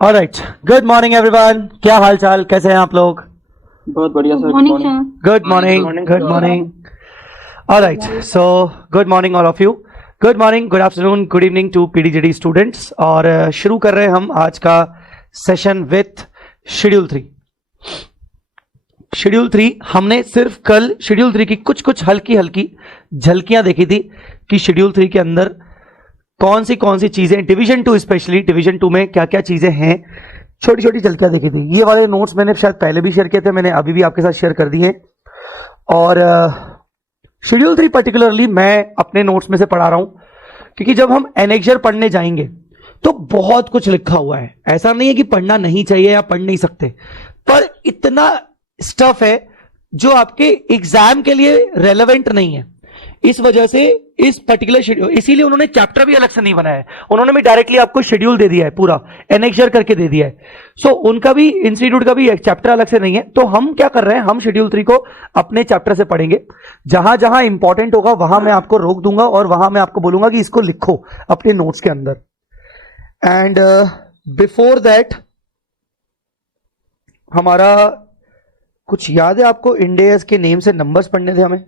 Alright, good morning everyone. क्या हाल चाल, कैसे हैं आप लोग? बहुत बढ़िया sir. Good morning, good morning. Alright, so good morning all of you. Good morning, good afternoon, good evening to PDGD students. और शुरू कर रहे हैं हम आज का सेशन विथ शेड्यूल 3। शेड्यूल 3 हमने सिर्फ कल शेड्यूल 3 की कुछ कुछ हल्की हल्की झलकियां देखी थी कि शेड्यूल 3 के अंदर कौन सी चीजें, डिवीजन 2 स्पेशली डिवीजन 2 में क्या क्या चीजें हैं, छोटी छोटी झलकियां देखी थी। ये वाले नोट्स मैंने शायद पहले भी शेयर किए थे, मैंने अभी भी आपके साथ शेयर कर दिए। और शेड्यूल 3 पर्टिकुलरली मैं अपने नोट्स में से पढ़ा रहा हूं, क्योंकि जब हम एनेक्जर पढ़ने जाएंगे तो बहुत कुछ लिखा हुआ है। ऐसा नहीं है कि पढ़ना नहीं चाहिए या पढ़ नहीं सकते, पर इतना स्टफ है जो आपके एग्जाम के लिए रेलेवेंट नहीं है। इस वजह से इस पर्टिकुलर शेड्यूल, इसीलिए उन्होंने चैप्टर भी अलग से नहीं बनाया है, उन्होंने भी डायरेक्टली आपको शेड्यूल दे दिया है, पूरा एनेक्जर करके दे दिया है। सो उनका भी, इंस्टीट्यूट का भी एक चैप्टर अलग से नहीं है। तो हम क्या कर रहे हैं, हम शेड्यूल 3 को अपने चैप्टर से पढ़ेंगे। जहां जहां इंपॉर्टेंट होगा वहां मैं आपको रोक दूंगा और वहां मैं आपको बोलूंगा कि इसको लिखो अपने नोट्स के अंदर। एंड बिफोर दैट, हमारा कुछ याद है आपको? इंडेस के नेम से नंबर्स पढ़ने थे हमें।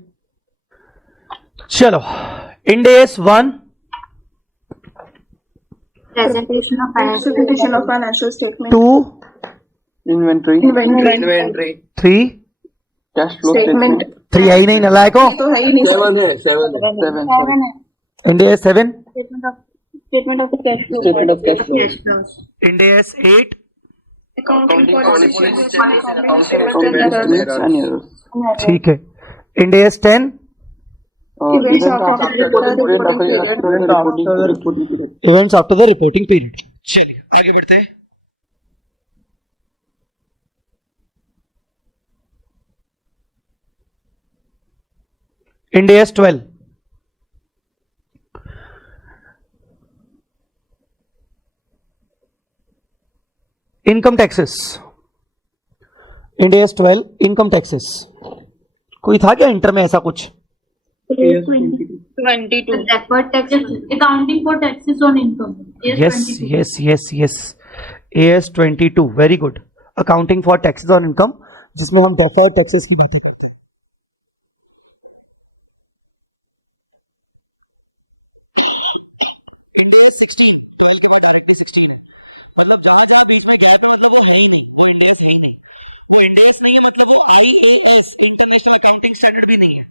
चलो, इंडेस 1, Presentation of financial statement. 2, inventory, 3, cash flow statement, 3 है ही नहीं, नलायको। तो है ही नहीं। 7 है, 7 है। इंडेस 7, Statement of the cash flow. Statement of cash flow. flows. इंडेस 8, Accounting policies. and errors. ठीक है। इंडेस 10, Events after the reporting period. Events after the reporting period. चलिए आगे बढ़ते हैं। इंडेस 12, income taxes. Ind AS 12, income taxes. कोई था क्या इंटर में ऐसा कुछ? 22. Deferred taxes. Accounting for taxes on income. Yes, AS 22, very good. Accounting for taxes on income, जिसमें हम डेफर्ड टैक्सेस की बात करते हैं। इंडेस 16, 12 के बाद डायरेक्टली 16 है। मतलब जहां जहां बीच में गैप है, मतलब वो है ही नहीं, वो इंडेस है ही नहीं। वो इंडेस नहीं है, मतलब वो IAS, इंटरनेशनल अकाउंटिंग स्टैंडर्ड भी नहीं है।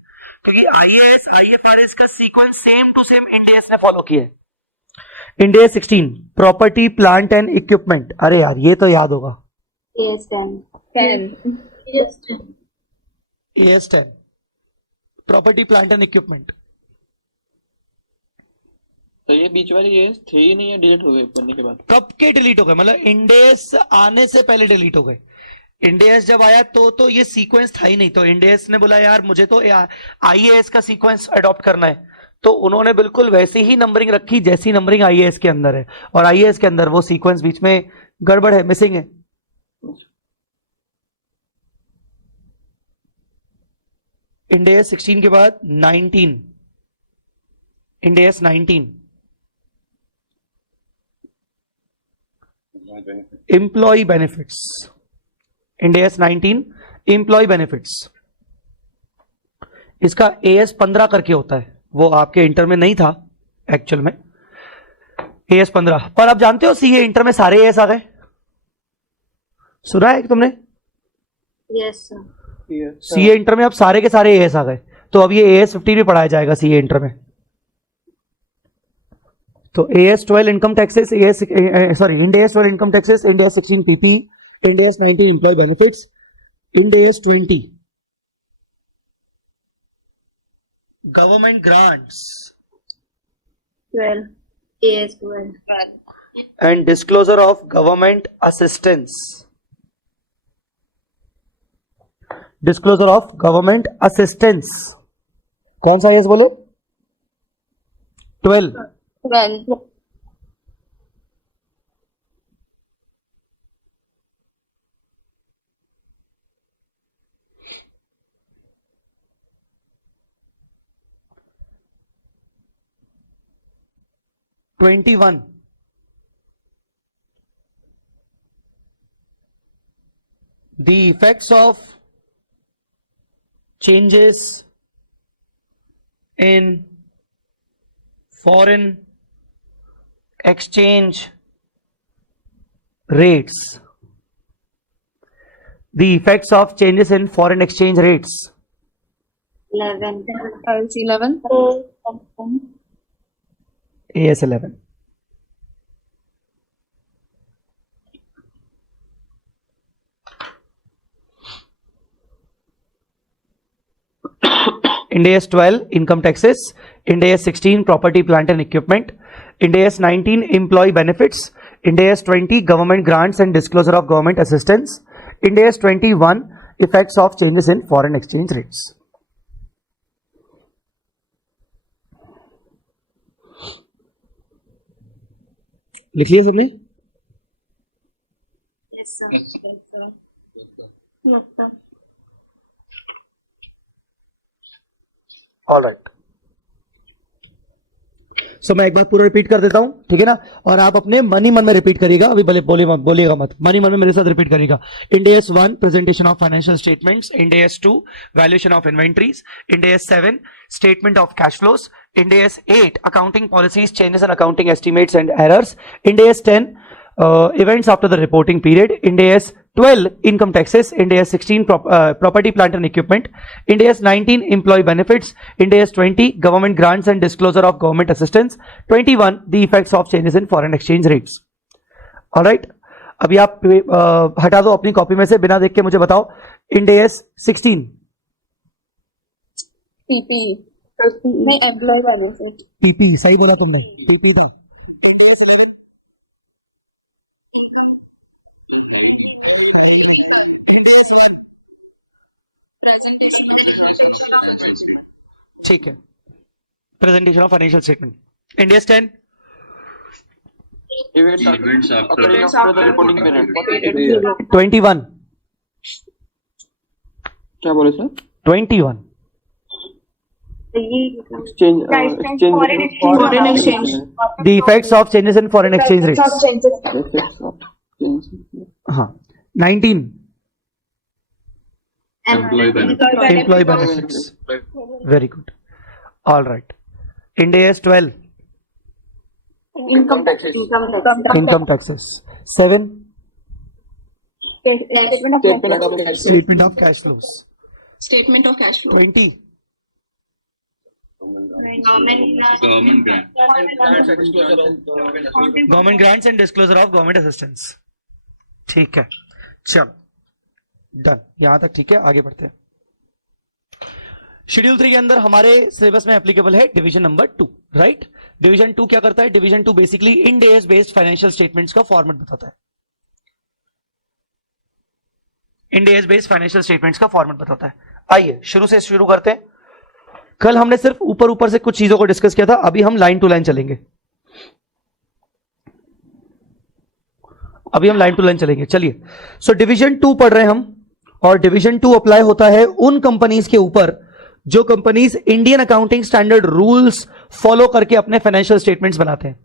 क्योंकि IAS, IFRS का सीक्वेंस सेम टू सेम इंडेस ने फॉलो किया है। इंडेस 16, प्रॉपर्टी प्लांट एंड इक्विपमेंट। अरे यार, ये तो याद होगा। AS 10. Property plant and equipment. तो ये बीच वाले ये थे ही नहीं है, डिलीट हो गए पढ़ने के बाद। कब के डिलीट हो गए? मतलब इंडेस आने से पहले डिलीट हो गए। इंडेस जब आया तो ये सीक्वेंस था ही नहीं। तो इंडेस ने बोला यार मुझे तो IAS का सीक्वेंस अडॉप्ट करना है, तो उन्होंने बिल्कुल वैसी ही नंबरिंग रखी जैसी नंबरिंग IAS के अंदर है। और IAS के अंदर वो सीक्वेंस बीच में गड़बड़ है, मिसिंग है। इंडेस 16 के बाद 19, Ind AS 19, employee benefits. Ind AS 19, employee benefits. इसका AS 15 करके होता है, वो आपके इंटर में नहीं था एक्चुअल में, AS 15। पर आप जानते हो CA इंटर में सारे AS आ गए, सुना है कि तुमने? Yes, sir. CA इंटर में अब सारे के सारे AS आ गए। तो अब ये AS 15 भी पढ़ाया जाएगा CA इंटर में। तो AS 12 income taxes, Ind AS 12 income taxes, Ind AS 16 PP, Ind AS 19 employee benefits, Ind AS 20 government grants 12. AS 12. And disclosure of government assistance. Disclosure of government assistance कौन सा AS बोलो? 12। 12. Twenty 21 the effects of changes in foreign exchange rates. The effects of changes in foreign exchange rates. 11. AS 11. AS 11. Ind AS 12 income taxes, Ind AS 16 property plant and equipment, Ind AS 19 employee benefits, Ind AS 20 government grants and disclosure of government assistance, Ind AS 21 effects of changes in foreign exchange rates. लिख लिया सबने? Yes, sir. Yes, sir. All right. So मैं एक बार पूरा repeat कर देता हूं, ठीक है ना, और आप अपने मन ही मन में रिपीट करिएगा, अभी भले बोलिएगा मत, मन ही मन में मेरे साथ रिपीट करिएगा. Ind AS 1 presentation of financial statements, Ind AS 2 valuation of inventories, Ind AS 7 statement of cash flows, Ind AS 8 accounting policies changes and accounting estimates and errors, Ind AS 10 events after the reporting period, Ind AS 12 income taxes, Ind AS 16 property plant and equipment, Ind AS 19 employee benefits, Ind AS 20 government grants and disclosure of government assistance, 21 the effects of changes in foreign exchange rates. All right, अभी आप हटा दो अपनी copy में से, बिना देख के मुझे बताओ. Ind AS 16 PP. नहीं, एम्प्लॉय बेनिफिट. PP सही बोला तुमने, PP था. ठीक है, presentation of financial statement. Ind AS 10 Events after the reporting period. 21 क्या बोले sir? 21 Foreign exchange. the effects of changes in foreign exchange rates. हाँ. 19 employee benefits. Very good. All right. Ind AS 12 Income taxes. income taxes. 7 Statement statement of cash flow. of cash flows. Statement of cash flow. 20 government grants and disclosure of government assistance. ठीक है, चलो done, यहां तक ठीक है. आगे बढ़ते हैं. शेड्यूल 3 के अंदर हमारे सिलेबस में एप्लीकेबल है डिवीजन नंबर 2, राइट. डिवीजन 2 क्या करता है? Division 2 basically end S based financial statements का फॉर्मेट बताता है. End S based financial statements का फॉर्मेट बताता है. आइए शुरू करते हैं. कल हमने सिर्फ ऊपर से कुछ चीजों को डिस्कस किया था, अभी हम लाइन टू लाइन चलेंगे. चलिए. सो डिवीजन 2 पढ़ रहे हैं हम, और डिवीजन 2 अप्लाई होता है उन कंपनीज के ऊपर जो companies Indian accounting standard rules follow करके अपने फाइनेंशियल स्टेटमेंट्स बनाते हैं.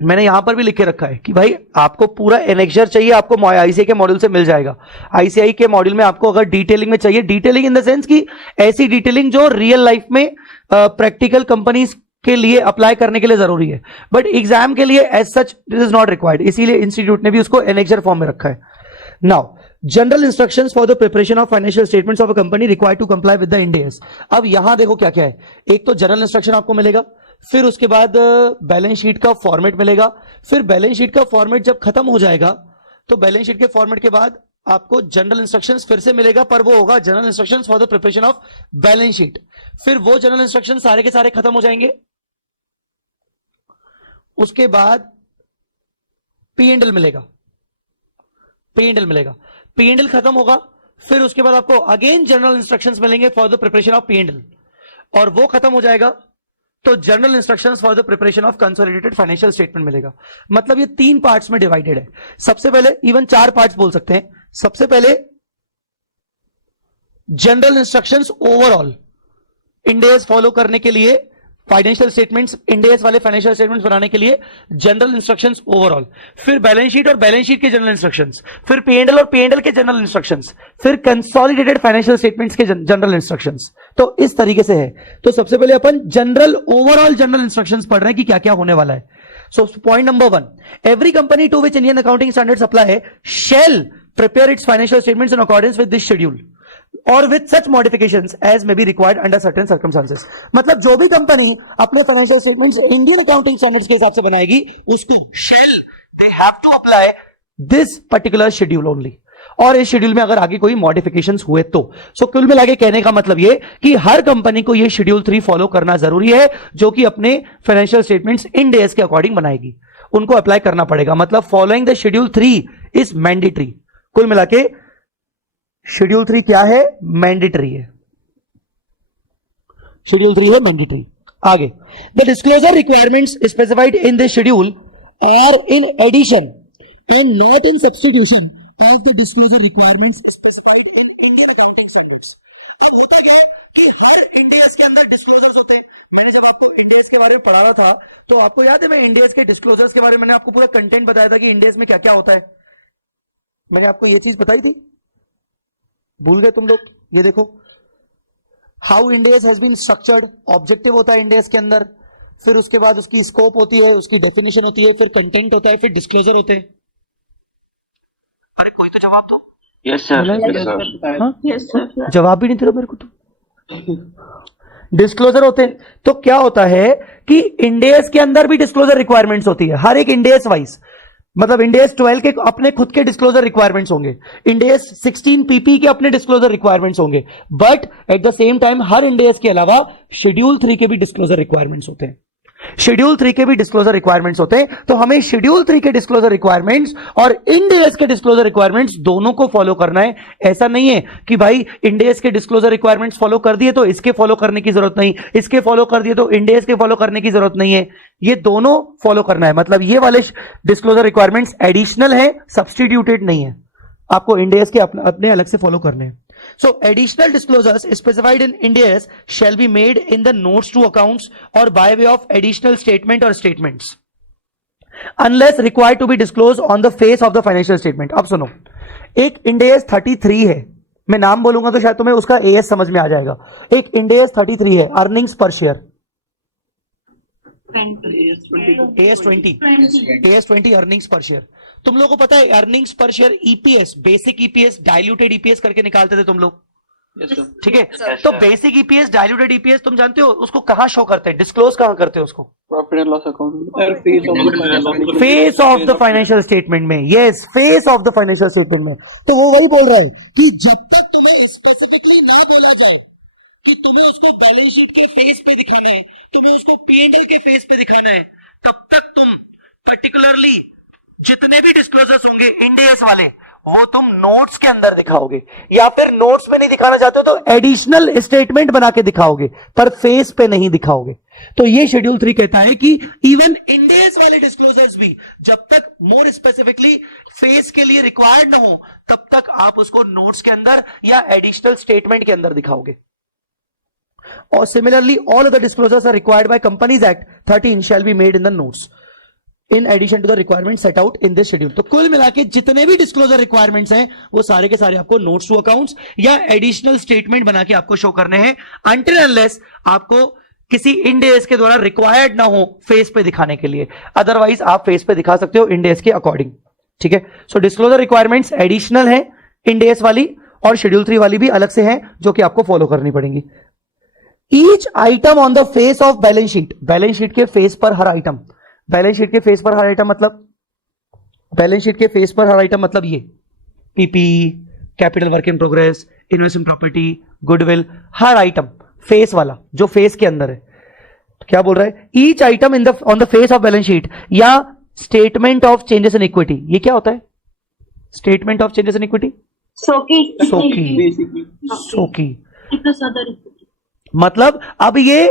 मैंने यहां पर भी लिख के रखा है कि भाई आपको पूरा एनेक्सर चाहिए, आपको आईसीआई के मॉड्यूल से मिल जाएगा. आईसीआई के मॉड्यूल में आपको अगर डिटेलिंग में चाहिए, डिटेलिंग इन द सेंस कि ऐसी डिटेलिंग जो रियल लाइफ में प्रैक्टिकल कंपनीज के लिए अप्लाई करने के लिए जरूरी है, बट एग्जाम के लिए as such this is not required. इसीलिए इंस्टीट्यूट ने भी उसको एनेक्सर फॉर्म में रखा है. Now general instructions for the preparation of financial statements of a company required to comply with the Ind AS. अब यहां देखो क्या क्या है. एक तो जनरल इंस्ट्रक्शन आपको मिलेगा, फिर उसके बाद बैलेंस शीट का फॉर्मेट मिलेगा, फिर बैलेंस शीट का फॉर्मेट जब खत्म हो जाएगा तो बैलेंस शीट के फॉर्मेट के बाद आपको जनरल इंस्ट्रक्शंस फिर से मिलेगा, पर वो होगा general instructions for the preparation of balance sheet. फिर वो जनरल इंस्ट्रक्शन सारे के सारे खत्म हो जाएंगे. उसके बाद पी एंड एल मिलेगा. पी एंड एल खत्म होगा, फिर उसके बाद आपको अगेन जनरल इंस्ट्रक्शंस मिलेंगे for the preparation of P and L, और वो खत्म हो जाएगा तो general instructions for the preparation of consolidated financial statement मिलेगा. मतलब ये 3 पार्ट्स में डिवाइडेड है. सबसे पहले इवन 4 पार्ट्स बोल सकते हैं. सबसे पहले general instructions overall end S follow करने के लिए फाइनेंशियल स्टेटमेंट्स, इंडियस वाले फाइनेंशियल स्टेटमेंट्स बनाने के लिए जनरल इंस्ट्रक्शंस ओवरऑल, फिर बैलेंस शीट और बैलेंस शीट के जनरल इंस्ट्रक्शंस, फिर पीएनएल और पीएनएल के जनरल इंस्ट्रक्शंस, फिर कंसोलिडेटेड फाइनेंशियल स्टेटमेंट्स के जनरल इंस्ट्रक्शंस। तो इस तरीके से है। तो सबसे पहले अपन जनरल ओवरऑल जनरल इंस्ट्रक्शंस पढ़ रहे हैं कि क्या क्या होने वाला है। सो point number 1, every company to which Indian accounting standards apply shall prepare its financial statements in accordance with this schedule or with such modifications as may be required under certain circumstances। मतलब जो भी company अपने financial statements Indian accounting standards के हिसाब से बनाएगी उसको shall they have to apply this particular schedule only। और इस शेड्यूल में अगर आगे कोई मॉडिफिकेशंस हुए तो। सो कुल मिला के कहने का मतलब ये कि हर कंपनी को ये शेड्यूल 3 फॉलो करना जरूरी है, जो कि अपने फाइनेंशियल स्टेटमेंट्स इन डेज के अकॉर्डिंग बनाएगी, उनको अप्लाई करना पड़ेगा। मतलब following the schedule 3 is mandatory. कुल मिला के शेड्यूल 3 क्या है? मैंडेटरी है। शेड्यूल 3 है मैंडेटरी। आगे, the disclosure requirements specified in this schedule are in addition and not in substitution of the disclosure requirements specified in Indian accounting standards. अब होता क्या है कि हर इंडियस के अंदर डिस्क्लोजर्स होते हैं। मैंने जब आपको इंडियस के बारे में पढ़ा रहा था तो आपको याद है मैं इंडियस के डिस्क्लोजर्स के बारे में मैंने आपको पूरा कंटेंट बताया था कि इंडियस में क्या क्या होता है। मैंने आपको ये चीज बताई थी, भूल गए तुम लोग? ये देखो, how Ind AS has been structured. Objective होता है इंडियस के अंदर, फिर उसके बाद उसकी स्कोप होती है, उसकी डेफिनेशन होती है, फिर कंटेंट होता है, फिर डिस्क्लोजर होते हैं। अरे कोई तो जवाब दो। Yes sir. Yes, sir. जवाब भी नहीं दे रहा मेरे को तो। डिस्क्लोजर होते हैं तो क्या होता है कि इंडियस के अंदर भी डिस्क्लोजर रिक्वायरमेंट्स होती है, हर एक इंडियस वाइज। मतलब इंडियस 12 के अपने खुद के डिस्क्लोजर रिक्वायरमेंट्स होंगे, इंडियस 16 पीपी के अपने डिस्क्लोजर रिक्वायरमेंट्स होंगे, but at the same time her Indians के अलावा शेड्यूल 3 के भी डिस्क्लोजर रिक्वायरमेंट्स होते हैं। शेड्यूल 3 के भी डिस्क्लोजर रिक्वायरमेंट्स होते हैं। तो हमें शेड्यूल 3 के डिस्क्लोजर रिक्वायरमेंट्स और इंडियस के डिस्क्लोजर रिक्वायरमेंट्स दोनों को फॉलो करना है। ऐसा नहीं है कि भाई इंडियस के डिस्क्लोजर रिक्वायरमेंट्स फॉलो कर दिए तो इसके फॉलो करने की जरूरत नहीं, इसके फॉलो कर दिए तो इंडियस के फॉलो करने की जरूरत नहीं है। ये दोनों फॉलो करना है। मतलब ये वाले डिस्क्लोजर रिक्वायरमेंट्स एडिशनल है, सब्सटीट्यूटेड नहीं है। आपको इंडियस के अपने अलग से फॉलो करने हैं। So additional disclosures specified in Indias shall be made in the notes to accounts or by way of additional statement or statements unless required to be disclosed on the face of the financial statement। अब सुनो, एक Indias 33 है, मैं नाम बोलूंगा तो शायद तुम्हें उसका AS समझ में आ जाएगा। एक Indias 33 है, अर्निंग्स पर शेयर AS20 अर्निंग्स पर शेयर। तुम लोगों को पता है अर्निंग्स पर share EPS, basic EPS, diluted EPS करके निकालते थे तुम लोग, ठीक है? तो बेसिक ईपीएस, डाइल्यूटेड ईपीएस तुम जानते हो उसको कहां शो करते हैं, डिस्क्लोज कहां करते हैं उसको? Profit and loss account, face of the financial statement में। Yes, face of the financial statement में। तो वो वही बोल रहा है कि जब तक तुम्हें स्पेसिफिकली ना बोला जाए कि तुम्हें उसको बैलेंस शीट के फेस पे दिखाना है, तुम्हें उसको पीएनएल के फेस पे दिखाना है, तब तक तुम पर्टिकुलरली जितने भी डिस्क्लोजर्स होंगे इंडियस वाले वो तुम नोट्स के अंदर दिखाओगे, या फिर नोट्स में नहीं दिखाना चाहते हो तो एडिशनल स्टेटमेंट बना के दिखाओगे, पर फेस पे नहीं दिखाओगे। तो ये शेड्यूल 3 कहता है कि इवन इंडियस वाले डिस्क्लोजर्स भी जब तक मोर स्पेसिफिकली फेस के लिए रिक्वायर्ड ना हो तब तक आप उसको नोट्स के अंदर या एडिशनल स्टेटमेंट के अंदर दिखाओगे। और similarly all of the disclosures are required by companies act 13 shall be made in the notes in addition to the requirement set out in this schedule. तो कुल मिला के जितने भी डिस्क्लोजर रिक्वायरमेंट्स हैं वो सारे के सारे आपको नोट्स टू अकाउंट्स या एडिशनल स्टेटमेंट बना के आपको शो करने हैं, अनटिल अनलेस आपको किसी इंडियस के द्वारा रिक्वायर्ड ना हो फेस पे दिखाने के लिए। अदरवाइज आप फेस पे दिखा सकते हो इंडियस के अकॉर्डिंग, ठीक है? सो डिस्क्लोजर रिक्वायरमेंट्स एडिशनल है इंडियस वाली, और शेड्यूल 3 वाली भी अलग से है जो कि आपको फॉलो करनी पड़ेगी। Each item on the face of balance sheet, balance sheet के फेस पर हर आइटम, बैलेंस शीट के फेस पर हर आइटम मतलब, बैलेंस शीट के फेस पर हर आइटम मतलब ये PP, capital work in progress, investment property, goodwill, her item face वाला जो फेस के अंदर है। तो क्या बोल रहा है? Each item in the on the face of balance sheet या statement of changes in equity. ये क्या होता है? Statement of changes in equity, SOCIE SOCIE It is other equity. मतलब अब ये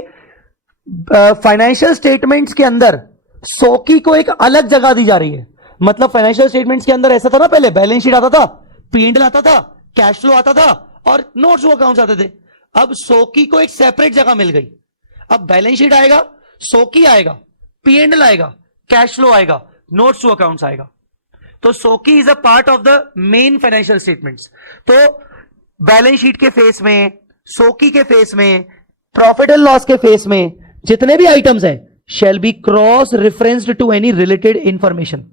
फाइनेंशियल स्टेटमेंट्स के अंदर सोकी को एक अलग जगह दी जा रही है। मतलब फाइनेंशियल स्टेटमेंट्स के अंदर ऐसा था ना, पहले बैलेंस शीट आता था, पीएनएल आता था, कैश फ्लो आता था और नोट्स टू अकाउंट्स आते थे। अब सोकी को एक सेपरेट जगह मिल गई। अब बैलेंस शीट आएगा, सोकी आएगा, P&L आएगा, कैश फ्लो आएगा, नोट्स टू अकाउंट्स आएगा। तो SOCIE is a part of the main financial statements. तो बैलेंस शीट के फेस में, सोकी के फेस में, प्रॉफिट एंड लॉस के फेस में जितने भी आइटम्स हैं shall be cross referenced to any related information,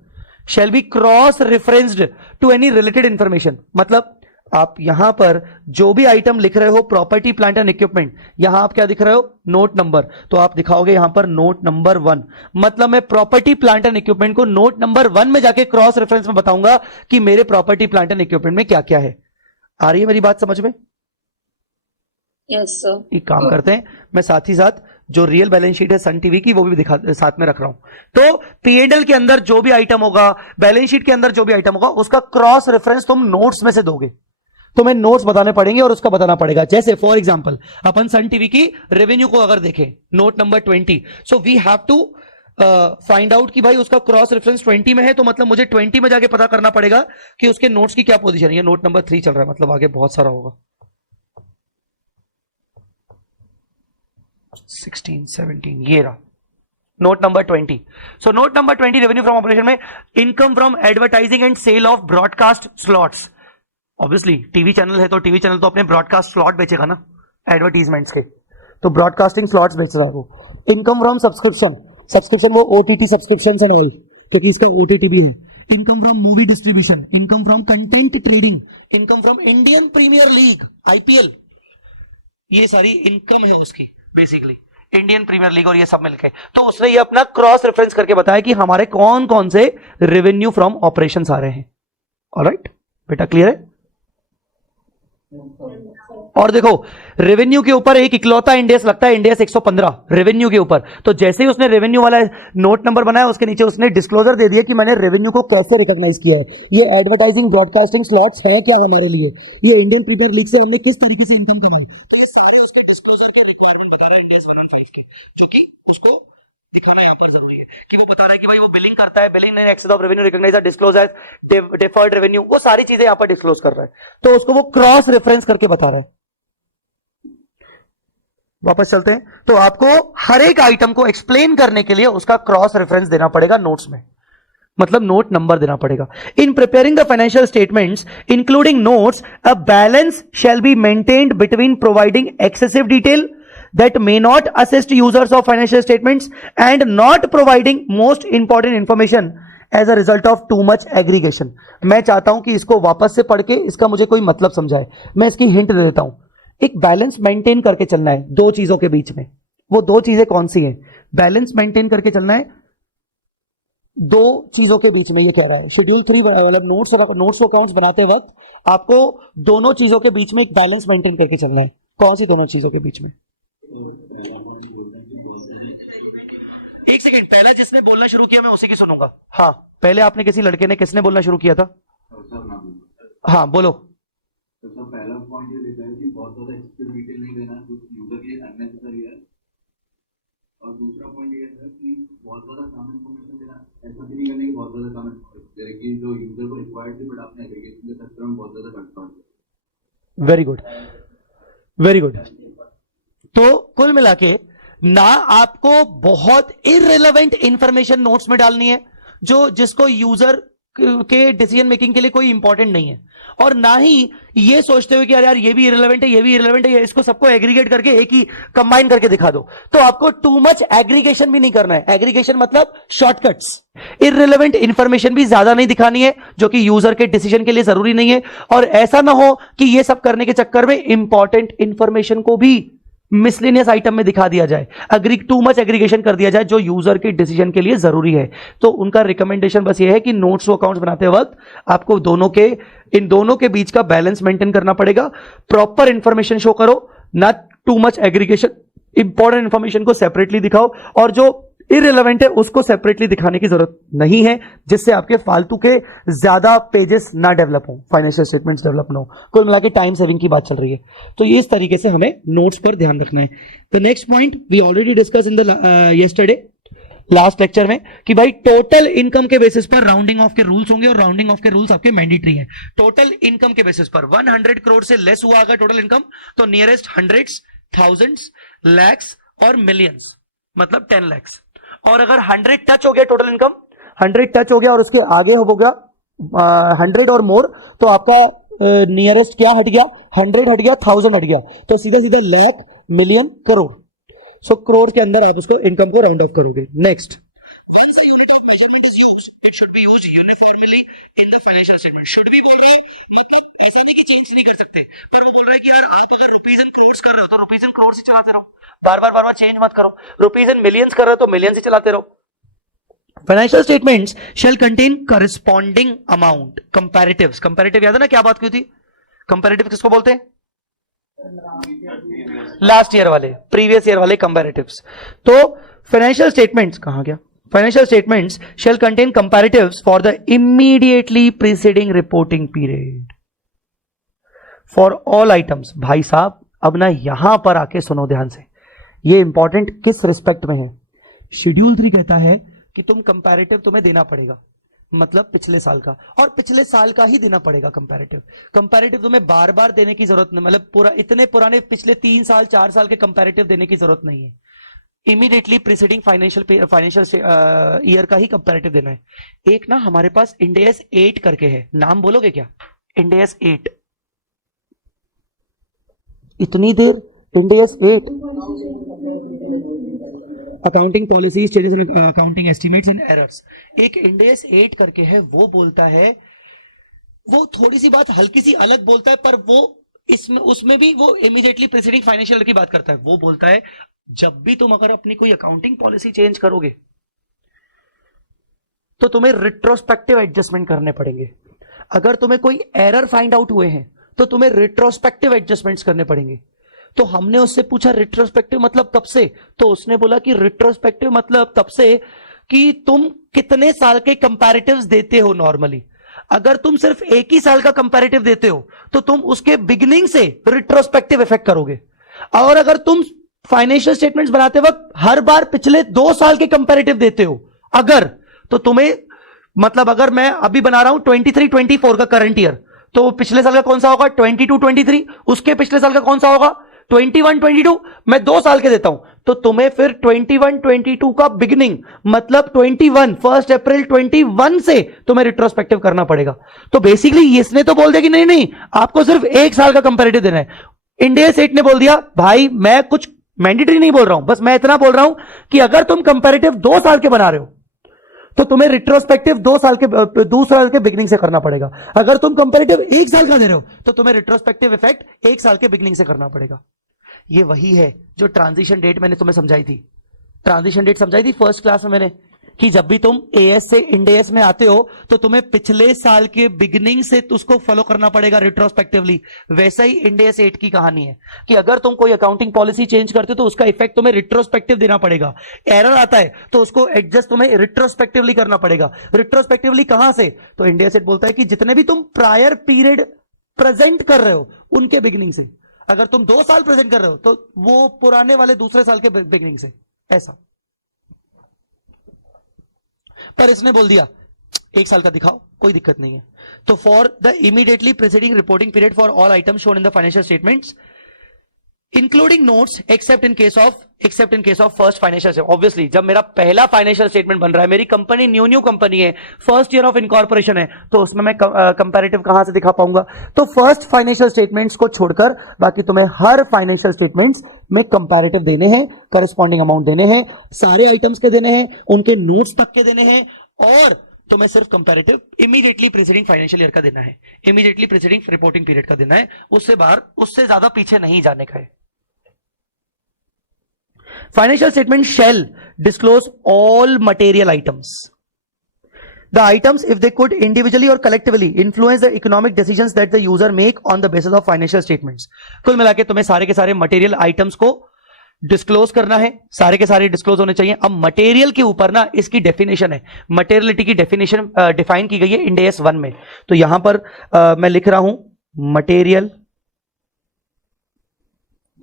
shall be cross referenced to any related information। मतलब आप यहां पर जो भी आइटम लिख रहे हो, प्रॉपर्टी प्लांट एंड इक्विपमेंट, यहां आप क्या दिख रहे हो, नोट नंबर, तो आप दिखाओगे यहां पर नोट नंबर 1। मतलब मैं प्रॉपर्टी प्लांट एंड इक्विपमेंट को नोट नंबर 1 में जाके क्रॉस रेफरेंस में बताऊंगा कि मेरे प्रॉपर्टी प्लांट एंड इक्विपमेंट में क्या क्या है। आ रही है मेरी बात समझ में? Yes, sir. एक काम करते हैं, मैं साथ ही साथ जो रियल बैलेंस शीट है सन टीवी की वो भी दिखा साथ में रख रहा हूं। तो P&L के अंदर जो भी आइटम होगा, बैलेंस शीट के अंदर जो भी आइटम होगा, उसका क्रॉस रेफरेंस तुम नोट्स में से दोगे। तुम्हें नोट्स बताने पड़ेंगे और उसका बताना पड़ेगा। जैसे फॉर एग्जांपल अपन सन टीवी की रेवेन्यू को अगर देखें, note number 20, so we have to find out कि भाई उसका क्रॉस रेफरेंस 20 में है, तो मतलब मुझे 20 में जाके पता करना पड़ेगा कि उसके नोट्स की क्या पोजीशन है। नोट नंबर 3 चल रहा है, मतलब आगे बहुत सारा होगा, 16, 17, ये रहा note number 20। So note number 20 revenue from operation में income from advertising and sale of broadcast slots. Obviously TV channel है तो टीवी चैनल तो अपने ब्रॉडकास्ट स्लॉट बेचेगा ना, एडवर्टीजमेंट्स के, तो ब्रॉडकास्टिंग स्लॉट्स बेच रहा है वो। इनकम फ्रॉम सब्सक्रिप्शन, सब्सक्रिप्शन वो OTT सब्सक्रिप्शन एंड ऑल, क्योंकि इसका OTT भी है। Income from movie distribution, income from content trading, income from Indian Premier League IPL, ये सारी इनकम है उसकी बेसिकली, इंडियन प्रीमियर लीग और ये सब मिलके। तो उसने ये अपना क्रॉस रेफरेंस करके बताया कि हमारे कौन कौन से रेवेन्यू फ्रॉम ऑपरेशंस आ रहे हैं। ऑलराइट बेटा, क्लियर है? और देखो रेवेन्यू के ऊपर एक इकलौता इंडेक्स लगता है, इंडेक्स 115 रेवेन्यू के ऊपर। तो जैसे ही उसने रेवेन्यू वाला नोट नंबर बनाया, उसके नीचे उसने डिस्क्लोजर दे दिया कि मैंने रेवेन्यू को कैसे रिकॉग्नाइज किया है, ये एडवर्टाइजिंग ब्रॉडकास्टिंग स्लॉट्स है क्या हमारे लिए, ये इंडियन प्रीमियर लीग से हमने किस तरीके से इनकम कमाई, तो सारे उसके डिस्क्लोजर के रिक्वायरमेंट बता रहा है इंडेक्स 115 की, जो कि उसको दिखाना यहां पर जरूरी है कि वो बता रहा है कि भाई वो बिलिंग करता है, billing in excess of revenue recognised disclose as deferred revenue, वो सारी चीजें यहां पर डिस्क्लोज कर रहा है। तो उसको वो क्रॉस रेफरेंस करके बता रहा है। वापस चलते हैं, तो आपको हर एक आइटम को एक्सप्लेन करने के लिए उसका क्रॉस रेफरेंस देना पड़ेगा नोट्स में, मतलब नोट नंबर देना पड़ेगा। In preparing the financial statements including notes, a balance shall be maintained between providing excessive detail that may not assist users of financial statements and not providing most important information as a result of too much aggregation। मैं चाहता हूं कि इसको वापस से पढ़ के इसका मुझे कोई मतलब समझाए। मैं इसकी हिंट दे देता हूं। एक बैलेंस मेंटेन करके चलना है दो चीजों के बीच में। वो दो चीजें कौन सी हैं? बैलेंस मेंटेन करके चलना है दो चीजों के बीच में। ये कह रहा है शेड्यूल 3 मतलब नोट्स अकाउंट्स बनाते वक्त आपको दोनों चीजों के बीच में एक बैलेंस मेंटेन करके चलना है। कौन सी दोनों चीजों के बीच में? एक सेकंड, पहला जिसने बोलना शुरू किया मैं उसी की सुनूंगा। हाँ, पहले आपने किसी लड़के ने किसने बोलना शुरू किया था? हाँ बोलो। तो पहला पॉइंट ये देता है कि बहुत ज्यादा एक्सेसिव डिटेल नहीं देना जो यूजर के लिए अननेसेसरी है, और दूसरा पॉइंट ये है कि बहुत ज्यादा कम इंफॉर्मेशन देना, ऐसा भी नहीं करना कि बहुत ज्यादा कम जैसे कि जो यूजर को रिक्वायर्ड थी बट आपने एग्रीगेशन के चक्कर में बहुत ज्यादा कट कर दिया। Very good, very good. तो कुल मिला के ना आपको बहुत इररिलेवेंट इंफॉर्मेशन नोट्स में डालनी है जो जिसको यूजर के डिसीजन मेकिंग के लिए कोई इंपॉर्टेंट नहीं है, और ना ही ये सोचते हुए कि यार ये भी इररिलेवेंट है, ये भी इररिलेवेंट है, इसको सबको एग्रीगेट करके एक ही कंबाइन करके दिखा दो। तो आपको टू मच एग्रीगेशन भी नहीं करना है। एग्रीगेशन मतलब शॉर्टकट्स। इररिलेवेंट इंफॉर्मेशन भी ज्यादा नहीं दिखानी है जो कि यूजर के डिसीजन के लिए जरूरी नहीं है, और ऐसा ना हो कि ये सब करने के चक्कर में इंपॉर्टेंट इंफॉर्मेशन को भी मिसलेनियस आइटम में दिखा दिया जाए, टू मच एग्रीगेशन कर दिया जाए जो यूजर के डिसीजन के लिए जरूरी है। तो उनका रिकमेंडेशन बस ये है कि नोट्स अकाउंट्स बनाते वक्त आपको इन दोनों के बीच का बैलेंस मेंटेन करना पड़ेगा। प्रॉपर इंफॉर्मेशन शो करो, ना too much aggregation. Important information को सेपरेटली दिखाओ और जो इररिलेवेंट है उसको सेपरेटली दिखाने की जरूरत नहीं है, जिससे आपके फालतू के ज्यादा पेजेस ना डेवलप हो, फाइनेंशियल स्टेटमेंट्स डेवलप ना हो। कुल मिला के टाइम सेविंग की बात चल रही है, तो ये इस तरीके से हमें नोट्स पर ध्यान रखना है। The next point we already discuss in the yesterday last lecture में कि भाई टोटल इनकम के बेसिस पर राउंडिंग ऑफ के रूल्स होंगे, और राउंडिंग ऑफ के रूल्स आपके मैंडेटरी हैं। टोटल इनकम के बेसिस पर 100 करोड़ से लेस हुआ अगर टोटल इनकम, तो नियरेस्ट हंड्रेड्स, थाउजेंड्स, लैक्स और मिलियंस मतलब 10 lakhs। और अगर 100 टच हो गया टोटल इनकम, 100 टच हो गया और उसके आगे हो गया 100 और मोर, तो आपका नियरेस्ट क्या हट गया, 100 हट गया, 1000 हट गया, तो सीधा सीधा लाख, मिलियन, करोड़। सो करोड़ के अंदर आप उसको इनकम को राउंड ऑफ करोगे। Next, it should be used uniformly in the financial statement. Should be बोल रहा है, ऐसा नहीं कि चेंज नहीं कर सकते, पर वो बोल रहा है कि यार आप अगर रुपीज एंड करोड़ कर रहे हो तो रुपीज एंड करोड़ से चलाते रहो, बार बार चेंज मत करो। रुपीज एंड मिलियंस कर रहे हो तो मिलियन से चलाते रहो। Financial statements shall contain corresponding amount comparatives. Comparative याद है ना क्या बात की थी? कंपैरेटिव किसको बोलते हैं? लास्ट ईयर वाले, प्रीवियस ईयर वाले कंपैरेटिव्स। तो फाइनेंशियल स्टेटमेंट्स कहां गया? Financial statements shall contain comparatives for the immediately preceding reporting period for all items. भाई साहब अब ना यहां पर आके सुनो ध्यान से, ये इंपॉर्टेंट किस रिस्पेक्ट में है। शेड्यूल 3 कहता है कि तुम कंपैरेटिव तुम्हें देना पड़ेगा, मतलब पिछले साल का, और पिछले साल का ही देना पड़ेगा कंपैरेटिव। कंपैरेटिव तुम्हें बार बार देने की जरूरत नहीं, मतलब पूरा इतने पुराने पिछले 3 साल 4 साल के कंपैरेटिव देने की जरूरत नहीं है। इमीडिएटली प्रीसीडिंग फाइनेंशियल ईयर का ही कंपैरेटिव देना है। एक ना हमारे पास इंड एस 8 करके है, नाम बोलोगे क्या? इंड एस 8, इतनी देर Ind AS 8, accounting policies, changes in accounting estimates and errors. एक इंड एस 8 करके है, वो बोलता है, वो थोड़ी सी बात हल्की सी अलग बोलता है, पर वो इसमें उसमें भी वो इमीडिएटली प्रीसीडिंग फाइनेंशियल की बात करता है। वो बोलता है जब भी तुम अगर अपनी कोई अकाउंटिंग पॉलिसी चेंज करोगे तो तुम्हें रिट्रोस्पेक्टिव एडजस्टमेंट करने पड़ेंगे। अगर तुम्हें कोई एरर फाइंड आउट हुए हैं तो तुम्हें रिट्रोस्पेक्टिव एडजस्टमेंट्स करने पड़ेंगे। तो हमने उससे पूछा रिट्रोस्पेक्टिव मतलब कब से, तो उसने बोला कि रिट्रोस्पेक्टिव मतलब तब से कि तुम कितने साल के कंपैरेटिव्स देते हो नॉर्मली। अगर तुम सिर्फ एक ही साल का कंपैरेटिव देते हो तो तुम उसके बिगिनिंग से रिट्रोस्पेक्टिव इफेक्ट करोगे, और अगर तुम फाइनेंशियल स्टेटमेंट्स बनाते वक्त हर बार पिछले 2 साल के कंपैरेटिव देते हो अगर, तो तुम्हें मतलब अगर मैं अभी बना रहा हूं 23-24 का करंट ईयर, तो पिछले साल का कौन सा होगा? 22-23, उसके पिछले साल का कौन सा होगा? 21-22। मैं 2 साल के देता हूं तो तुम्हें फिर 21-22 का बिगिनिंग मतलब 1 अप्रैल 21 से तुम्हें रिट्रोस्पेक्टिव करना पड़ेगा। तो बेसिकली इसने तो बोल दिया कि नहीं नहीं आपको सिर्फ 1 साल का कंपैरेटिव देना है। इंडिया सेट ने बोल दिया भाई मैं कुछ मैंडेटरी नहीं बोल रहा हूं, बस मैं इतना बोल रहा हूं कि अगर तुम कंपैरेटिव 2 साल के बना रहे हो तो तुम्हें रिट्रोस्पेक्टिव 2 साल के बिगिनिंग से करना पड़ेगा। अगर तुम कंपैरेटिव 1 साल का दे रहे हो तो तुम्हें रिट्रोस्पेक्टिव इफेक्ट 1 साल के बिगिनिंग से करना पड़ेगा। ये वही है जो ट्रांजिशन डेट मैंने तुम्हें समझाई थी। ट्रांजिशन डेट समझाई थी फर्स्ट क्लास में मैंने कि जब भी तुम एएस से इंड एस में आते हो तो तुम्हें पिछले साल के बिगिनिंग से उसको फॉलो करना पड़ेगा रिट्रोस्पेक्टिवली। वैसा ही इंड एस 8 की कहानी है कि अगर तुम कोई अकाउंटिंग पॉलिसी चेंज करते हो तो उसका इफेक्ट तुम्हें रिट्रोस्पेक्टिव देना पड़ेगा। एरर आता है तो उसको एडजस्ट तुम्हें रिट्रोस्पेक्टिवली करना पड़ेगा। रिट्रोस्पेक्टिवली कहां से? तो इंड एस 8 बोलता है कि जितने भी तुम प्रायर पीरियड प्रेजेंट कर रहे हो उनके बिगिनिंग से। अगर तुम 2 साल प्रेजेंट कर रहे हो तो वो पुराने वाले दूसरे साल के बिगिनिंग से, ऐसा। पर इसने बोल दिया 1 साल का दिखाओ, कोई दिक्कत नहीं है। तो for the immediately preceding reporting period for all items shown in the financial statements including notes accept in case of first financial. Obviously जब मेरा पहला फाइनेंशियल स्टेटमेंट बन रहा है, मेरी कंपनी न्यू कंपनी है, फर्स्ट ईयर ऑफ इनकॉर्पोरेशन है, तो उसमें मैं कंपैरेटिव कहां से दिखा पाऊंगा? तो फर्स्ट फाइनेंशियल स्टेटमेंट्स को छोड़कर बाकी तुम्हें हर फाइनेंशियल स्टेटमेंट्स में कंपैरेटिव देने हैं, करस्पॉन्डिंग अमाउंट देने हैं, सारे आइटम्स के देने हैं, उनके नोट्स तक के देने हैं, और तुम्हें सिर्फ comparative immediately preceding financial year का देना है, इमीडिएटली प्रीसीडिंग रिपोर्टिंग पीरियड का देना है। उससे बाहर उससे ज्यादा पीछे नहीं जाने का है। Financial statement shall disclose all material items. The items, if they could individually or collectively influence the economic decisions that the user make on the basis of financial statements. कुल मिला के तुम्हें सारे के सारे मटेरियल आइटम्स को disclose करना है, सारे के सारे डिस्क्लोज होने चाहिए। अब मटेरियल के ऊपर ना इसकी डेफिनेशन है, मटेरियलिटी की डेफिनेशन डिफाइन की गई है इंड एस 1 में। तो यहां पर मैं लिख रहा हूं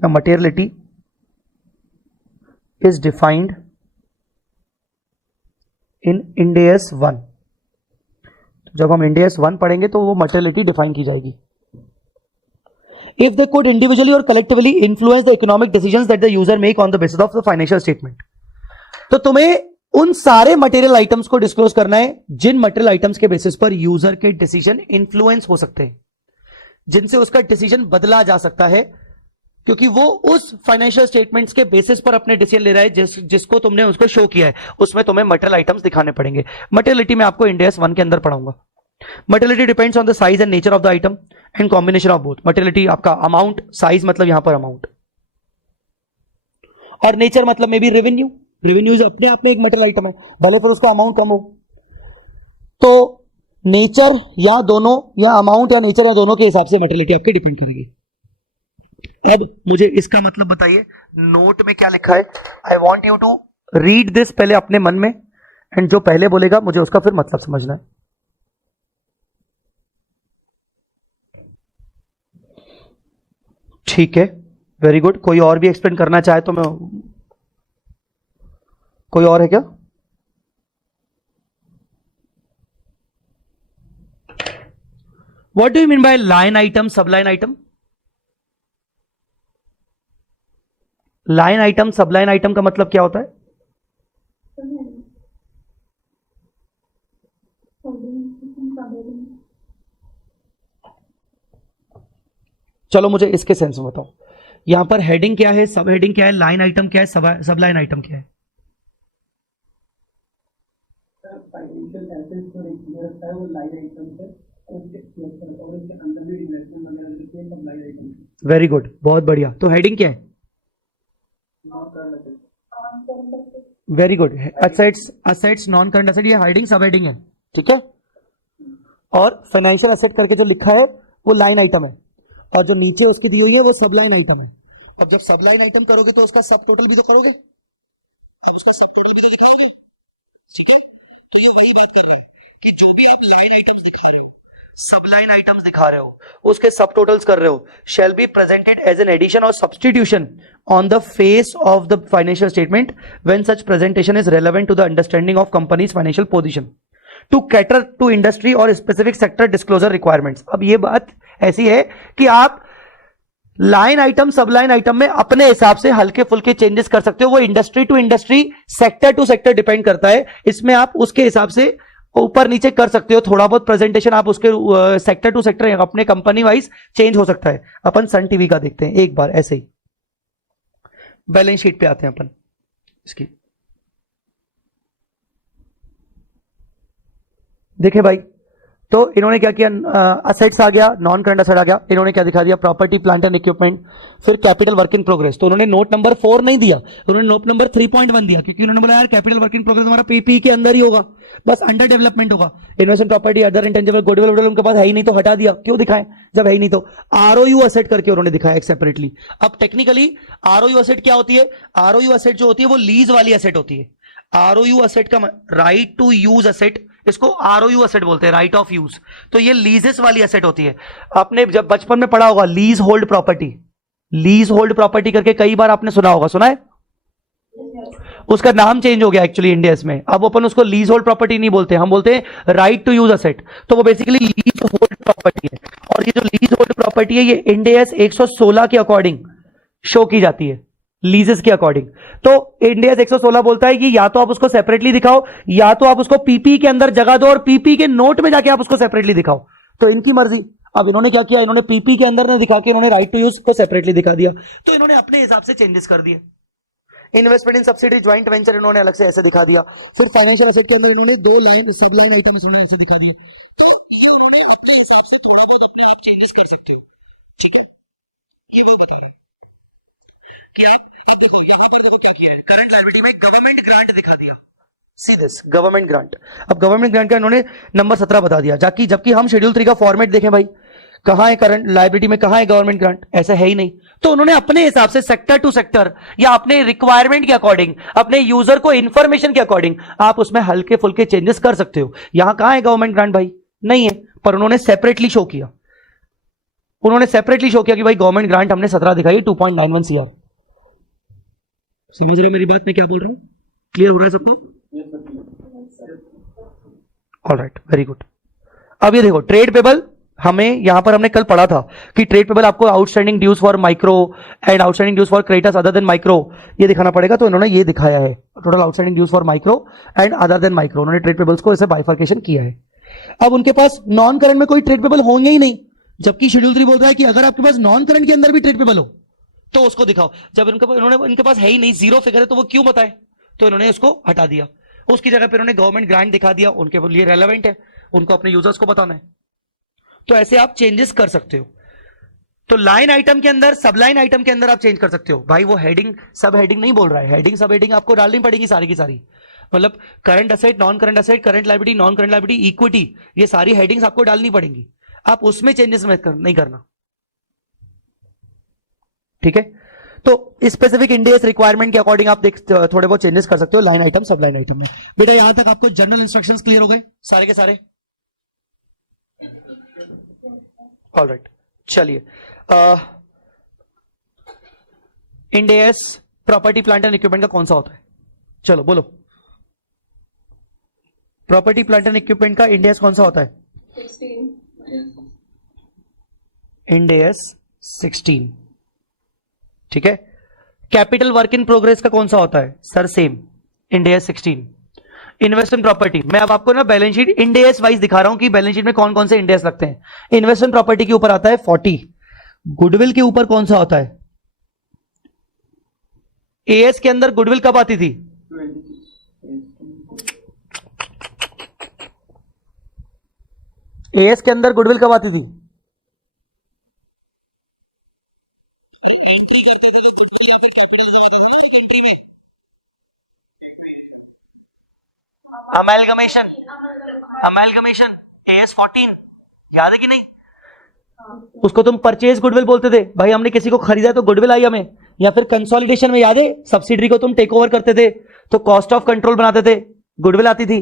materiality is defined in Ind AS 1। जब हम Ind AS 1 पढ़ेंगे तो वो मटेरियलिटी डिफाइन की जाएगी। if they could individually or collectively influence the economic decisions that the user make on the basis of the financial statement. तो तुम्हें उन सारे मटेरियल आइटम्स को डिस्क्लोज करना है जिन मटेरियल आइटम्स के बेसिस पर यूजर के डिसीजन इन्फ्लुएंस हो सकते हैं, जिनसे उसका डिसीजन बदला जा सकता है, क्योंकि वो उस फाइनेंशियल स्टेटमेंट्स के बेसिस पर अपने डिसीजन ले रहा है जिसको तुमने उसको शो किया है, उसमें तुम्हें मटेरियल आइटम्स दिखाने पड़ेंगे. मटेरियलिटी में आपको इंड AS 1 के अंदर पढ़ाऊंगा. Materiality depends on the size and nature of the item and combination of both. Materiality आपका अमाउंट, साइज मतलब यहां पर अमाउंट, और नेचर मतलब मे बी रेवेन्यू. रेवेन्यू अपने आप में एक मटेरियल आइटम है, भले फिर उसका अमाउंट कम हो. तो नेचर या दोनों, या अमाउंट या नेचर या दोनों के हिसाब से मटेरियलिटी आपकी डिपेंड करेगी. अब मुझे इसका मतलब बताइए, नोट में क्या लिखा है. I want you to read this पहले अपने मन में, एंड जो पहले बोलेगा मुझे उसका फिर मतलब समझना है. ठीक है, वेरी गुड. कोई और भी एक्सप्लेन करना चाहे तो मैं, कोई और है क्या? What do you mean by line item, सबलाइन item? Line item, सबलाइन item का मतलब क्या होता है? चलो मुझे इसके सेंस में बताओ. यहां पर हेडिंग क्या है, सब हेडिंग क्या है, लाइन आइटम क्या है, सब लाइन आइटम क्या है? फाइनेंशियल एसेट्स जो रखता है वो लाइन आइटम है, और उसके अंदर भी इन्वेस्टमेंट वगैरह लिखे हैं, सब लाइन आइटम है. वेरी गुड, बहुत बढ़िया. तो हेडिंग क्या है? Very good. Assets, assets non current asset, ये हेडिंग सब हेडिंग है. ठीक है. और फाइनेंशियल एसेट करके जो लिखा है वो लाइन आइटम है, और जो नीचे उसकी दी हुई है वो सब लाइन आइटम है. अब जब सब लाइन आइटम करोगे तो उसका सब टोटल भी तो करोगे. सब लाइन आइटम्स दिखा रहे हो, उसके सब टोटल्स कर रहे हो, shall be presented as an addition or substitution on the face of the financial statement when such presentation is relevant to the understanding of company's financial position to cater to industry or specific sector disclosure requirements. अब ये बात ऐसी है कि आप line item, sub line item में अपने हिसाब से हल्के फुल्के चेंजेस कर सकते हो. वो industry to industry, sector to sector depend करता है. इसमें आप उसके हिसाब से ऊपर नीचे कर सकते हो. थोड़ा बहुत प्रेजेंटेशन आप उसके सेक्टर टू सेक्टर अपने कंपनी वाइज चेंज हो सकता है. अपन सन टीवी का देखते हैं एक बार ऐसे ही. बैलेंस शीट पे आते हैं अपन इसकी. देखिए भाई, तो इन्होंने क्या किया, असेट्स आ गया, नॉन करंट असेट आ गया. इन्होंने क्या दिखा दिया, प्रॉपर्टी प्लांट एंड इक्विपमेंट, फिर कैपिटल वर्क इन प्रोग्रेस. तो उन्होंने नोट नंबर 4 नहीं दिया, उन्होंने नोट नंबर 3.1 दिया, क्योंकि उन्होंने बोला यार कैपिटल वर्क इन प्रोग्रेस हमारा पीपी के अंदर ही होगा, बस अंडर डेवलपमेंट होगा. Investment property, other intangible goodwill उनके पास है ही नहीं, तो हटा दिया. क्यों दिखाएं जब है ही नहीं? तो आरओयू असेट करके उन्होंने दिखाया एक सेपरेटली. अब टेक्निकली आरओयू असेट क्या होती है? आरओयू असेट जो होती है वो लीज वाली असेट होती है. आरओयू असेट का राइट टू यूज असेट, इसको आरओयू असेट बोलते हैं, राइट ऑफ यूज. तो ये लीजेस वाली असेट होती है. आपने जब बचपन में पढ़ा होगा lease hold property, lease hold property करके कई बार आपने सुना होगा. सुना है? उसका नाम चेंज हो गया एक्चुअली इंडिया में. अब अपन उसको लीज होल्ड प्रॉपर्टी नहीं बोलते, हम बोलते हैं राइट टू यूज असेट. तो वो बेसिकली लीज होल्ड प्रॉपर्टी है. और ये जो लीज होल्ड प्रॉपर्टी है ये इंडिया 116 के अकॉर्डिंग शो की जाती है, लीजेस के अकॉर्डिंग. तो इंडिया 116 बोलता है कि या तो आप उसको सेपरेटली दिखाओ, या तो आप उसको पीपी के अंदर जगह दो और पीपी के नोट में जाके आप उसको सेपरेटली दिखाओ. तो इनकी मर्जी. अब इन्होंने क्या किया, इन्होंने पीपी के अंदर ने दिखा के इन्होंने राइट टू यूज को सेपरेटली दिखा दिया. तो इन्होंने अपने हिसाब से चेंजेस कर दिए. इन्वेस्टमेंट इन सब्सिडी ज्वाइंट वेंचर इन्होंने अलग से ऐसे दिखा दिया. फिर फाइनेंशियल एसेट के अंदर इन्होंने 2 लाइन सब लाइन आइटम्स ऐसे दिखा दिया. तो ये उन्होंने अपने हिसाब से थोड़ा बहुत अपने आप चेंजेस कर सकते हो. ठीक है, ये वो बता रहे हैं कि आप अब देखो यहां पर देखो क्या किया है, करंट लायबिलिटी में गवर्नमेंट ग्रांट दिखा दिया. See this government grant. अब गवर्नमेंट ग्रांट का इन्होंने नंबर 17 बता दिया, जबकि हम शेड्यूल 3 का फॉर्मेट देखें भाई, कहां है करंट लायबिलिटी में, कहां है गवर्नमेंट ग्रांट? ऐसा है ही नहीं. तो उन्होंने अपने हिसाब से सेक्टर टू सेक्टर या अपने रिक्वायरमेंट के अकॉर्डिंग, अपने यूजर को इंफॉर्मेशन के अकॉर्डिंग आप उसमें हल्के फुल्के चेंजेस कर सकते हो. यहां कहां है गवर्नमेंट ग्रांट भाई? नहीं है. पर उन्होंने सेपरेटली शो किया, उन्होंने सेपरेटली शो किया कि भाई गवर्नमेंट ग्रांट हमने 17 दिखाई, 2.91 CR. समझ रहे हो मेरी बात, मैं क्या बोल रहा हूं? क्लियर हो रहा है सबको? All right, very good. अब ये देखो ट्रेड पेबल हमें यहां पर हमने कल पढ़ा था कि ट्रेड पेबल आपको outstanding dues for micro and outstanding dues for creditors other than micro ये दिखाना पड़ेगा, तो इन्होंने ये दिखाया है total outstanding dues for micro and other than micro, उन्होंने ट्रेड पेबल्स को ऐसे बाइफर्केशन किया है। अब उनके पास नॉन करंट में कोई ट्रेड पेबल होंगे ही नहीं, जबकि शेड्यूल 3 बोल रहा है कि अगर आपके पास नॉन करंट के अंदर भी ट्रेड पेबल हो तो उसको दिखाओ। जब इनके पास है ही नहीं, जीरो फिगर है, तो वो क्यों बताए, तो इन्होंने उसको हटा दिया। उसकी जगह पर उन्होंने गवर्नमेंट ग्रांट दिखा दिया, उनके लिए रेलेवेंट है, उनको अपने यूजर्स को बताना है। तो ऐसे आप चेंजेस कर सकते हो। तो लाइन आइटम के अंदर, सब लाइन आइटम के अंदर आप चेंज कर सकते हो। भाई वो हेडिंग सब हेडिंग नहीं बोल रहा है, हेडिंग सब हेडिंग आपको डालनी पड़ेगी सारी की सारी, मतलब current asset, non current asset, current liability, non current liability, equity, ये सारी हेडिंग्स आपको डालनी पड़ेंगी। आप उसमें चेंजेस नहीं करना, ठीक है। तो स्पेसिफिक इंडेस रिक्वायरमेंट के अकॉर्डिंग आप थोड़े बहुत चेंजेस कर सकते हो line item, sub line item में। बेटा यहां तक आपको जनरल इंस्ट्रक्शंस क्लियर हो गए सारे के सारे? ऑलराइट, चलिए इंडेस प्रॉपर्टी प्लांट एंड इक्विपमेंट का कौन सा होता है? चलो बोलो, प्रॉपर्टी प्लांट एंड इक्विपमेंट का इंडेस कौन सा होता है? 16. इंडेस 16, ठीक है। कैपिटल वर्क इन प्रोग्रेस का कौन सा होता है? Sir same, Ind AS 16। Investment property, मैं अब आपको ना बैलेंस शीट इंडेस वाइज दिखा रहा हूं कि बैलेंस शीट में कौन कौन से इंडेस लगते हैं। इन्वेस्टमेंट प्रॉपर्टी के ऊपर आता है 40। गुडविल के ऊपर कौन सा होता है? एएस के अंदर गुडविल कब आती थी? एएस के अंदर गुडविल कब आती थी? अमेलगमेशन, अमेलगमेशन एएस 14 याद है कि नहीं? उसको तुम परचेज गुडविल बोलते थे। भाई हमने किसी को खरीदा तो गुडविल आई हमें, या फिर कंसोलिडेशन में याद है सब्सिडरी को तुम टेक ओवर करते थे तो कॉस्ट ऑफ कंट्रोल बनाते थे, गुडविल आती थी।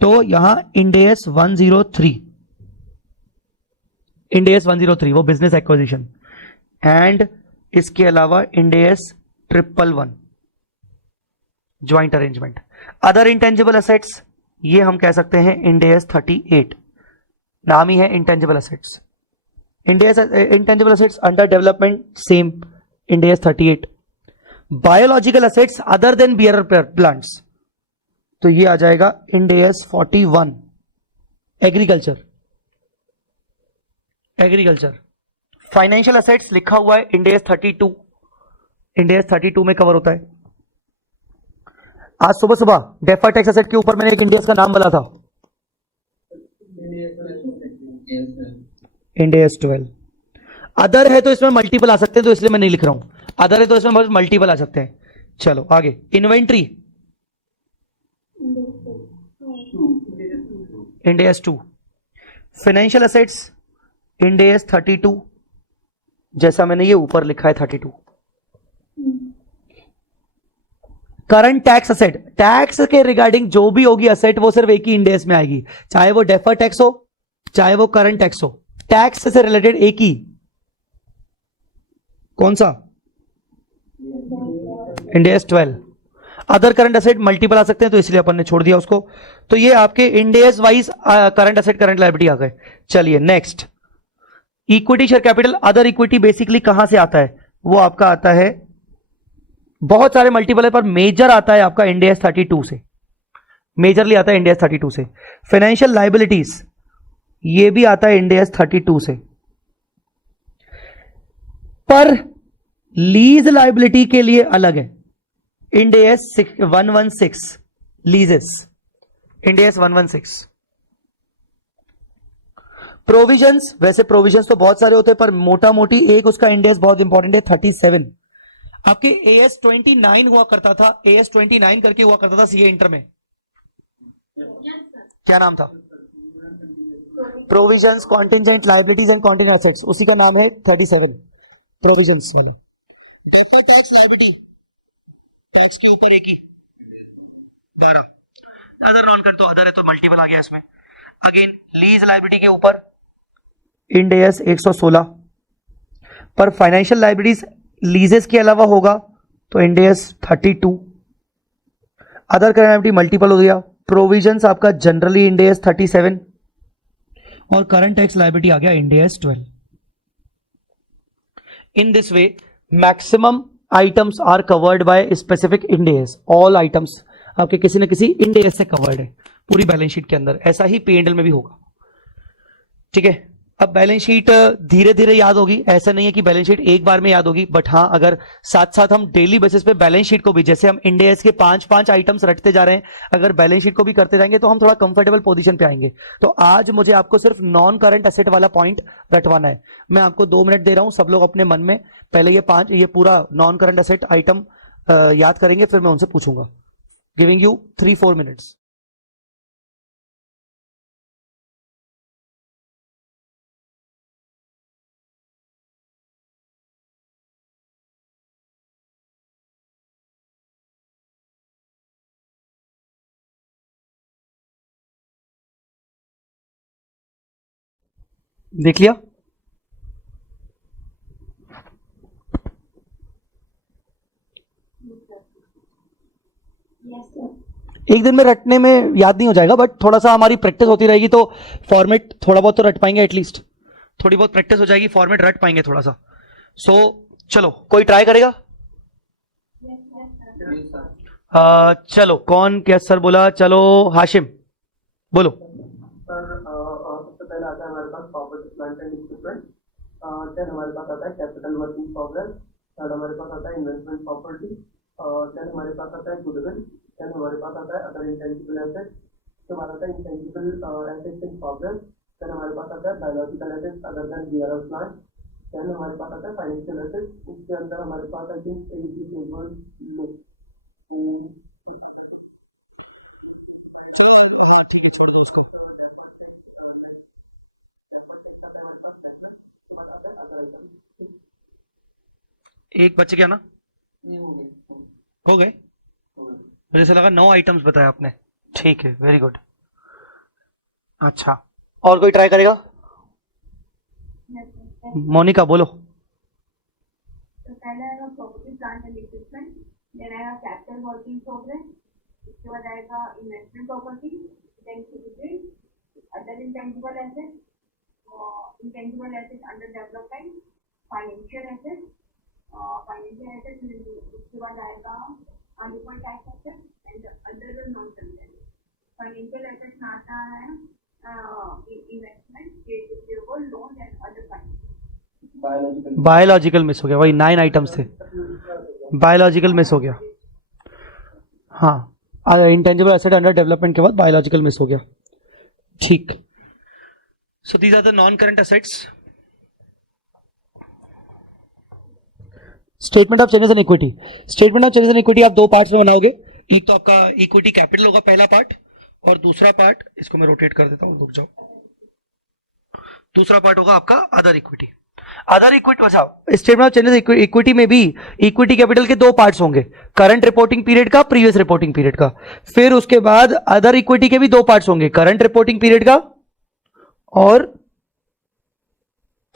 तो यहां इंडेस 103, इंडेस 103 वो बिजनेस एक्विजिशन, एंड इसके अलावा इंडेस 111 joint arrangement. Other intangible assets ये हम कह सकते हैं इंडेस 38, नाम ही है intangible assets. Ind AS intangible assets under development same, Ind AS 38। Biological assets other than bearer plants, तो ये आ जाएगा Ind AS 41। Agriculture, agriculture. Financial assets लिखा हुआ है इंडेस 32, इंडेस 32 में कवर होता है। आज सुबह सुबह डेफर्ड टैक्स एसेट के ऊपर मैंने एक इंडेस का नाम बोला था, इंडेस 12। अदर है तो इसमें मल्टीपल आ सकते हैं, तो इसलिए मैं नहीं लिख रहा हूं। अदर है तो इसमें मल्टीपल आ सकते हैं। चलो आगे, इन्वेंट्री इंडेस 2। फाइनेंशियल असेट्स इंडेस 32, जैसा मैंने ये ऊपर लिखा है 32। करंट टैक्स असेट, टैक्स के रिगार्डिंग जो भी होगी असेट वो सिर्फ एक ही इंडेस में आएगी, चाहे वो डेफर टैक्स हो चाहे वो करंट टैक्स हो, टैक्स से रिलेटेड एक ही। कौन सा? इंडेस 12। अदर करंट असेट मल्टीपल आ सकते हैं तो इसलिए अपन ने छोड़ दिया उसको। तो ये आपके Ind AS wise current asset current liability आ गए। चलिए next, equity share capital. Other equity basically कहां से आता है? वो आपका आता है, बहुत सारे मल्टीपल है पर मेजर आता है आपका इंडेस 32 से, मेजरली आता है इंडेस 32 से। फाइनेंशियल लायबिलिटीज ये भी आता है इंडेस 32 से, पर लीज लायबिलिटी के लिए अलग है इंडेस 116, लीजेस इंडेस 116। प्रोविजंस, वैसे प्रोविजंस तो बहुत सारे होते हैं पर मोटा मोटी एक उसका इंडेस बहुत इंपॉर्टेंट है 37। आपके AS 29 हुआ करता था, AS 29 करके हुआ करता था सीए इंटर में, क्या नाम था? Provisions, contingent liabilities and contingent assets, उसी का नाम है 37 प्रोविजंस वाला। डेफर्ड टैक्स लायबिलिटी, टैक्स के ऊपर एक ही 12। अदर नॉन कर तो अदर है तो मल्टीपल आ गया इसमें। अगेन लीज लायबिलिटी के ऊपर इंडेस 116, पर फाइनेंशियल लायबिलिटीज लीजेस के अलावा होगा तो इंडेस 32। अदर करंट लायबिलिटी मल्टीपल हो गया प्रोविजंस आपका जनरली इंड एस 37 और करंट टैक्स लायबिलिटी आ गया Ind AS 12. In this way maximum items are covered by specific Ind AS. All items आपके किसी न किसी इंड एस से कवर्ड है पूरी बैलेंस शीट के अंदर. ऐसा ही P&L में भी होगा. ठीक है. अब बैलेंस शीट धीरे धीरे याद होगी, ऐसा नहीं है कि बैलेंस शीट एक बार में याद होगी, बट हाँ अगर साथ साथ हम डेली बेसिस पे बैलेंस शीट को भी, जैसे हम इंड एस के 5 आइटम्स रटते जा रहे हैं, अगर बैलेंस शीट को भी करते जाएंगे तो हम थोड़ा कंफर्टेबल पोजीशन पे आएंगे. तो आज मुझे आपको सिर्फ नॉन करंट एसेट वाला पॉइंट रटवाना है. मैं आपको 2 मिनट दे रहा हूं, सब लोग अपने मन में पहले ये पूरा नॉन करंट एसेट आइटम याद करेंगे, फिर मैं उनसे पूछूंगा. Giving you 3-4 minutes. देख लिया? एक दिन में रटने में याद नहीं हो जाएगा, बट थोड़ा सा हमारी प्रैक्टिस होती रहेगी तो फॉर्मेट थोड़ा बहुत तो रट पाएंगे. एटलीस्ट थोड़ी बहुत प्रैक्टिस हो जाएगी, फॉर्मेट रट पाएंगे थोड़ा सा. सो चलो कोई ट्राई करेगा? चलो कौन क्या सर बोला? चलो हाशिम बोलो. सर सबसे पहले आता है हमारे पास property plant and equipment. Then हमारे पास आता है capital work in progress. Third हमारे पास आता है इन्वेस्टमेंट प्रॉपर्टी. देन हमारे पास आता है गुडविल. देन हमारे पास आता है अदर इंटेंजिबल एसेट्स. उसके बाद आता है intangible assets in progress. Then हमारे पास आता है बायोलॉजिकल एसेट्स अदर देन वीआरएस प्लांट. देन हमारे पास आता है फाइनेंशियल एसेट्स. उसके अंदर हमारे पास आई थिंक ठीक है, छोड़ दो उसको. एक बच गया ना? हो गए? मुझे ऐसा लगा 9 आइटम्स बताया आपने. ठीक है, वेरी गुड. अच्छा, और कोई ट्राई करेगा? मोनिका बोलो. तो पहले आएगा property plant and equipment, then आएगा कैपिटल वर्क इन प्रोग्रेस, उसके बाद आएगा investment property, then goodwill, other intangible assets, intangible assets under development, financial assets, उसके बाद आएगा and deferred tax assets and other non current. Financial assets में आता है investment, receivable, loan and other finance. Biological miss हो गया, वही 9 आइटम्स थे. बायोलॉजिकल मिस हो गया. हाँ, इंटेंजिबल एसेट अंडर डेवलपमेंट के बाद बायोलॉजिकल मिस हो गया. ठीक. So these are the non current assets. Statement of changes in equity. Statement of changes in equity आप 2 पार्ट्स में बनाओगे. एक तो आपका इक्विटी कैपिटल होगा पहला पार्ट, और दूसरा पार्ट, इसको मैं रोटेट कर देता हूं, रुक जाओ. दूसरा पार्ट होगा आपका अदर इक्विटी. अदर इक्विटी, अच्छा, स्टेटमेंट ऑफ चेंजेस इक्विटी में भी इक्विटी कैपिटल के 2 पार्ट्स होंगे, करंट रिपोर्टिंग पीरियड का, प्रीवियस रिपोर्टिंग पीरियड का. फिर उसके बाद अदर इक्विटी के भी 2 पार्ट्स होंगे, करंट रिपोर्टिंग पीरियड का और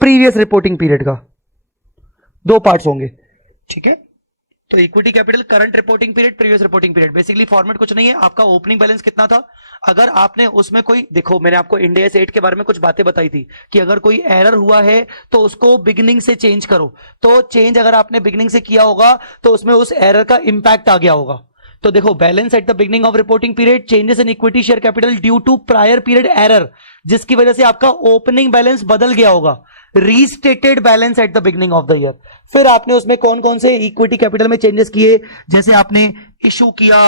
प्रीवियस रिपोर्टिंग पीरियड का. 2 पार्ट्स होंगे. ठीक है. तो equity capital, current reporting period, previous reporting period. Basically format कुछ नहीं है. आपका ओपनिंग बैलेंस कितना था, अगर आपने उसमें कोई, देखो मैंने आपको इंड एस 8 के बारे में कुछ बातें बताई थी कि अगर कोई एरर हुआ है तो उसको बिगिनिंग से चेंज करो. तो चेंज अगर आपने बिगिनिंग से किया होगा तो उसमें उस एरर का इंपैक्ट आ गया होगा. तो देखो, balance at the beginning of reporting period, changes in equity share capital due to prior period error, जिसकी वजह से आपका ओपनिंग बैलेंस बदल गया होगा. Restated balance at the beginning of the year. फिर आपने उसमें कौन कौन से इक्विटी कैपिटल में चेंजेस किए, जैसे आपने इशू किया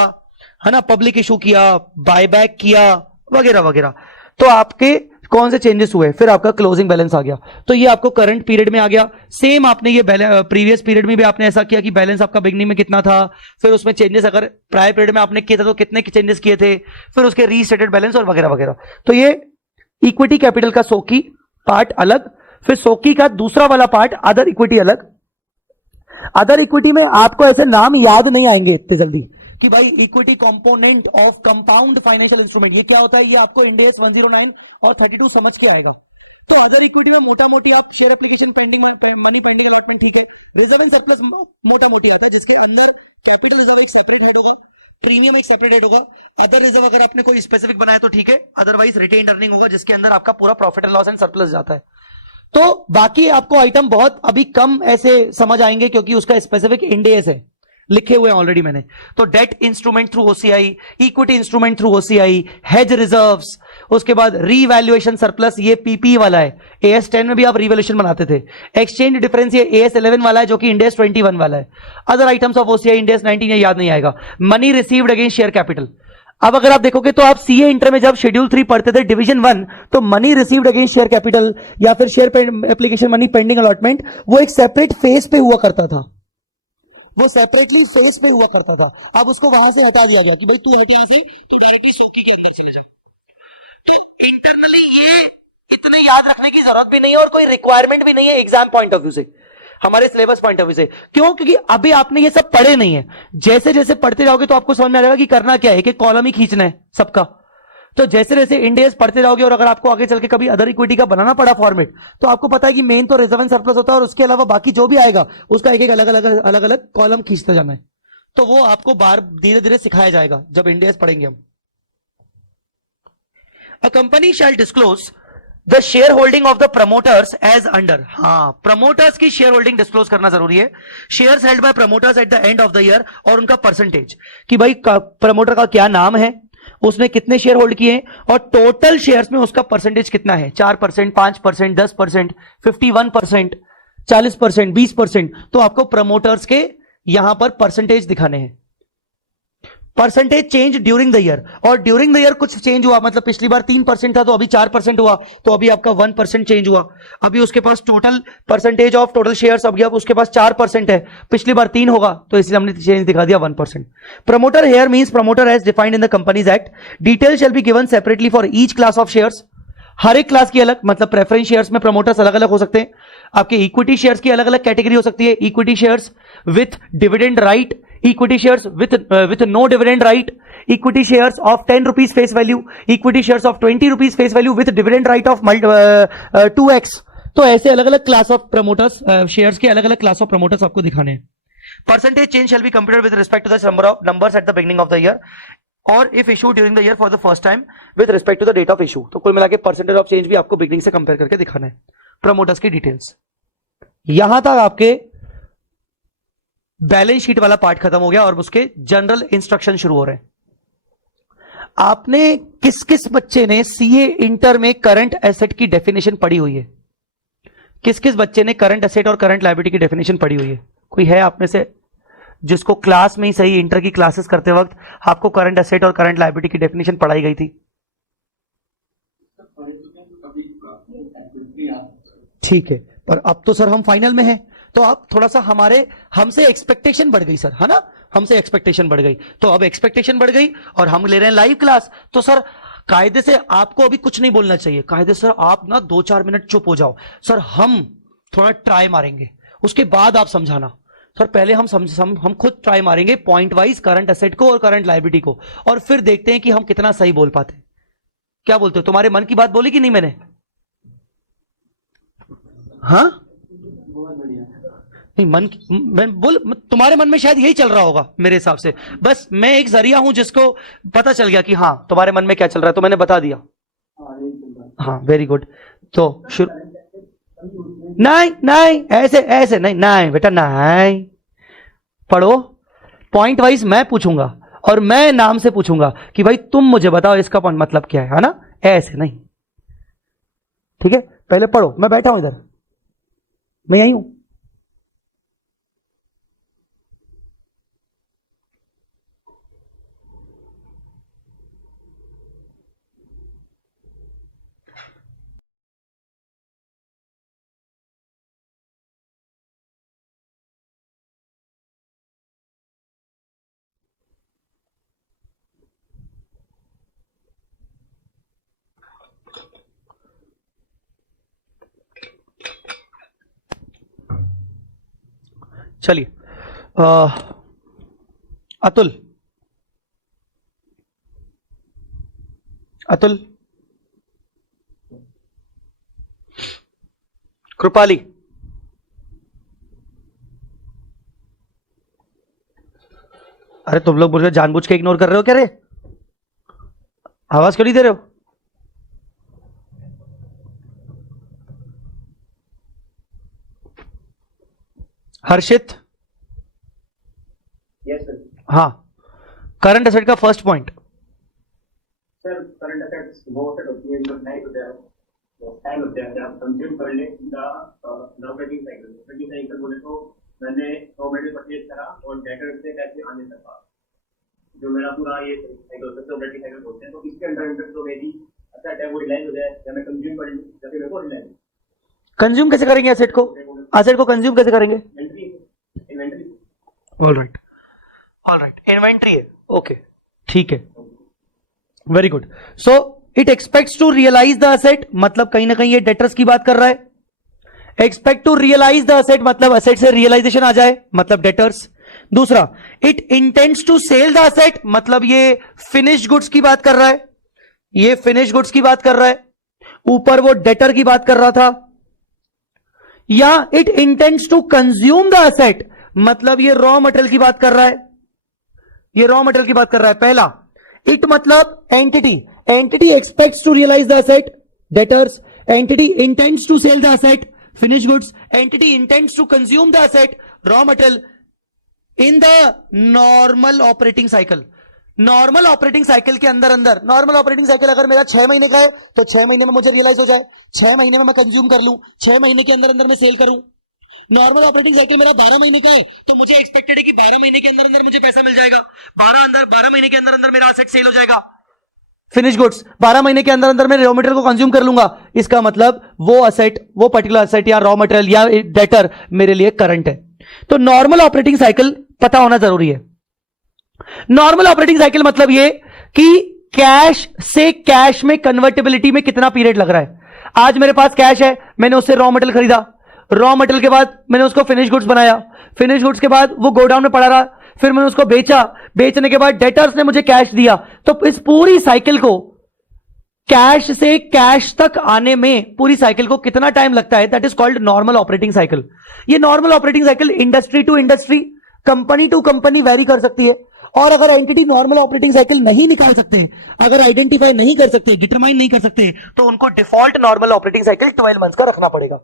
है ना, पब्लिक इशू किया, बायबैक किया, वगैरह वगैरह. तो आपके कौन से चेंजेस हुए, फिर आपका क्लोजिंग बैलेंस आ गया. तो ये आपको करंट पीरियड में आ गया. सेम आपने ये प्रीवियस पीरियड में भी आपने ऐसा किया कि बैलेंस आपका बिगिनिंग में कितना था, फिर उसमें चेंजेस अगर प्रायर पीरियड में आपने किए थे तो कितने चेंजेस किए थे, फिर उसके रीस्टेटेड बैलेंस और वगैरह वगैरह. तो ये इक्विटी कैपिटल का सोकी पार्ट अलग, फिर सोकी का दूसरा वाला पार्ट अदर इक्विटी अलग. अदर इक्विटी में आपको ऐसे नाम याद नहीं आएंगे इतने जल्दी कि भाई equity component of compound financial instrument, ये क्या होता है, ये आपको इंड एस 109 और 32 समझ के आएगा. तो अदर इक्विटी में मोटा मोटी आप share application pending money pending document, ठीक है, रिजर्व एंड सरप्लस मोटा मोटी आती है, जिसके अंदर कैपिटल एक सेपरेट हेड होगा, प्रीमियम एक सेपरेट हेड होगा, अदर रिजर्व अगर आपने कोई स्पेसिफिक बनाया तो ठीक है, अदरवाइज रिटेन्ड अर्निंग होगा जिसके अंदर आपका पूरा profit and loss and surplus जाता है। तो बाकी आपको आइटम बहुत अभी कम ऐसे समझ आएंगे क्योंकि उसका स्पेसिफिक इंड एस है, लिखे हुए ऑलरेडी मैंने। तो debt instrument through OCI, equity instrument through OCI, hedge reserves, उसके बाद रीवैल्यूएशन सरप्लस, ये पीपी वाला है। एएस 10 में भी आप रीवैल्यूएशन बनाते थे। एक्सचेंज डिफरेंस ये एएस 11 वाला है जो कि इंडेस 21 वाला है। अदर आइटम्स ऑफ ओसीआई इंडेस 19 ये याद नहीं आएगा। Money received against share capital, अब अगर आप देखोगे तो आप सीए इंटर में जब शेड्यूल 3 पढ़ते थे डिवीजन 1, तो money received against share capital या फिर share application money pending allotment, वो एक सेपरेट फेस पे हुआ करता था, वो सेपरेटली फेस पे हुआ करता था। अब उसको वहां से हटा दिया गया कि भाई तू हट यहां से, तू डायरेक्टली सोकी के अंदर चले जा। तो इंटरनली ये इतने याद रखने की जरूरत भी नहीं है और कोई रिक्वायरमेंट भी नहीं है एग्जाम पॉइंट ऑफ व्यू से, हमारे सिलेबस पॉइंट ऑफ व्यू से। क्यों? क्योंकि अभी आपने ये सब पढ़े नहीं है। जैसे जैसे पढ़ते जाओगे तो आपको समझ में आ जाएगा कि करना क्या है, एक कॉलम ही खींचना है सबका। तो जैसे जैसे इंडेस पढ़ते जाओगे और अगर आपको आगे चल के कभी अदर इक्विटी का बनाना पड़ा फॉर्मेट, तो आपको पता है कि मेन तो रिजर्व एंड सरप्लस होता है और उसके अलावा बाकी जो भी आएगा उसका एक एक अलग अलग कॉलम खींचते जाना है। तो वो आपको बार धीरे धीरे सिखाया जाएगा जब इंडेस पढ़ेंगे हम। A company shall disclose the shareholding of the promoters as under। हाँ, promoters की shareholding disclose करना जरूरी है। Shares held by promoters at the end of the year और उनका परसेंटेज कि भाई प्रमोटर का क्या नाम है, उसने कितने शेयर होल्ड किए और टोटल शेयर्स में उसका परसेंटेज कितना है, 4%, 5%, 10%, 51%, 40%, 20%। तो आपको प्रमोटर्स के यहां पर परसेंटेज दिखाने हैं। Percentage change during the year, और ड्यूरिंग द ईयर कुछ चेंज हुआ, मतलब पिछली बार 3% था तो अभी 4% हुआ, तो अभी आपका 1% चेंज हुआ। अभी उसके पास total percentage of total shares अभी अब उसके पास 4% है, पिछली बार 3 होगा तो इसलिए हमने चेंज दिखा दिया 1%। Promoter here means promoter as defined in the Companies Act. Detail shall be given separately for each class of shares. हर एक क्लास की अलग, मतलब प्रेफरेंस शेयर्स में प्रमोटर्स अलग अलग हो सकते हैं। आपके इक्विटी शेयर्स की अलग अलग कैटेगरी हो सकती है, equity shares with dividend right, equity shares with no dividend right, equity shares of 10 rupees face value, equity shares of 20 rupees face value with dividend right of 2x। तो ऐसे अलग अलग क्लास ऑफ प्रमोटर्स, शेयर्स के अलग अलग class of promoters आपको दिखाने हैं। Percentage change shall be computed with respect to the number of numbers at the beginning of the year और if issue during the year for the first time with respect to the date of issue. तो कुल मिला के percentage of change भी आपको beginning से compare करके दिखाना है। प्रमोटर्स की डिटेल्स, यहां तक आपके बैलेंस शीट वाला पार्ट खत्म हो गया और उसके जनरल इंस्ट्रक्शन शुरू हो रहे हैं। आपने किस किस बच्चे ने सीए इंटर में करंट एसेट की डेफिनेशन पढ़ी हुई है? किस किस बच्चे ने करंट एसेट और करंट लायबिलिटी की डेफिनेशन पढ़ी हुई है? कोई है आप में से जिसको क्लास में ही सही, इंटर की क्लासेस करते वक्त आपको करंट एसेट और करंट लायबिलिटी की डेफिनेशन पढ़ाई गई थी? ठीक है, पर अब तो सर हम फाइनल में हैं, तो अब थोड़ा सा हमसे एक्सपेक्टेशन बढ़ गई सर, है ना, हमसे एक्सपेक्टेशन बढ़ गई। तो अब एक्सपेक्टेशन बढ़ गई और हम ले रहे हैं लाइव क्लास, तो सर कायदे से आपको अभी कुछ नहीं बोलना चाहिए। कायदे सर आप ना 2-4 मिनट चुप हो जाओ, सर हम थोड़ा ट्राई मारेंगे, उसके बाद आप समझाना। सर पहले हम खुद ट्राई मारेंगे पॉइंट वाइज करंट एसेट को और करंट लायबिलिटी को, और फिर देखते हैं कि हम कितना सही बोल पाते। क्या बोलते हो, तुम्हारे मन की बात बोली कि नहीं मैंने? हाँ नहीं, मैं बोल, तुम्हारे मन में शायद यही चल रहा होगा मेरे हिसाब से। बस मैं एक जरिया हूं जिसको पता चल गया कि हाँ तुम्हारे मन में क्या चल रहा है, तो मैंने बता दिया। हाँ वेरी गुड। तो शुरू, नहीं नहीं ऐसे नहीं बेटा, नहीं पढ़ो पॉइंट वाइज। मैं पूछूंगा और मैं नाम से पूछूंगा कि भाई तुम मुझे बताओ इसका मतलब क्या है ना, ऐसे नहीं। ठीक है, पहले पढ़ो। मैं बैठा हूं इधर, मैं यही हूं। चलिए, अतुल कृपाली, अरे तुम लोग मुझे जानबूझ के इग्नोर कर रहे हो क्या रे? आवाज क्यों नहीं दे रहे हो? हर्षित? Yes sir. हाँ, करंट एसेट का first point. Sir current assets वो असेट होती है जो टाइम होता है, टाइम होता है आप कंज्यूम कर ले ऑपरेटिंग साइकिल बोले तो मैंने रॉ मटेरियल परचेज करा और डेटर से कैसे आने तक जो मेरा पूरा ये साइकिल होता है ऑपरेटिंग साइकिल बोलते हैं, तो इसके अंदर तो मेरी असेट है वो रिलाइज हो जाए या मैं कंज्यूम कर लूं या फिर मेरे को रिलाइज कंज्यूम कैसे करेंगे एसेट को? एसेट को कंज्यूम कैसे करेंगे? इन्वेंटरी। ऑल राइट, इन्वेंट्री है. ओके, ठीक है, very good. So it expects to realise the asset, मतलब कहीं ना कहीं ये डेटर्स की बात कर रहा है. Expect to realise the asset मतलब असेट से रियलाइजेशन आ जाए, मतलब डेटर्स. दूसरा, it intends to sell the asset, मतलब ये फिनिश गुड्स की बात कर रहा है. ये फिनिश गुड्स की बात कर रहा है. ऊपर वो डेटर की बात कर रहा था. या it intends to consume the asset, मतलब ये रॉ मटेरियल की बात कर रहा है. ये रॉ मटेरियल की बात कर रहा है. पहला, इट मतलब entity. Entity expects to realise the asset, debtors. Entity intends to sell the asset, finish goods. Entity intends to consume the asset, raw material. In the normal operating cycle, normal operating cycle के अंदर normal operating cycle अगर मेरा 6 महीने का है तो 6 महीने में मुझे रियलाइज हो जाए, 6 महीने में मैं कंज्यूम कर लूं, 6 महीने के अंदर मैं सेल करूं. नॉर्मल ऑपरेटिंग साइकिल मेरा 12 महीने का है तो मुझे एक्सपेक्टेड है कि 12 महीने के अंदर मुझे पैसा मिल जाएगा. 12 महीने के अंदर मेरा एसेट सेल हो जाएगा. फिनिश गुड्स 12 महीने के अंदर मैं रॉ मटेरियल को कंज्यूम कर लूंगा. इसका मतलब वो असेट, वो पर्टिकुलर असेट या रॉ मटेरियल या डेटर मेरे लिए करंट है. तो नॉर्मल ऑपरेटिंग साइकिल पता होना जरूरी है. नॉर्मल ऑपरेटिंग साइकिल मतलब ये कि कैश से कैश में कन्वर्टेबिलिटी में कितना पीरियड लग रहा है. आज मेरे पास कैश है, मैंने उससे रॉ मटेरियल खरीदा, रॉ मटेरियल के बाद मैंने उसको फिनिश गुड्स बनाया, फिनिश गुड्स के बाद वो गोडाउन में पड़ा रहा, फिर मैंने उसको बेचा, बेचने के बाद डेटर्स ने मुझे कैश दिया. तो इस पूरी साइकिल को, कैश से कैश तक आने में पूरी साइकिल को कितना टाइम लगता है, that is called normal operating cycle. ये normal operating cycle industry to industry, company to company vary कर सकती है. और अगर एंटिटी नॉर्मल ऑपरेटिंग साइकिल नहीं निकाल सकते, अगर आइडेंटिफाई नहीं कर सकते, डिटरमाइन नहीं कर सकते, तो उनको default normal operating cycle 12 months का रखना पड़ेगा,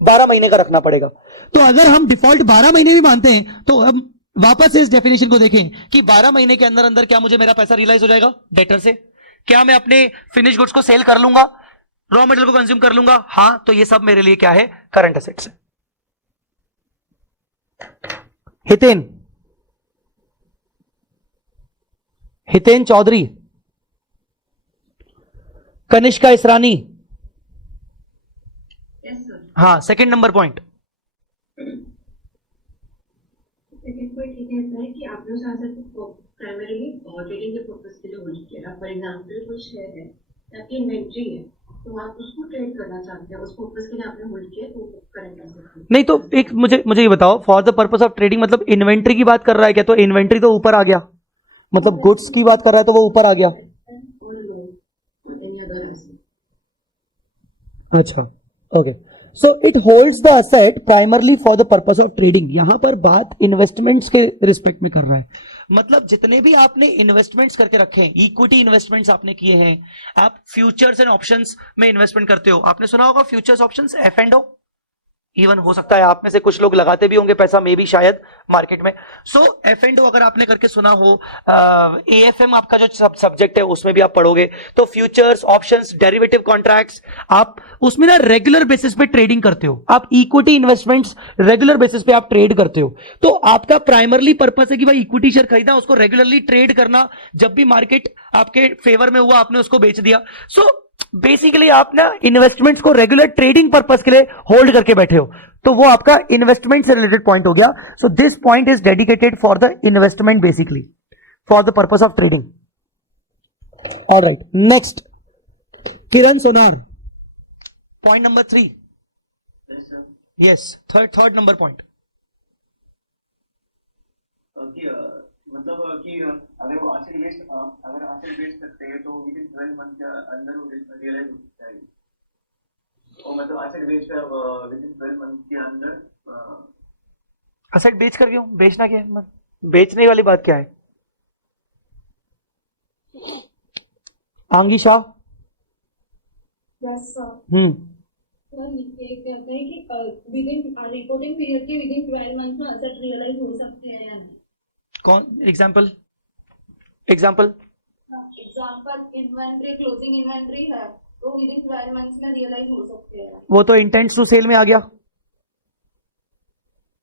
12 महीने का रखना पड़ेगा. तो अगर हम डिफॉल्ट 12 महीने भी मानते हैं तो हम वापस इस डेफिनेशन को देखें कि 12 महीने के अंदर क्या मुझे मेरा पैसा रियलाइज हो जाएगा डेटर से? क्या मैं अपने फिनिश गुड्स को सेल कर लूंगा, रॉ मटेरियल को कंज्यूम कर लूंगा? हां, तो ये सब मेरे लिए क्या है? करंट एसेट्स है. हितेन चौधरी, कनिष्का इसरानी. हाँ, second number point. Second point ये कहता है कि आपने उस एसेट को प्राइमरीली ट्रेडिंग के पर्पस के लिए होल्ड किया. फॉर एग्जांपल कोई शेयर है, आपकी इन्वेंट्री है, तो आप उसको ट्रेड करना चाहते हैं, उस पर्पस के लिए आपने होल्ड किया, तो करंट एसेट नहीं. तो एक मुझे ये बताओ, for the purpose of trading मतलब इन्वेंट्री की बात कर रहा है क्या? तो इन्वेंट्री तो ऊपर आ गया, मतलब गुड्स की बात कर रहा है तो वो ऊपर आ गया. अच्छा, okay. So it holds the asset primarily for the purpose of trading. यहां पर बात इन्वेस्टमेंट्स के रिस्पेक्ट में कर रहा है. मतलब जितने भी आपने इन्वेस्टमेंट्स करके रखे हैं, इक्विटी इन्वेस्टमेंट्स आपने किए हैं, आप फ्यूचर्स एंड ऑप्शंस में इन्वेस्टमेंट करते हो. आपने सुना होगा फ्यूचर्स ऑप्शंस, F&O. इवन हो सकता है आप में से कुछ लोग लगाते भी होंगे पैसा, मे भी शायद मार्केट में. सो F&O अगर आपने करके सुना हो, AFM आपका जो सब्जेक्ट है उसमें भी आप पढ़ोगे, तो फ्यूचर्स, ऑप्शंस, डेरिवेटिव कॉन्ट्रैक्ट्स, आप उसमें ना रेगुलर बेसिस पे ट्रेडिंग करते हो. आप इक्विटी इन्वेस्टमेंट्स रेगुलर बेसिस पे आप ट्रेड करते हो. तो आपका प्राइमरली पर्पस है कि भाई इक्विटी शेयर खरीदा, उसको रेगुलरली ट्रेड करना, जब भी मार्केट आपके फेवर में हुआ आपने उसको बेच दिया. सो बेसिकली आप ना इन्वेस्टमेंट्स को रेगुलर ट्रेडिंग पर्पस के लिए होल्ड करके बैठे हो, तो वो आपका इन्वेस्टमेंट से रिलेटेड पॉइंट हो गया. So this point is dedicated for the investment, basically for the purpose of trading. Alright, next Kiran Sonar, point number 3. Yes, third number point. मतलब कि अगर वो एसेट बेच सकते हैं तो विद इन 12 मंथ के अंदर वो रियलाइज हो सकता है. और मतलब एसेट बेच कर विद इन 12 मंथ के अंदर एसेट बेच कर क्यों? बेचना क्या है? बेचने वाली बात क्या है? आंगी शाह। Yes, sir. सर ये कहते हैं कि विदिन रिपोर्टिंग पीरियड के विदिन 12 मंथ में असेट रियलाइज हो सकते हैं या नहीं? कौन example? Example inventory closing inventory है तो विदिन 12 मंथ्स में रियलाइज हो सकते हैं। वो तो इंटेंट्स टू सेल में आ गया,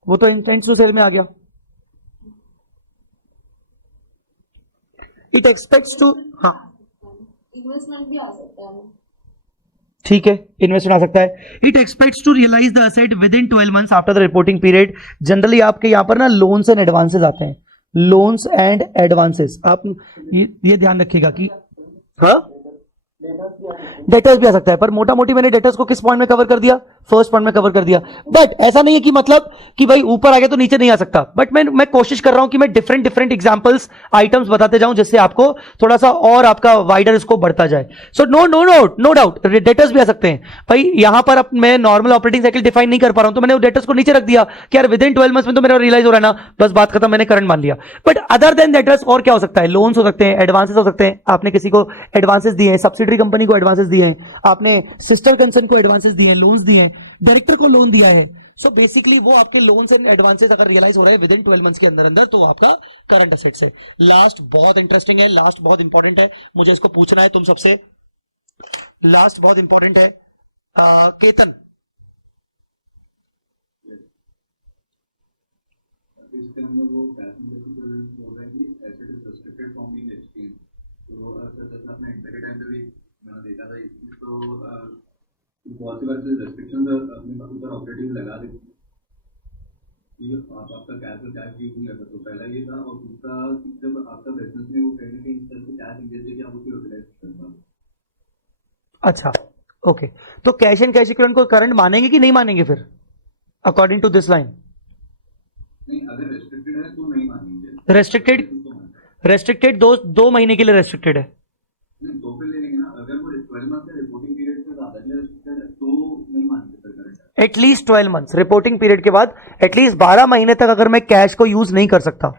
वो तो इंटेंट्स टू सेल में आ गया। इट एक्सपेक्ट्स टू, हाँ इन्वेस्टमेंट भी आ सकता है। ठीक है, इन्वेस्टमेंट आ सकता है। It expects to realise the asset within 12 months after the reporting period. Generally आपके यहां पर ना लोन्स एंड एडवांसेस आते हैं, लोन्स एंड एडवांसेस। आप ये ध्यान रखिएगा कि हाँ डेटर्स भी आ सकता है, पर मोटा मोटी मैंने डेटर्स को किस पॉइंट में कवर कर दिया? फर्स्ट पॉइंट में कवर कर दिया। बट ऐसा नहीं है कि मतलब कि भाई ऊपर आ गया तो नीचे नहीं आ सकता, बट मैं कोशिश कर रहा हूं कि मैं डिफरेंट एग्जांपल्स आइटम्स बताते जाऊं जिससे आपको थोड़ा सा और आपका वाइडर इसको बढ़ता जाए। सो नो डाउट डेटर्स भी आ सकते हैं। भाई यहां पर मैं नॉर्मल ऑपरेटिंग साइकिल डिफाइन नहीं कर पा रहा हूं तो मैंने डेटर्स को नीचे रख दिया कि यार विद इन 12 मंथ्स में तो मेरा रियलाइज हो रहा है ना, बस बात खत्म, मैंने करंट मान लिया। बट अदर देन डेटर्स और क्या हो सकता है? लोन्स हो सकते हैं, एडवांसेस हो सकते हैं। आपने किसी को एडवांसेस दिए हैं, सब्सिडरी कंपनी को एडवांसेस दिए हैं, आपने सिस्टर कंसर्न को एडवांसेस दिए हैं, लोन्स दिए हैं, डायरेक्टर को लोन दिया है। सो बेसिकली वो आपके लोन्स एंड एडवांसेस अगर रियलाइज हो रहे हैं विद इन 12 मंथ्स के अंदर अंदर तो आपका करंट एसेट्स है। लास्ट बहुत इंटरेस्टिंग है, लास्ट बहुत इंपॉर्टेंट है, मुझे इसको पूछना है तुम सबसे। लास्ट बहुत इंपॉर्टेंट है केतन। इसके अंदर वो बोल रहे हैं कि asset is restricted from being exchange. तो जैसे आपने इंटरनेट टाइम पे भी मैंने देखा था इसमें, तो बहुत सी बार रेस्ट्रिक्शंस अपने ऊपर ऑपरेटिव लगा देते हैं, आप आपका कैश यूज नहीं कर सकते। तो पहला ये था, और दूसरा जब आपका बिजनेस में वो कहीं ना कहीं इस तरह से कैश इंजेक्ट करके आप उसे यूटिलाइज कर पाते। अच्छा ओके, तो कैश एंड कैश इक्विवेलेंट को करंट मानेंगे कि नहीं मानेंगे फिर अकॉर्डिंग टू दिस लाइन? नहीं, अगर रेस्ट्रिक्टेड है तो नहीं मानेंगे। रेस्ट्रिक्टेड दो महीने के लिए रेस्ट्रिक्टेड है। नहीं, तो फिर ले लेंगे ना। अगर वो 12 मंथ के रिपोर्टिंग पीरियड से ज्यादा के लिए रेस्ट्रिक्टेड है तो नहीं मानेंगे फिर current. At least 12 months reporting period के बाद एटलीस्ट 12 महीने तक अगर मैं कैश को यूज नहीं कर सकता,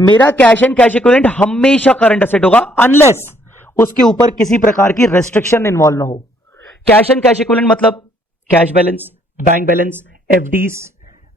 मेरा कैश एंड कैश इक्विवेलेंट हमेशा करंट एसेट होगा अनलेस उसके ऊपर किसी प्रकार की रेस्ट्रिक्शन इन्वॉल्व ना हो। कैश एंड कैश इक्विवेलेंट मतलब cash balance, bank balance, FDs,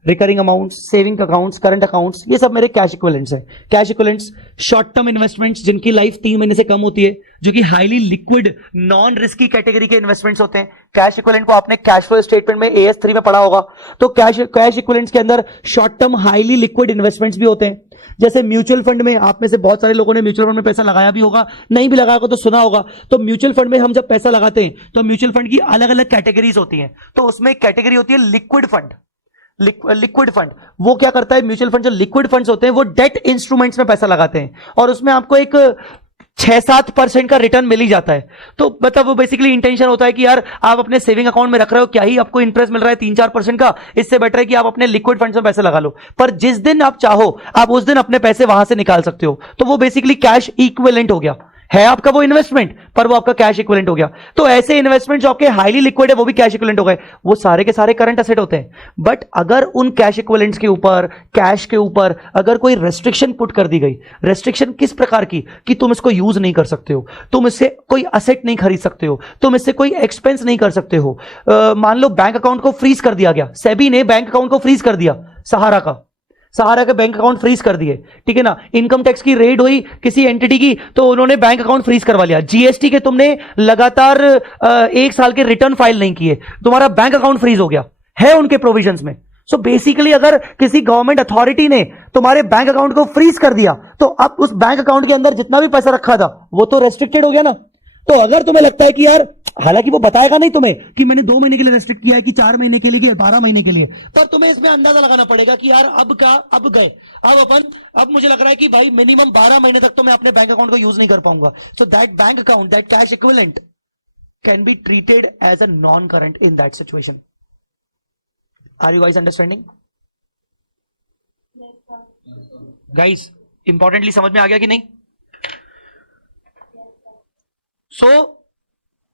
recurring amounts, saving accounts, current accounts, ये सब मेरे कैश इक्विवेलेंट्स हैं। Cash equivalents short term investments जिनकी लाइफ 3 महीने से कम होती है, जो कि highly liquid non risky category के इन्वेस्टमेंट्स होते हैं। कैश इक्विवेलेंट को आपने कैश फ्लो स्टेटमेंट में AS3 में पढ़ा होगा। तो कैश इक्विवेलेंट्स के अंदर short term highly liquid investments भी होते हैं। जैसे म्यूचुअल फंड में आप में से बहुत सारे लोगों ने म्यूचुअल फंड में पैसा लगाया भी होगा, नहीं भी लगाया होगा तो सुना होगा। तो म्यूचुअल फंड में हम जब पैसा लगाते हैं तो म्यूचुअल फंड की अलग अलग कैटेगरीज होती हैं। तो उसमें एक कैटेगरी होती है लिक्विड फंड। लिक्विड फंड वो क्या करता है? म्यूचुअल फंड जो लिक्विड फंड्स होते हैं वो डेट इंस्ट्रूमेंट्स में पैसा लगाते हैं और उसमें आपको एक 6-7% का रिटर्न मिल ही जाता है। तो मतलब वो बेसिकली इंटेंशन होता है कि यार आप अपने सेविंग अकाउंट में रख रहे हो, क्या ही आपको इंटरेस्ट मिल रहा है 3-4% का, इससे बेटर है कि आप अपने लिक्विड फंड्स में पैसे लगा लो। पर जिस दिन आप चाहो आप उस दिन अपने पैसे वहां से निकाल सकते हो। तो वो बेसिकली कैश इक्विवेलेंट हो गया, है आपका वो इन्वेस्टमेंट पर वो आपका कैश इक्विवेलेंट हो गया। तो ऐसे इन्वेस्टमेंट जो आपके हाईली लिक्विड है वो भी कैश इक्विवेलेंट हो गए, वो सारे के सारे करंट एसेट होते हैं। बट अगर उन कैश इक्विवेलेंट्स के ऊपर, कैश के ऊपर अगर कोई रेस्ट्रिक्शन पुट कर दी गई, रेस्ट्रिक्शन किस प्रकार की कि तुम इसको यूज नहीं कर सकते हो, तुम इससे कोई असेट नहीं खरीद सकते हो, तुम इससे कोई एक्सपेंस नहीं कर सकते हो। मान लो बैंक अकाउंट को फ्रीज कर दिया गया, सेबी ने बैंक अकाउंट को फ्रीज कर दिया, सहारा के बैंक अकाउंट फ्रीज कर दिए, ठीक है ना। इनकम टैक्स की रेड हुई किसी एंटिटी की तो उन्होंने बैंक अकाउंट फ्रीज करवा लिया। जीएसटी के तुमने लगातार 1 साल के रिटर्न फाइल नहीं किए, तुम्हारा बैंक अकाउंट फ्रीज हो गया, है उनके प्रोविजंस में। सो बेसिकली अगर किसी गवर्नमेंट अथॉरिटी ने तुम्हारे बैंक अकाउंट को फ्रीज कर दिया तो अब उस बैंक अकाउंट के अंदर जितना भी पैसा रखा था वो तो रेस्ट्रिक्टेड हो गया ना। तो अगर तुम्हें लगता है कि यार, हालांकि वो बताएगा नहीं तुम्हें कि मैंने 2 महीने के लिए रेस्ट्रिक्ट किया है कि 4 महीने के लिए कि 12 महीने के लिए, पर तुम्हें इसमें अंदाजा लगाना पड़ेगा कि यार अब गए, अब मुझे लग रहा है कि भाई मिनिमम 12 महीने तक तो मैं अपने बैंक अकाउंट को यूज नहीं कर पाऊंगा। So that bank account, that cash equivalent can be treated as a non current in that situation. Are you guys understanding? Guys importantly समझ में आ गया कि नहीं? सो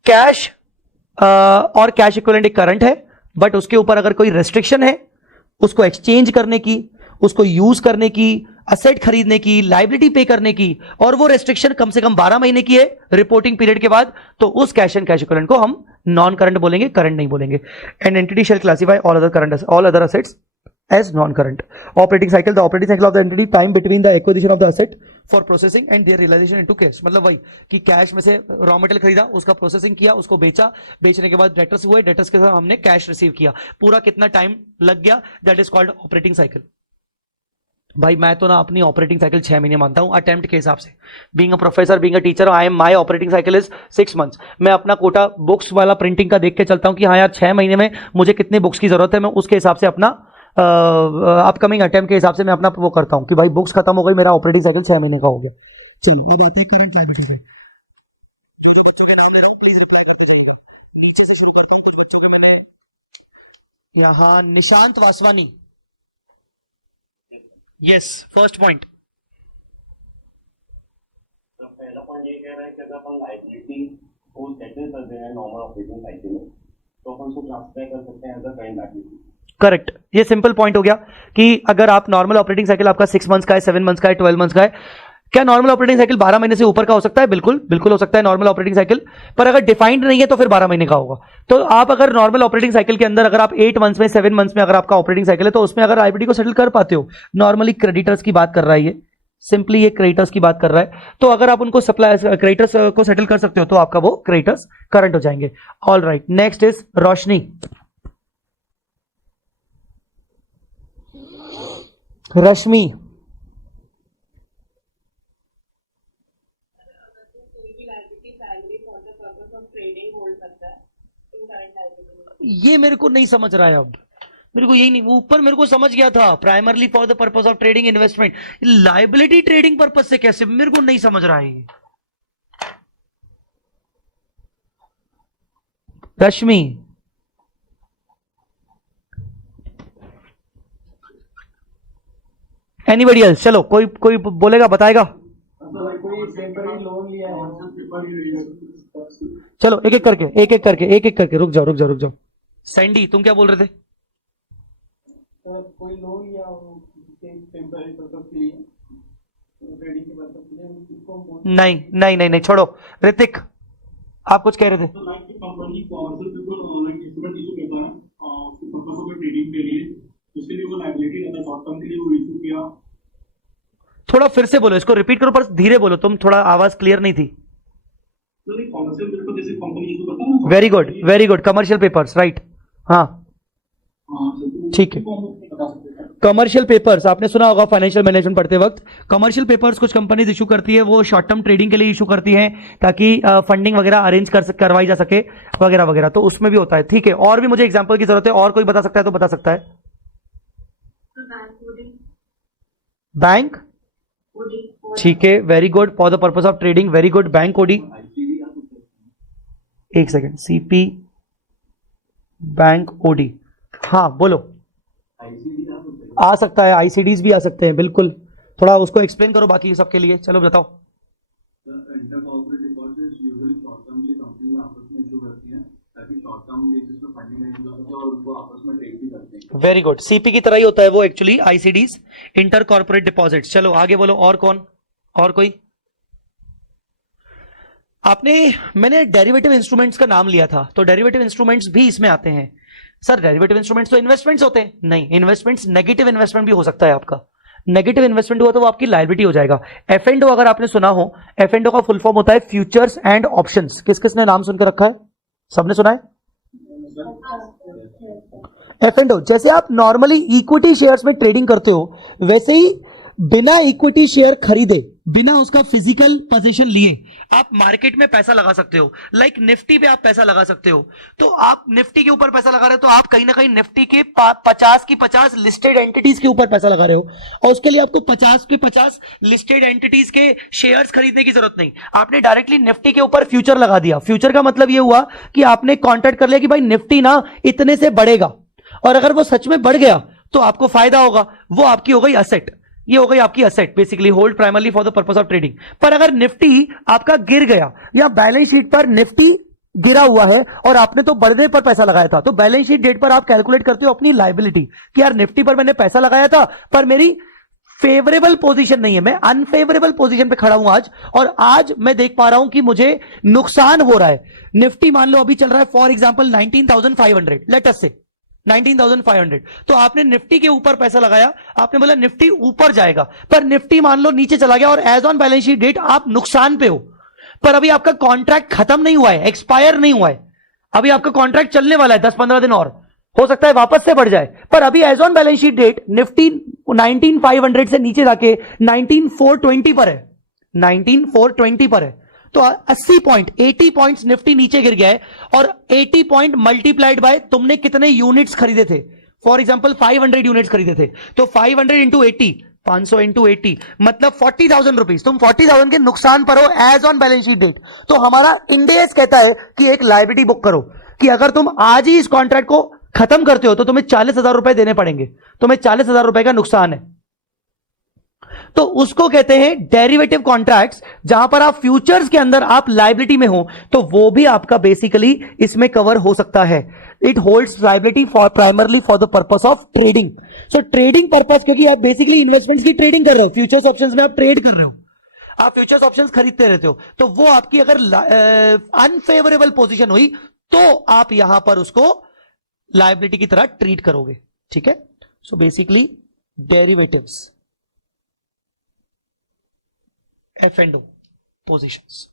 कैश और कैश इक्विवेलेंट एक करंट है, बट उसके ऊपर अगर कोई रेस्ट्रिक्शन है उसको एक्सचेंज करने की, उसको यूज करने की, असेट खरीदने की, लाइबिलिटी पे करने की, और वो रेस्ट्रिक्शन कम से कम 12 महीने की है रिपोर्टिंग पीरियड के बाद, तो उस कैश एंड कैश इक्विवेलेंट को हम नॉन करंट बोलेंगे, करंट नहीं बोलेंगे. An entity shell classify all other assets as non-current. Operating cycle, the operating cycle of the entity, time between the acquisition of the asset for processing and their realization into cash. मतलब वही कि cash में से raw material खरीदा, उसका processing किया, उसको बेचा, बेचने के बाद डेटर्स हुए, डेटर्स के साथ हमने कैश रिसीव किया, पूरा कितना टाइम लग गया, that is called operating cycle. भाई मैं तो ना अपनी ऑपरेटिंग साइकिल 6 महीने मानता हूं अटेम्प्ट के हिसाब से. Being a professor, being a teacher, I am my operating cycle is 6 months. मैं अपना कोटा बुक्स वाला प्रिंटिंग का देख के चलता हूं कि हाँ यार 6 महीने में मुझे कितने बुक्स की जरूरत है, मैं उसके हिसाब से अपना अपकमिंग अटेम्प्ट के हिसाब से मैं अपना वो करता हूं कि भाई बुक्स खत्म हो गई, मेरा ऑपरेटिंग साइकिल 6 महीने का हो गया. चलो अब आते हैं करंट लायबिलिटी पे. जो बच्चों के नाम ले रहा हूं प्लीज रिप्लाई कर दीजिएगा. नीचे से शुरू करता हूं. कुछ बच्चों के मैंने यहां Nishant Vaswani. Yes, first point. पहला पॉइंट ये कह रहा है कि अगर अपन लायबिलिटी को सेटल कर दे रहे हैं नॉर्मल ऑपरेटिंग साइकिल में, तो अपन उसको क्लासिफाई कर सकते हैं as a current liability. Correct. ये सिंपल पॉइंट हो गया कि अगर आप नॉर्मल ऑपरेटिंग साइकिल आपका 6 मंथ्स का है, 7 मंथ्स का है, 12 मंथ्स का है, क्या नॉर्मल ऑपरेटिंग साइकिल 12 महीने से ऊपर का हो सकता है? बिल्कुल बिल्कुल हो सकता है नॉर्मल ऑपरेटिंग साइकिल, पर अगर डिफाइंड नहीं है तो फिर 12 महीने का होगा. तो आप अगर नॉर्मल ऑपरेटिंग साइकिल के अंदर अगर आप 8 मंथ्स में, 7 मंथ्स में अगर आपका ऑपरेटिंग साइकिल है, तो उसमें अगर लायबिलिटी को सेटल कर पाते हो, नॉर्मली क्रेडिटर्स की बात कर रहा है ये, सिंपली ये क्रेडिटर्स की बात कर रहा है, तो अगर आप उनको सप्लाई क्रेडिटर्स को सेटल कर सकते हो तो आपका वो क्रेडिटर्स करंट हो जाएंगे. ऑल राइट, नेक्स्ट इज रोशनी. रश्मि. ये मेरे को नहीं समझ रहा है. अब मेरे को यही नहीं, ऊपर मेरे को समझ गया था primarily for the purpose of trading investment, liability trading purpose से कैसे, मेरे को नहीं समझ रहा है. रश्मि. Anybody else? चलो कोई कोई बोलेगा, बताएगा. चलो एक एक करके रुक जाओ. सैंडी तुम क्या बोल रहे थे? कोई लोन लिया हो टेम्पररी पर्पस के लिए, ट्रेडिंग के पर्पस के लिए, उसको हम बोलते नहीं नहीं छोड़ो. ऋतिक आप कुछ कह रहे थे? कंपनी ऑनलाइन इंस्ट्रूमेंट इशू करता है पर्पस ऑफ ट्रेडिंग के लिए, उसके लिए वो लायबिलिटी रहता है, शॉर्ट टर्म के लिए वो इशू किया. थोड़ा फिर से बोलो, इसको रिपीट करो, पर धीरे बोलो, तुम थोड़ा आवाज क्लियर नहीं थी. कमर्शियल पेपर जैसे कंपनी इशू करता है ना. Very good. Commercial papers, right. हाँ ठीक है. कमर्शियल पेपर्स आपने सुना होगा फाइनेंशियल मैनेजमेंट पढ़ते वक्त. कमर्शियल पेपर्स कुछ कंपनीज इशू करती है, वो शॉर्ट टर्म ट्रेडिंग के लिए इशू करती हैं ताकि फंडिंग वगैरह अरेंज करवाई जा सके वगैरह वगैरह, तो उसमें भी होता है. ठीक है, और भी मुझे एग्जांपल की जरूरत है, और कोई बता सकता है तो बता सकता है. बैंक. ठीक है, very good. For the purpose of trading, very good. Bank OD. एक सेकेंड. CP, bank OD. हाँ बोलो. आ सकता है, आईसीडीज भी आ सकते हैं, बिल्कुल. थोड़ा उसको एक्सप्लेन करो बाकी सबके लिए. चलो बताओ. Very good. सीपी की तरह ही होता है वो एक्चुअली, आईसीडीज, इंटर कॉर्पोरेट डिपॉजिट्स. चलो आगे बोलो. और कौन, और कोई? मैंने डेरिवेटिव इंस्ट्रूमेंट्स का नाम लिया था, तो डेरिवेटिव इंस्ट्रूमेंट्स भी इसमें आते हैं. सर डेरिवेटिव इंस्ट्रूमेंट्स तो इन्वेस्टमेंट्स होते हैं. नहीं, इन्वेस्टमेंट्स नेगेटिव इन्वेस्टमेंट भी हो सकता है आपका. नेगेटिव इन्वेस्टमेंट हुआ तो वो आपकी लायबिलिटी हो जाएगा. एफ&ओ अगर आपने सुना हो, एफ&ओ का फुल फॉर्म होता है फ्यूचर्स एंड ऑप्शंस. किस किसने नाम सुनकर रखा है? सबने सुना है? एफ&ओ, जैसे आप नॉर्मली इक्विटी शेयर्स में ट्रेडिंग करते हो, वैसे ही बिना इक्विटी शेयर खरीदे, बिना उसका फिजिकल पोजीशन लिए आप मार्केट में पैसा लगा सकते हो. लाइक निफ्टी पे आप पैसा लगा सकते हो. तो आप निफ्टी के ऊपर पैसा लगा रहे हो, तो आप कहीं ना कहीं निफ्टी के 50 की 50 लिस्टेड एंटिटीज के ऊपर पैसा लगा रहे हो, और उसके लिए आपको 50 के 50 लिस्टेड एंटिटीज के शेयर्स खरीदने की जरूरत नहीं. आपने डायरेक्टली निफ्टी के ऊपर फ्यूचर लगा दिया. फ्यूचर का मतलब यह हुआ कि आपने कॉन्ट्रैक्ट कर लिया कि भाई निफ्टी ना इतने से बढ़ेगा, और अगर वो सच में बढ़ गया तो आपको फायदा होगा. वो आपकी हो गई असेट. ये हो गई आपकी asset, basically hold primarily for the purpose of trading. पर अगर निफ्टी आपका गिर गया, या बैलेंस शीट पर निफ्टी गिरा हुआ है और आपने तो बढ़ने पर पैसा लगाया था, तो बैलेंस शीट डेट पर आप कैलकुलेट करते हो अपनी लायबिलिटी कि यार निफ्टी पर मैंने पैसा लगाया था, पर मेरी फेवरेबल पोजीशन नहीं है, मैं अनफेवरेबल पोजीशन पे खड़ा हूं आज, और आज मैं देख पा रहा हूं कि मुझे नुकसान हो रहा है। निफ्टी मान लो अभी चल रहा है फॉर एग्जांपल 19,500, लेट अस से 19,500, तो आपने निफ्टी के ऊपर पैसा लगाया, आपने बोला निफ्टी ऊपर जाएगा, पर निफ्टी मान लो नीचे चला गया और as on balance sheet date आप नुकसान पे हो, पर अभी आपका कॉन्ट्रैक्ट खत्म नहीं हुआ है, एक्सपायर नहीं हुआ है, अभी आपका कॉन्ट्रैक्ट चलने वाला है 10-15 दिन और, हो सकता है वापस से बढ़ जाए, पर अभी as on balance sheet date Nifty 19,500 से नीचे जाके 19,420 पर है, 19,420 पर है, तो 80 पॉइंट 80 पॉइंट्स निफ्टी नीचे गिर गया है, और 80 पॉइंट मल्टीप्लाइड बाय तुमने कितने यूनिट्स खरीदे थे, फॉर एग्जांपल 500 यूनिट्स खरीदे थे, तो 500 इंटू 80, 500 इंटू 80 मतलब 40,000 रुपीज, तुम 40,000 के नुकसान पर हो as on balance sheet date. तो हमारा इंडेस कहता है कि एक लायबिलिटी बुक करो कि अगर तुम आज ही इस कॉन्ट्रैक्ट को खत्म करते हो तो तुम्हें 40,000 रुपए देने पड़ेंगे, तुम्हें 40,000 रुपए का नुकसान है, तो उसको कहते हैं डेरिवेटिव कॉन्ट्रैक्ट्स, जहां पर आप फ्यूचर्स के अंदर आप लायबिलिटी में हो, तो वो भी आपका बेसिकली इसमें कवर हो सकता है। It holds liability for primarily for the purpose of trading. So trading purpose, क्योंकि आप बेसिकली इन्वेस्टमेंट्स की ट्रेडिंग कर रहे हो, फ्यूचर्स ऑप्शंस में आप ट्रेड कर रहे हो, आप फ्यूचर्स ऑप्शंस खरीदते रहते हो, तो वो आपकी अगर अनफेवरेबल पोजीशन हुई तो आप यहां पर उसको लायबिलिटी की तरह ट्रीट करोगे, ठीक है। So basically derivatives F&O positions।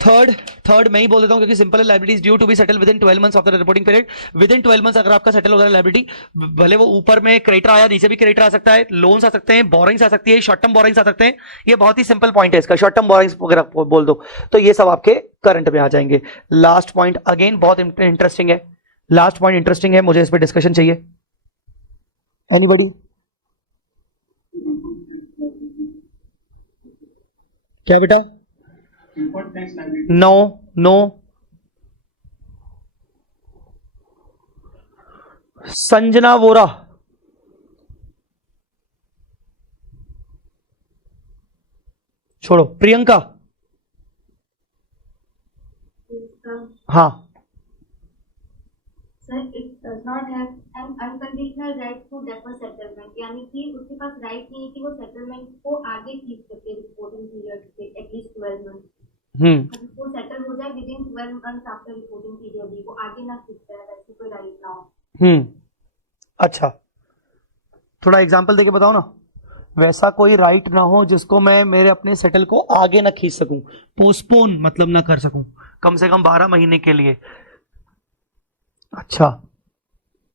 Third मैं ही बोल देता हूं क्योंकि सिंपल है, liabilities due to be settle within 12 months of the reporting period. Within 12 months अगर आपका सेटल हो रहा है लायबिलिटी, भले वो ऊपर में क्रेडिटर आया, नीचे भी क्रेडिटर आ सकता है, लोन्स आ सकते हैं, बोरिंग्स आ सकती है, शॉर्ट टर्म बोरिंग्स आ सकते हैं, ये बहुत ही सिंपल पॉइंट है इसका, शॉर्ट टर्म बोरिंग्स वगैरह बोल दो तो ये सब आपके करंट में आ जाएंगे। लास्ट पॉइंट अगेन बहुत इंटरेस्टिंग है, लास्ट पॉइंट इंटरेस्टिंग है, मुझे इस पर डिस्कशन चाहिए। एनीबॉडी? क्या बेटा? नो नो, संजना वोरा, छोड़ो। प्रियंका? हाँ। Sir, it does not have an unconditional right to defer settlement, यानी कि उसके पास राइट नहीं है कि वो सेटलमेंट को आगे खींच सके रिपोर्टिंग पीरियड से एटलीस्ट 12 मंथ। वो सेटल हो जाए with in 12 months after reporting period, वो आगे ना खींच पाए, वैसे कोई राइट ना हो। अच्छा, थोड़ा एग्जांपल देके बताओ ना। वैसा कोई राइट ना हो जिसको मैं मेरे अपने सेटल को आगे ना खींच सकूं, पोस्टपोन मतलब ना कर सकूं कम से कम 12 महीने के लिए। अच्छा,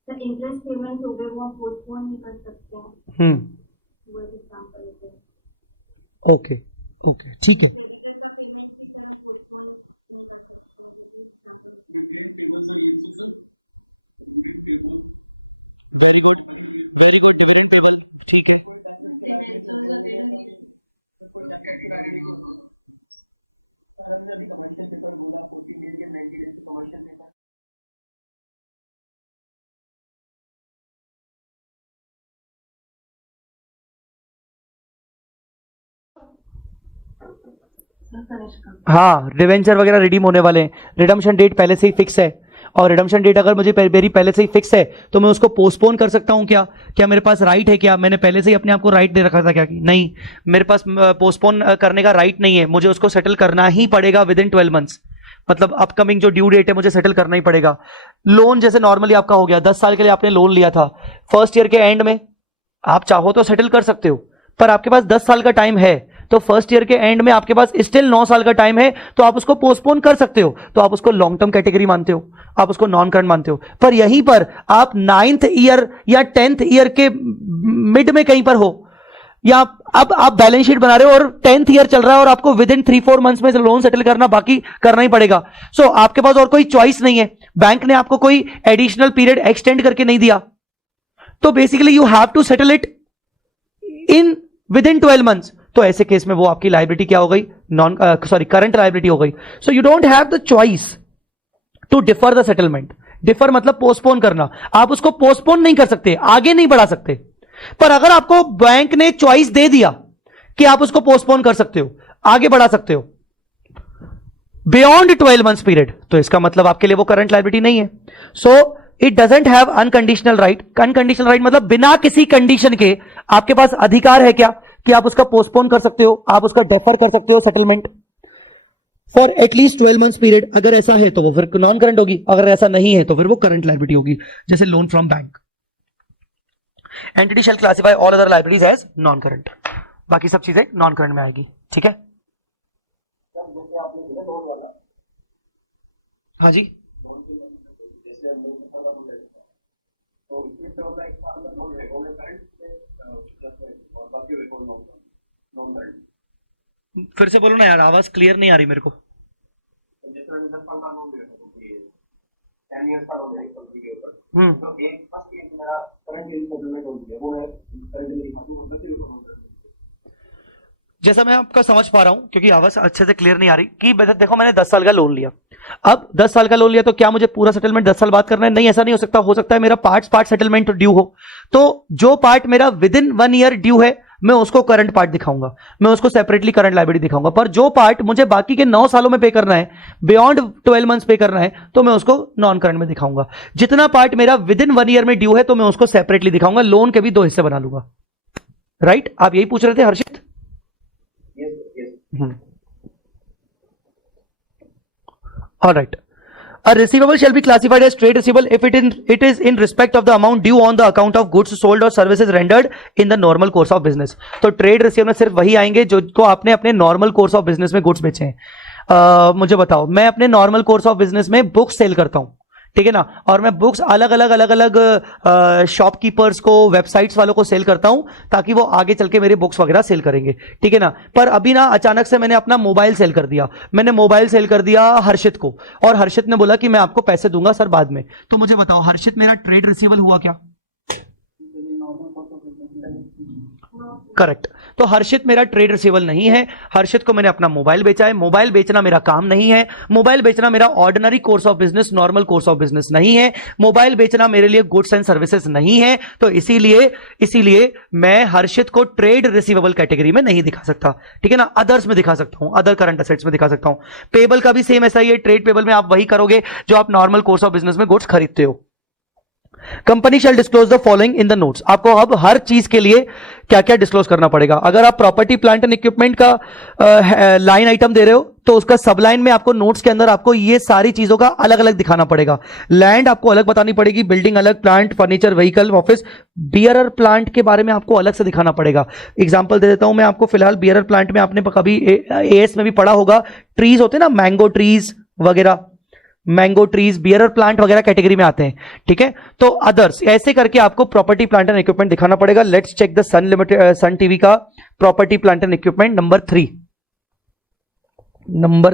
सर इंटरेस्ट पेमेंट हो गए, वो हम पोस्टपोन नहीं कर सकते हैं। वो एग्जांपल है। ओके ओके, ठीक है। वेरी गुड, डिविडेंड टेबल, ठीक है। हाँ, डिवेंचर वगैरह रिडीम होने वाले हैं, रिडम्पशन डेट पहले से ही फिक्स है, और रिडम्पशन डेट अगर मुझे मेरी पहले से ही फिक्स है तो मैं उसको पोस्टपोन कर सकता हूं। क्या मेरे पास राइट है? क्या मैंने पहले से ही अपने आप को राइट दे रखा था क्या? कि नहीं, मेरे पास पोस्टपोन करने का राइट नहीं है, मुझे उसको सेटल करना ही पड़ेगा विद इन 12 मंथ्स, मतलब अपकमिंग जो ड्यू डेट है मुझे सेटल करना ही पड़ेगा। लोन जैसे नॉर्मली आपका हो गया, 10 साल के लिए आपने लोन लिया था, फर्स्ट ईयर के एंड में आप चाहो तो सेटल कर सकते हो, पर आपके पास 10 साल का टाइम है, तो फर्स्ट ईयर के एंड में आपके पास स्टिल 9 साल का टाइम है, तो आप उसको पोस्टपोन कर सकते हो, तो आप उसको लॉन्ग टर्म कैटेगरी मानते हो, आप उसको नॉन करंट मानते हो। पर यहीं पर आप 9th ईयर या 10th ईयर के मिड में कहीं पर हो, या अब आप बैलेंस शीट बना रहे हो और 10th ईयर चल रहा है और आपको विद इन 3-4 मंथ्स में लोन सेटल करना बाकी करना ही पड़ेगा। सो आपके पास और कोई चॉइस नहीं है, बैंक ने आपको कोई एडिशनल पीरियड एक्सटेंड करके नहीं दिया, तो basically you have to settle it in within 12 months. तो ऐसे केस में वो आपकी लायबिलिटी क्या हो गई? करंट लायबिलिटी हो गई। So you don't have the choice to defer the settlement. Defer मतलब पोस्टपोन करना, आप उसको पोस्टपोन नहीं कर सकते, आगे नहीं बढ़ा सकते। पर अगर आपको बैंक ने चॉइस दे दिया कि आप उसको पोस्टपोन कर सकते हो, आगे बढ़ा सकते हो बियॉन्ड 12 मंथ्स पीरियड, तो इसका मतलब आपके लिए वो करंट लायबिलिटी नहीं है। So it doesn't have unconditional right. Unconditional right मतलब बिना किसी कंडीशन के आपके पास अधिकार है क्या कि आप उसका पोस्टपोन कर सकते हो, आप उसका डेफर कर सकते हो settlement for at least 12 months period. अगर ऐसा है तो वो फिर नॉन करंट होगी, अगर ऐसा नहीं है तो फिर वो करंट लायबिलिटी होगी, जैसे loan from bank. Entity shall classify all other liabilities as non current, बाकी सब चीजें नॉन करंट में आएगी। ठीक है, हाँ जी। फिर से बोलो ना यार, आवाज क्लियर नहीं आ रही मेरे को। जैसा मैं आपका समझ पा रहा हूं, क्योंकि आवाज अच्छे से क्लियर नहीं आ रही, कि देखो मैंने 10 साल का लोन लिया, अब 10 साल का लोन लिया तो क्या मुझे पूरा सेटलमेंट 10 साल बाद करना है? नहीं, ऐसा नहीं हो सकता है मेरा पार्ट सेटलमेंट ड्यू हो, तो जो पार्ट मेरा विद इन 1 ईयर ड्यू है मैं उसको करंट पार्ट दिखाऊंगा, मैं उसको सेपरेटली करंट लायबिलिटी दिखाऊंगा। पर जो पार्ट मुझे बाकी के 9 सालों में पे करना है, बियॉन्ड 12 मंथ्स पे करना है, तो मैं उसको नॉन करंट में दिखाऊंगा। जितना पार्ट मेरा विद इन 1 ईयर में ड्यू है तो मैं उसको सेपरेटली दिखाऊंगा, लोन के भी 2 हिस्से बना लूंगा। राइट, आप यही पूछ रहे थे हर्षित? Alright. A receivable shall be classified as trade receivable if it is in respect of the amount due on the account of goods sold or services rendered in the normal course of business। तो trade receivable में सिर्फ वही आएंगे जो को आपने अपने normal course of business में गुड्स बेचे हैं। मुझे बताओ, मैं अपने नॉर्मल कोर्स ऑफ बिजनेस में बुक्स सेल करता हूं, ठीक है ना, और मैं बुक्स अलग अलग शॉपकीपर्स को, वेबसाइट्स वालों को सेल करता हूं ताकि वो आगे चल के मेरे बुक्स वगैरह सेल करेंगे, ठीक है ना। पर अभी ना अचानक से मैंने अपना मोबाइल सेल कर दिया, मैंने मोबाइल सेल कर दिया हर्षित को, और हर्षित ने बोला कि मैं आपको पैसे दूंगा सर बाद में, तो मुझे बताओ हर्षित मेरा ट्रेड रिसीवेबल हुआ क्या? करेक्ट, तो हर्षित मेरा ट्रेड रिसीवेबल नहीं है। हर्षित को मैंने अपना मोबाइल बेचा है, मोबाइल बेचना मेरा काम नहीं है, मोबाइल बेचना मेरा ordinary course of business, normal course of business नहीं है, मोबाइल बेचना मेरे लिए गुड्स एंड सर्विसेज नहीं है, तो इसीलिए मैं हर्षित को ट्रेड रिसीवेबल कैटेगरी में नहीं दिखा सकता, ठीक है ना। अदर्स में दिखा सकता हूं, अदर करंट एसेट्स में दिखा सकता हूं। पेबल का भी सेम ऐसा ही है, ट्रेड पेबल में आप वही करोगे जो आप नॉर्मल कोर्स ऑफ बिजनेस में गुड्स खरीदते हो। Company shall disclose the following in the notes. आपको अब हर चीज के लिए क्या क्या डिस्क्लोज करना पड़ेगा। अगर आप प्रॉपर्टी प्लांट एंड इक्विपमेंट का लाइन आइटम दे रहे हो तो उसका सब लाइन में आपको नोट्स के अंदर आपको ये सारी चीजों का अलग अलग दिखाना पड़ेगा। लैंड आपको अलग बतानी पड़ेगी, बिल्डिंग अलग, plant, furniture, vehicle, office, bearer plant के बारे में आपको अलग से दिखाना पड़ेगा। एग्जांपल दे देता हूं मैं आपको फिलहाल, बियरर प्लांट में आपने कभी एएस में भी पढ़ा होगा, ट्रीज होते हैं ना, मैंगो ट्रीज वगैरह, मैंगो ट्रीज, बियरर प्लांट वगैरह कैटेगरी में आते हैं, ठीक है। तो अदर्स ऐसे करके आपको प्रॉपर्टी प्लांट एंड इक्विपमेंट दिखाना पड़ेगा। Let's check the Sun TV का property plant and equipment number 3। Number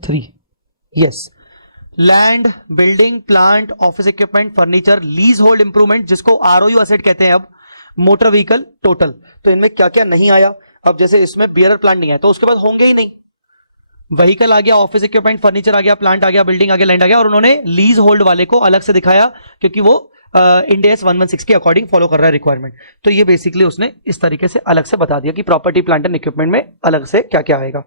3 yes, land, building, plant, office equipment, furniture, leasehold improvement, जिसको आरओयू एसेट कहते हैं, अब मोटर व्हीकल, टोटल। तो इनमें क्या क्या नहीं आया? अब जैसे इसमें बियरर प्लांट नहीं आया तो उसके बाद होंगे ही नहीं। व्हीकल आ गया, ऑफिस इक्विपमेंट, फर्नीचर आ गया, प्लांट आ गया, बिल्डिंग आ गया, लैंड आ गया, और उन्होंने लीज होल्ड वाले को अलग से दिखाया क्योंकि वो इंड AS 116 के अकॉर्डिंग फॉलो कर रहा है रिक्वायरमेंट। तो ये बेसिकली उसने इस तरीके से अलग से बता दिया कि प्रॉपर्टी प्लांट एंड इक्विपमेंट में अलग से क्या क्या आएगा,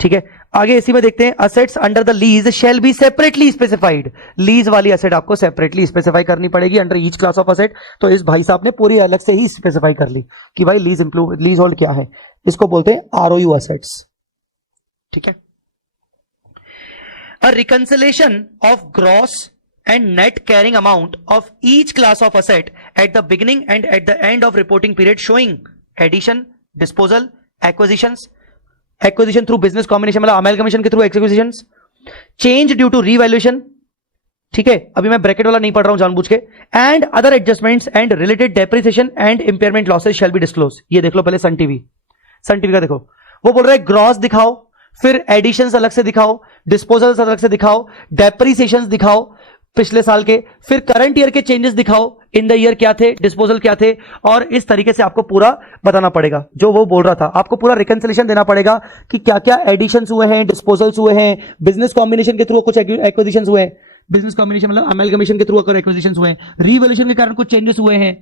ठीक है। आगे इसी में देखते हैं, assets under the lease shall be separately specified. Lease वाली असेट आपको सेपरेटली स्पेसिफाई करनी पड़ेगी under each class of asset. तो इस भाई साहब ने पूरी अलग से ही स्पेसिफाई कर ली कि भाई लीज होल्ड क्या है, इसको बोलते हैं आरओयू असेट्स, ठीक है। A reconciliation of gross and net carrying amount of each class of asset at the beginning and at the end of reporting period showing addition, disposal, acquisition through business combination मतलब amalgamation के through acquisitions, change due to revaluation, ठीक है, अभी मैं bracket वाला नहीं पढ़ रहा हूं जानबूझ के, and other adjustments and related depreciation and impairment losses shall be disclosed। ये देख लो पहले सन टीवी का देखो, वो बोल रहा है ग्रॉस दिखाओ, फिर एडिशंस अलग से दिखाओ, डिस्पोजल्स अलग से दिखाओ, डेप्रिसिएशंस दिखाओ पिछले साल के, फिर करंट ईयर के चेंजेस दिखाओ, इन द ईयर क्या थे, डिस्पोजल क्या थे, और इस तरीके से आपको पूरा बताना पड़ेगा। जो वो बोल रहा था, आपको पूरा रिकंसिलेशन देना पड़ेगा कि क्या क्या एडिशंस हुए हैं, डिस्पोजल्स हुए हैं, बिजनेस कॉम्बिनेशन के थ्रू कुछ एक्विजिशंस हुए हैं, बिजनेस कॉम्बिनेशन मतलब अमेलगमेशन के थ्रू अगर एक्विजिशंस हुए हैं, रीवैल्यूएशन के कारण कुछ चेंजेस हुए हैं,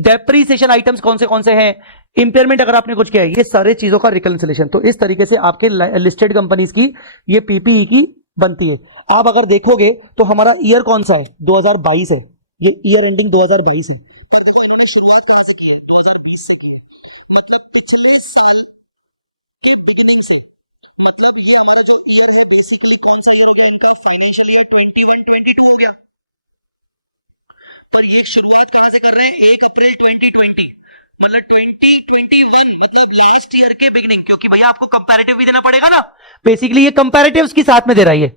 डेप्रीसिएशन आइटम्स कौन से हैं, इंपेयरमेंट अगर आपने कुछ किया है, ये सारे चीजों का रिकंसिलेशन। तो इस तरीके से आपके लिस्टेड कंपनीज की ये पीपीई की बनती है। आप अगर देखोगे तो हमारा ईयर कौन सा है, 2022 है, ये ईयर एंडिंग 2022 है। तो देखो इन्होंने शुरुआत कहां से की है, 2020 से की है, मतलब पिछले साल के बिगिनिंग से, मतलब ये हमारा जो ईयर है बेसिकली कौन सा ईयर हो गया इनका, फाइनेंशियल ईयर 21-22 हो गया। पर ये शुरुआत कहां से कर रहे हैं, 1 अप्रैल 2020, मतलब 2021 मतलब लास्ट ईयर के बिगिनिंग, क्योंकि भैया आपको कंपैरेटिव भी देना पड़ेगा ना, बेसिकली ये कंपैरेटिव्स की साथ में दे रहा है,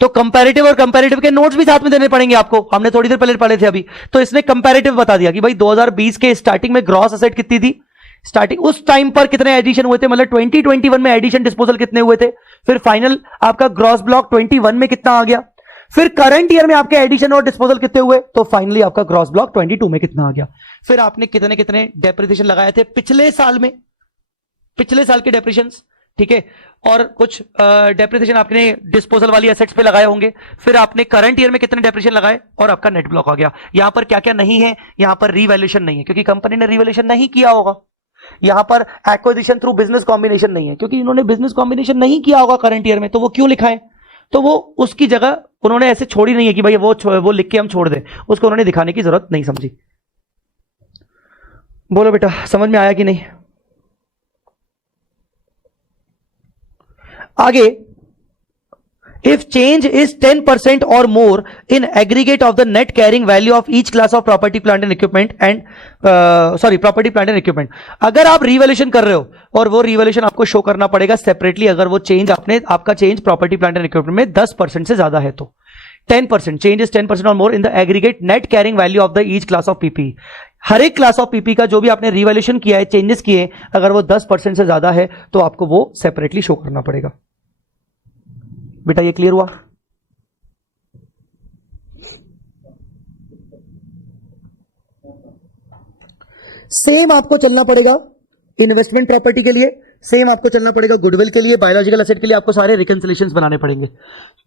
तो कंपैरेटिव और कंपैरेटिव के नोट्स भी साथ में देने पड़ेंगे आपको, हमने थोड़ी देर पहले पढ़े थे अभी। तो इसने कंपैरेटिव बता दिया कि भाई 2020 के स्टार्टिंग में ग्रॉस एसेट कितनी थी, स्टार्टिंग उस टाइम पर कितने एडिशन हुए थे, मतलब 2021 में एडिशन डिस्पोजल कितने हुए थे, फिर फाइनल आपका ग्रॉस ब्लॉक 21 में कितना आ गया, फिर करंट ईयर में आपके एडिशन और डिस्पोजल कितने हुए, तो फाइनली आपका ग्रॉस ब्लॉक 22 में कितना आ गया, फिर आपने कितने कितने डेप्रिसिएशन लगाए थे पिछले साल में, पिछले साल के डेप्रिसिएशंस, ठीक है, और कुछ डेप्रिसिएशन आपने डिस्पोजल वाली एसेट्स पे लगाए होंगे, फिर आपने करंट ईयर में कितने डेप्रिसिएशन लगाए और आपका नेट ब्लॉक आ गया। यहां पर क्या क्या नहीं है, यहां पर रीवैल्यूएशन नहीं है क्योंकि कंपनी ने रीवैल्यूएशन नहीं किया होगा, यहां पर एक्विजिशन थ्रू बिजनेस कॉम्बिनेशन नहीं है क्योंकि इन्होंने बिजनेस कॉम्बिनेशन नहीं किया होगा करंट ईयर में, तो वो क्यों लिखा है, तो वो उसकी जगह उन्होंने ऐसे छोड़ी नहीं है कि भाई वो लिख के हम छोड़ दें, उसको उन्होंने दिखाने की जरूरत नहीं समझी। बोलो बेटा समझ में आया कि नहीं। आगे, if change is 10% or more in aggregate of the net carrying value of each class of property plant and equipment and property plant and equipment, अगर आप रिवैल्यूएशन कर रहे हो और वो रिवैल्यूएशन आपको शो करना पड़ेगा सेपरेटली, अगर वो चेंज आपका change property plant and equipment में 10% से ज्यादा है तो 10%, चेंज इज 10% और more in the aggregate net carrying value of the each class of PP. हर एक क्लास ऑफ पीपी का जो भी आपने रिवैल्यूएशन किया है, चेंजेस किए, अगर वो 10% से ज्यादा है तो आपको वो सेपरेटली शो करना पड़ेगा। बेटा ये क्लियर हुआ। सेम आपको चलना पड़ेगा इन्वेस्टमेंट प्रॉपर्टी के लिए, सेम आपको चलना पड़ेगा गुडविल के लिए, बायोलॉजिकल एसेट के लिए आपको सारे रिकंसिलेशंस बनाने पड़ेंगे,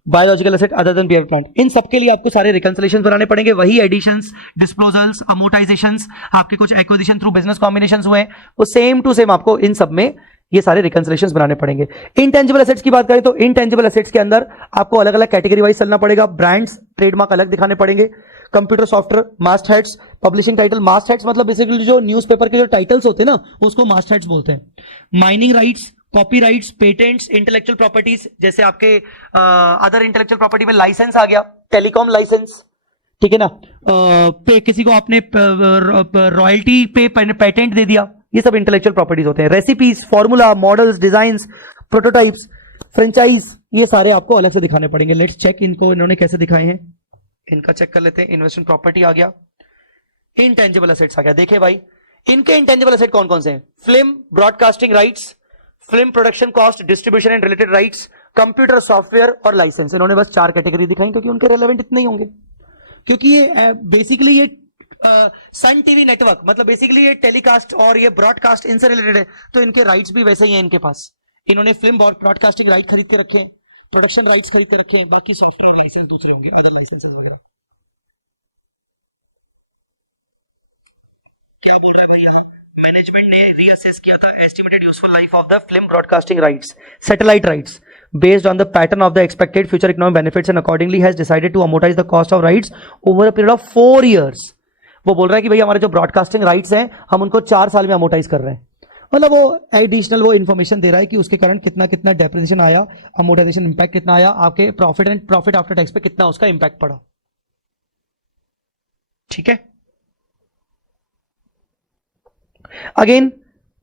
बायोलॉजिकल एसेट अदर देन पियर प्लांट, इन सब के लिए आपको सारे रिकंसिलेशंस बनाने पड़ेंगे। वही एडिशंस, डिस्पोजल्स, अमोर्टाइजेशंस, आपके कुछ एक्विजिशन थ्रू बिजनेस कॉम्बिनेशंस हुए, वो सेम टू सेम आपको इन सब में ये सारे रिकंसिलेशंस बनाने पड़ेंगे। इनटेंजिबल एसेट्स की बात करें तो इनटेंजिबल एसेट्स के अंदर आपको अलग अलग कैटेगरी वाइज चलना पड़ेगा, ब्रांड्स, ट्रेडमार्क अलग दिखाने पड़ेंगे, कंप्यूटर सॉफ्टवेयर, मास्ट हेड्स, पब्लिशिंग टाइटल, मास्ट हेड्स मतलब बेसिकली जो न्यूज़पेपर के जो टाइटल्स होते हैं ना उसको मास्ट हेड्स बोलते हैं, mining rights, copy rights, patents, intellectual properties, जैसे आपके अदर इंटेलेक्चुअल प्रॉपर्टी में लाइसेंस आ गया, टेलीकॉम लाइसेंस, ठीक है ना, पे किसी को आपने रॉयल्टी पे पेटेंट दे दिया, ये सब इंटेलेक्चुअल प्रॉपर्टीज होते हैं। Recipes, formula, models, designs, prototypes, franchise, ये सारे आपको अलग से दिखाने पड़ेंगे। लेट्स चेक इनको इन्होंने कैसे दिखाए हैं, इनका चेक कर लेते हैं। इन्वेस्टमेंट प्रॉपर्टी आ गया, इंटेंजिबल एसेट्स आ गया। देखिए भाई इनके इंटेंजिबल एसेट कौन कौन से हैं, film broadcasting rights, film production cost, distribution and related rights, computer software और लाइसेंस। इन्होंने बस 4 कैटेगरी दिखाई क्योंकि उनके रेलेवेंट इतने ही होंगे, क्योंकि ये बेसिकली ये सन टीवी नेटवर्क मतलब बेसिकली ये टेलीकास्ट और ये ब्रॉडकास्ट इनसे रिलेटेड है, तो इनके राइट्स भी वैसे ही हैं इनके पास। इन्होंने फिल्म ब्रॉडकास्टिंग राइट खरीद के रखे हैं, प्रोडक्शन राइट्स खरीद के रखे हैं, बाकी सॉफ्टवेयर लाइसेंस दूसरे होंगे, अदर लाइसेंसेस वगैरह। क्या बोल रहा है भैया, मैनेजमेंट ने रीअसेस किया था estimated useful life of the film broadcasting rights, satellite rights, based on the pattern of the expected future economic benefits and accordingly has decided to amortize the cost of rights over a period of 4 years। वो बोल रहा है कि भाई हमारे जो broadcasting rights हैं हम उनको 4 साल में अमोर्टाइज कर रहे हैं, मतलब वो एडिशनल वो इन्फॉर्मेशन दे रहा है कि उसके कारण कितना कितना डेप्रिसिएशन आया, अमोर्टाइजेशन इंपैक्ट कितना आया, आपके profit and profit after tax पे कितना उसका इंपैक्ट पड़ा, ठीक है। अगेन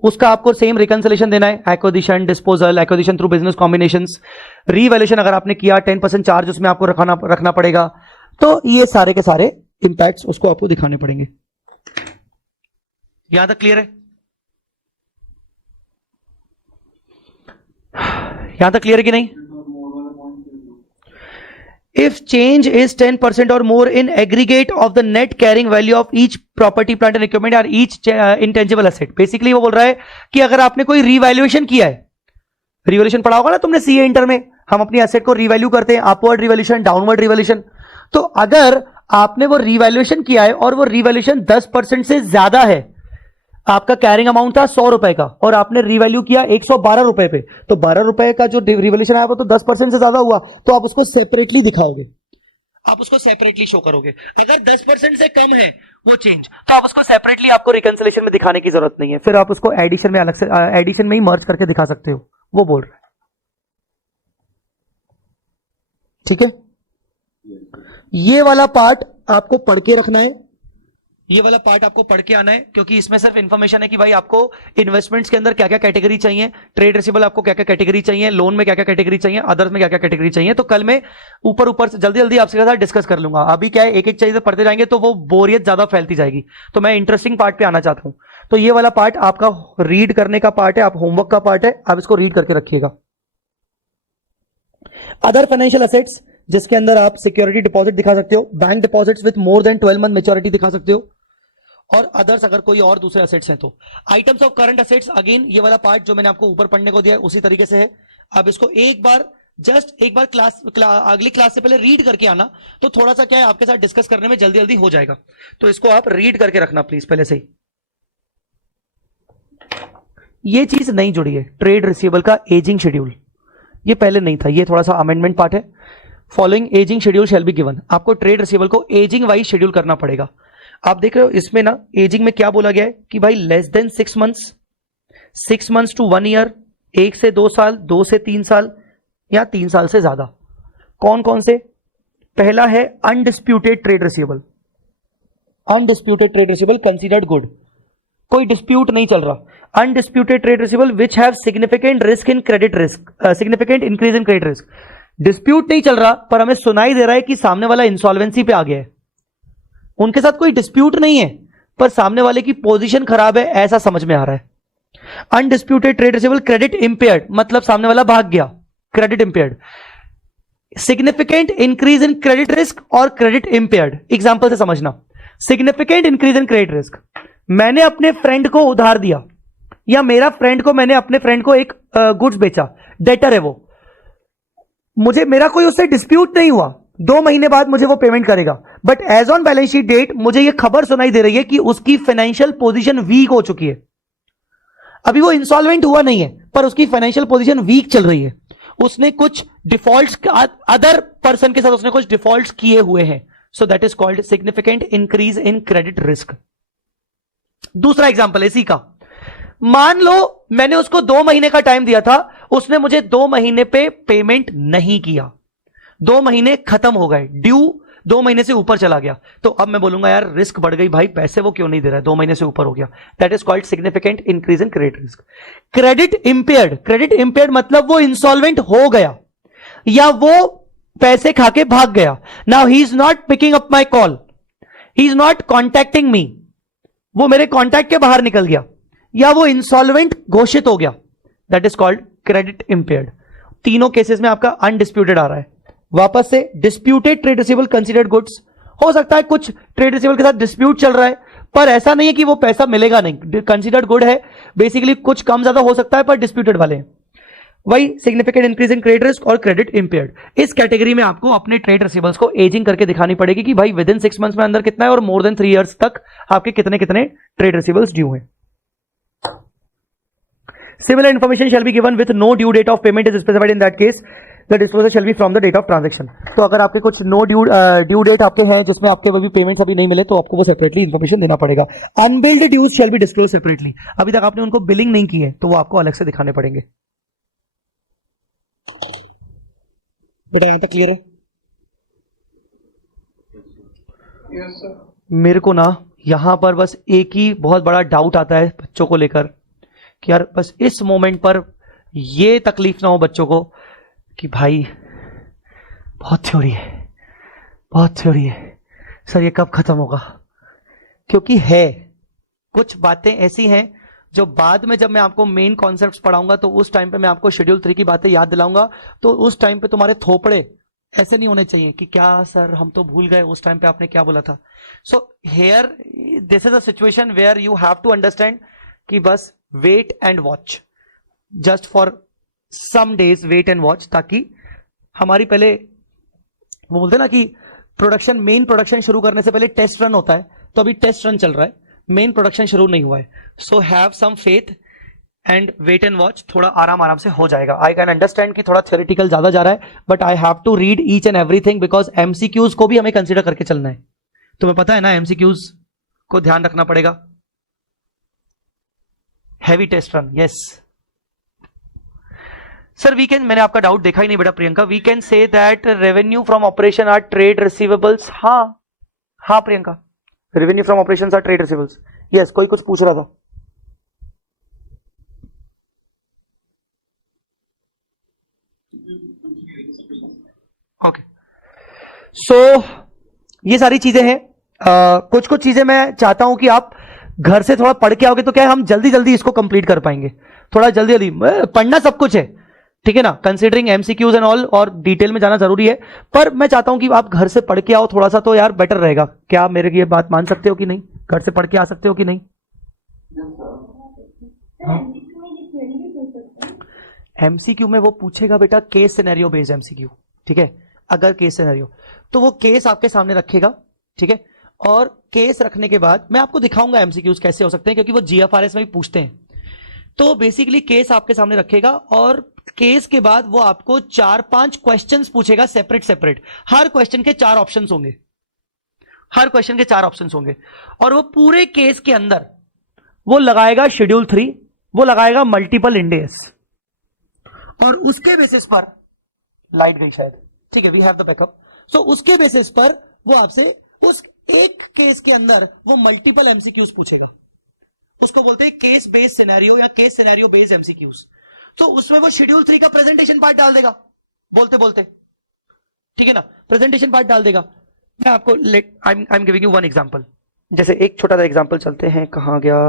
उसका आपको सेम रिकंसिलेशन देना है, acquisition, disposal, acquisition through business combinations, revaluation अगर आपने किया 10% चार्ज उसमें आपको रखना पड़ेगा, तो ये सारे के सारे इंपैक्ट्स उसको आपको दिखाने पड़ेंगे। यहां तक क्लियर है, यहां तक क्लियर है कि नहीं। If change is 10% or more in aggregate of the net carrying value of each property, plant and equipment or each intangible asset, basically वो बोल रहा है कि अगर आपने कोई रिवैल्यूएशन किया है, रिवैल्यूएशन पढ़ा होगा ना तुमने सीए इंटर में, हम अपनी एसेट को रिवैल्यू करते हैं, अपवर्ड रिवैल्यूएशन, डाउनवर्ड रिवैल्यूएशन, तो अगर आपने वो रिवैल्यूएशन किया है और वो रिवैल्यूएशन 10% से ज्यादा है, आपका कैरिंग अमाउंट था 100 रुपए का और आपने रिवैल्यू किया 112 रुपए पे, तो 12 रुपए का जो रिवैल्यूएशन आया वो तो 10% से ज्यादा हुआ, तो आप उसको सेपरेटली दिखाओगे, आप उसको सेपरेटली शो करोगे। अगर 10% से कम है वो चेंज, तो आप उसको सेपरेटली, आपको रिकंसिलिएशन में दिखाने की जरूरत नहीं है, फिर आप उसको एडिशन में अलग से, एडिशन में ही मर्ज करके दिखा सकते हो, वो बोल रहा है। ठीक है, ये वाला पार्ट आपको पढ़ के रखना है, ये वाला पार्ट आपको पढ़ के आना है, क्योंकि इसमें सिर्फ इंफॉर्मेशन है कि भाई आपको इन्वेस्टमेंट्स के अंदर क्या क्या कैटेगरी चाहिए, ट्रेड रिसीवेबल आपको क्या क्या कैटेगरी चाहिए, लोन में क्या क्या कैटेगरी चाहिए, अदर्स में क्या क्या कैटेगरी चाहिए। तो कल मैं ऊपर से जल्दी जल्दी आपके साथ डिस्कस कर लूंगा। अभी क्या है, एक एक चीज पढ़ते जाएंगे तो वो बोरियत ज्यादा फैलती जाएगी, तो मैं इंटरेस्टिंग पार्ट पे आना चाहता हूं। तो ये वाला पार्ट आपका रीड करने का पार्ट है, आप होमवर्क का पार्ट है, आप इसको रीड करके रखिएगा। अदर फाइनेंशियल असेट्स, जिसके अंदर आप सिक्योरिटी डिपॉजिट दिखा सकते हो, bank deposits with more than 12 month maturity दिखा सकते हो, और अदर्स अगर कोई और दूसरे असेट्स हैं तो। Items of current assets, again ये वाला पार्ट जो मैंने आपको ऊपर पढ़ने को दिया है उसी तरीके से है। आप इसको एक बार अगली क्लास से पहले रीड करके आना, तो थोड़ा सा क्या है आपके साथ डिस्कस करने में जल्दी जल्दी हो जाएगा, तो इसको आप रीड करके रखना प्लीज पहले से ही। ये चीज नहीं जुड़ी है, ट्रेड रिसीवेबल का एजिंग शेड्यूल, ये पहले नहीं था, ये थोड़ा सा अमेंडमेंट पार्ट है। Following ageing schedule shell be given, आपको ट्रेड रिसीवेबल को एजिंग वाइज शेड्यूल करना पड़ेगा। आप देख रहे हो इसमें ना एजिंग में क्या बोला गया है कि भाई less than 6 months, 6 months to 1 year, 1 से 2 साल, 2 से 3 साल, या 3 साल से ज्यादा। कौन कौन से? पहला है undisputed trade receivable, undisputed trade receivable considered good, कोई डिस्प्यूट नहीं चल रहा। Undisputed trade receivable which have significant risk in credit risk, significant increase in credit risk. Dispute नहीं चल रहा पर हमें सुनाई दे रहा है कि सामने वाला इंसॉल्वेंसी पे आ गया है, उनके साथ कोई डिस्प्यूट नहीं है पर सामने वाले की पोजीशन खराब है, ऐसा समझ में आ रहा है। Undisputed trade receivable credit impaired, मतलब सामने वाला भाग गया, credit impaired. Significant increase in credit risk और क्रेडिट इंपेयर्ड, एग्जांपल से समझना। Significant increase in credit risk, मैंने अपने फ्रेंड को उधार दिया, या मेरा फ्रेंड को, मैंने अपने फ्रेंड को एक गुड्स बेचा, डेटर है वो, मुझे, मेरा कोई उससे डिस्प्यूट नहीं हुआ, 2 महीने बाद मुझे वो पेमेंट करेगा, but as on balance sheet date मुझे ये खबर सुनाई दे रही है कि उसकी फाइनेंशियल पोजीशन वीक हो चुकी है। अभी वो इंसॉल्वेंट हुआ नहीं है पर उसकी फाइनेंशियल पोजीशन वीक चल रही है, उसने कुछ डिफॉल्ट्स, अदर पर्सन के साथ उसने कुछ डिफॉल्ट्स किए हुए हैं, so that is called significant increase in credit risk. दूसरा एग्जांपल है इसी का, मान लो मैंने उसको 2 महीने का टाइम दिया था, उसने मुझे 2 महीने पे पेमेंट नहीं किया, 2 महीने खत्म हो गए, ड्यू 2 महीने से ऊपर चला गया, तो अब मैं बोलूंगा यार रिस्क बढ़ गई भाई, पैसे वो क्यों नहीं दे रहा है, 2 महीने से ऊपर हो गया, that is called significant increase in credit risk. Credit impaired, credit impaired मतलब वो इंसॉल्वेंट हो गया या वो पैसे खा के भाग गया, now he is not picking up my call, he is not contacting me, वो मेरे कॉन्टैक्ट के बाहर निकल गया, या वो इंसॉल्वेंट घोषित हो गया, that is called credit impaired. तीनों केसेस में आपका अनडिस्प्यूटेड आ रहा है। वापस से, disputed trade receivable considered goods, हो सकता है कुछ ट्रेड रिसीवेबल के साथ डिस्प्यूट चल रहा है पर ऐसा नहीं है कि वो पैसा मिलेगा नहीं, कंसीडर्ड गुड है, बेसिकली कुछ कम ज्यादा हो सकता है पर डिस्प्यूटेड वाले हैं। वही significant increase in credit risk और क्रेडिट इंपेयर्ड, इस कैटेगरी में आपको अपने ट्रेड रिसीवेबल्स को एजिंग करके दिखानी पड़ेगी कि भाई विद इन 6 मंथ्स में अंदर कितना है और मोर देन 3 इयर्स तक आपके कितने कितने ट्रेड रिसीवेबल्स ड्यू हैं। Similar information shall be given with no due date of payment is specified in that case. The disclosure shall be from the date of transaction. तो अगर आपके कुछ no due date आपके हैं जिसमें आपके अभी पेमेंट्स अभी नहीं मिले तो आपको वो सेपरेटली इन्फॉर्मेशन देना पड़ेगा। Unbilled dues shall be disclose separately, अभी तक आपने उनको बिलिंग नहीं की है तो वो आपको अलग से दिखाने पड़ेंगे। बेटा यहां तक क्लियर है? Yes sir. मेरे को ना यहां पर बस एक ही बहुत बड़ा डाउट आता है बच्चों को लेकर कि यार बस इस मोमेंट पर ये तकलीफ ना हो बच्चों को कि भाई बहुत थ्योरी है, बहुत थ्योरी है सर, ये कब खत्म होगा? क्योंकि है कुछ बातें ऐसी हैं जो बाद में जब मैं आपको मेन कॉन्सेप्ट्स पढ़ाऊंगा तो उस टाइम पे मैं आपको शेड्यूल 3 की बातें याद दिलाऊंगा, तो उस टाइम पे तुम्हारे थोपड़े ऐसे नहीं होने चाहिए कि क्या सर हम तो भूल गए उस टाइम पे आपने क्या बोला था। So here this is a situation where you have to understand कि बस wait and watch, just for some days wait and watch, ताकि हमारी पहले वो बोलते ना कि प्रोडक्शन, मेन प्रोडक्शन शुरू करने से पहले टेस्ट रन होता है, तो अभी टेस्ट रन चल रहा है, मेन प्रोडक्शन शुरू नहीं हुआ है. So have some faith and wait and watch. थोड़ा आराम आराम से हो जाएगा. आई कैन अंडरस्टैंड कि थोड़ा थ्योरेटिकल ज्यादा जा रहा है, but I have to read each and everything because MCQs को भी हमें कंसीडर करके चलना है. तुम्हें पता है ना, एमसीक्यूज को ध्यान रखना पड़ेगा. Heavy test run, yes sir. We can, मैंने आपका डाउट देखा ही नहीं बेटा Priyanka. We can say that revenue from operation are trade receivables. हाँ Priyanka, revenue from operation are trade receivables. Yes, कोई कुछ पूछ रहा था. ओके, सो ये सारी चीजें हैं. कुछ कुछ चीजें मैं चाहता हूं कि आप घर से थोड़ा पढ़ के आओगे तो क्या है, हम जल्दी जल्दी इसको कंप्लीट कर पाएंगे. थोड़ा जल्दी जल्दी पढ़ना सब कुछ है, ठीक है ना, कंसीडरिंग एमसीक्यूज एंड ऑल, और डिटेल में जाना जरूरी है. पर मैं चाहता हूं कि आप घर से पढ़ के आओ थोड़ा सा, तो यार बेटर रहेगा. क्या मेरे की ये बात मान सकते हो कि नहीं? घर से पढ़ के आ सकते हो कि नहीं? एमसीक्यू में वो पूछेगा बेटा केस सिनेरियो बेस्ड एमसीक्यू, ठीक है. अगर केस सिनेरियो, तो वो केस आपके सामने रखेगा, ठीक है. और केस रखने के बाद मैं आपको दिखाऊंगा एमसीक्यूज कैसे हो सकते हैं, क्योंकि वो जीएफआरएस में भी पूछते हैं. तो बेसिकली केस आपके सामने रखेगा, और केस के बाद वो आपको 4-5 क्वेश्चंस पूछेगा सेपरेट सेपरेट. हर क्वेश्चन के 4 ऑप्शंस होंगे, हर क्वेश्चन के 4 ऑप्शंस होंगे. और वो पूरे केस के अंदर वो लगाएगा शेड्यूल 3, वो लगाएगा मल्टीपल इंडेस, और उसके बेसिस पर लाइट गई शायद, ठीक है, वी हैव द बैकअप. सो उसके बेसिस पर वो आपसे उस एक केस के अंदर वो मल्टीपल एमसीक्यूज पूछेगा. उसको बोलते हैं केस बेस्ड सिनेरियो या केस सिनेरियो बेस्ड एमसीक्यूज. तो उसमें वो शेड्यूल 3 का प्रेजेंटेशन पार्ट डाल देगा बोलते बोलते, ठीक है ना, प्रेजेंटेशन पार्ट डाल देगा. मैं आपको I am giving you one example. जैसे एक छोटा सा एग्जांपल चलते हैं, कहां गया,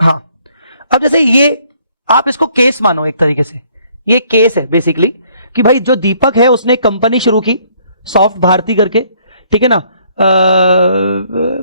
हाँ. अब जैसे ये आप इसको केस मानो एक तरीके से, ये केस है बेसिकली कि भाई जो दीपक है उसने कंपनी शुरू की सॉफ्ट भारती करके, ठीक है ना.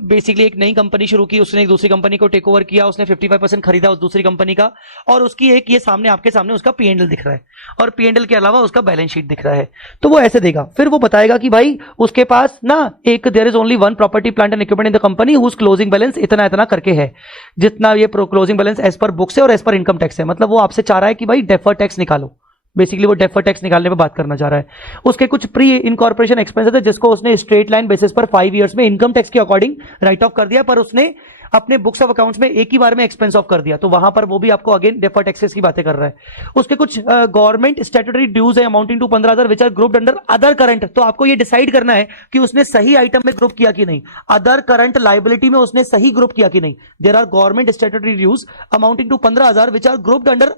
बेसिकली एक नई कंपनी शुरू की, उसने एक दूसरी कंपनी को टेक ओवर किया, उसने 55% खरीदा उस दूसरी कंपनी का, और उसकी एक ये सामने आपके सामने उसका पीएनएल दिख रहा है, और पीएनएल के अलावा उसका बैलेंस शीट दिख रहा है. तो वो ऐसे देगा, फिर वो बताएगा कि भाई उसके पास ना एक there is only one property plant and equipment in the company whose closing balance इतना इतना करके है, जितना ये closing balance as per books है और एज पर इनकम टैक्स है. मतलब वो आपसे चाह रहा है कि भाई डेफर टैक्स निकालो. बेसिकली वो डेफर टैक्स निकालने पे बात करना चाह रहा है. उसके कुछ प्री इनकॉर्पोरेशन एक्सपेंसेस है जिसको उसने स्ट्रेट लाइन बेसिस पर 5 इयर्स में इनकम टैक्स के अकॉर्डिंग राइट ऑफ कर दिया, पर उसने अपने बुक्स ऑफ अकाउंट्स में एक ही बार में एक्सपेंस ऑफ कर दिया, तो वहां पर वो भी आपको अगेन डेफर टैक्सेस की बातें कर रहा है. उसके कुछ गवर्नमेंट स्टैट्यूटरी ड्यूज है amounting to 15,000 which are grouped under other current. तो आपको ये डिसाइड करना है कि उसने सही आइटम में ग्रुप किया कि नहीं, अदर करंट लाइबिलिटी में उसने सही ग्रुप किया कि नहीं. There are government statutory dues amounting to 15,000 which are grouped under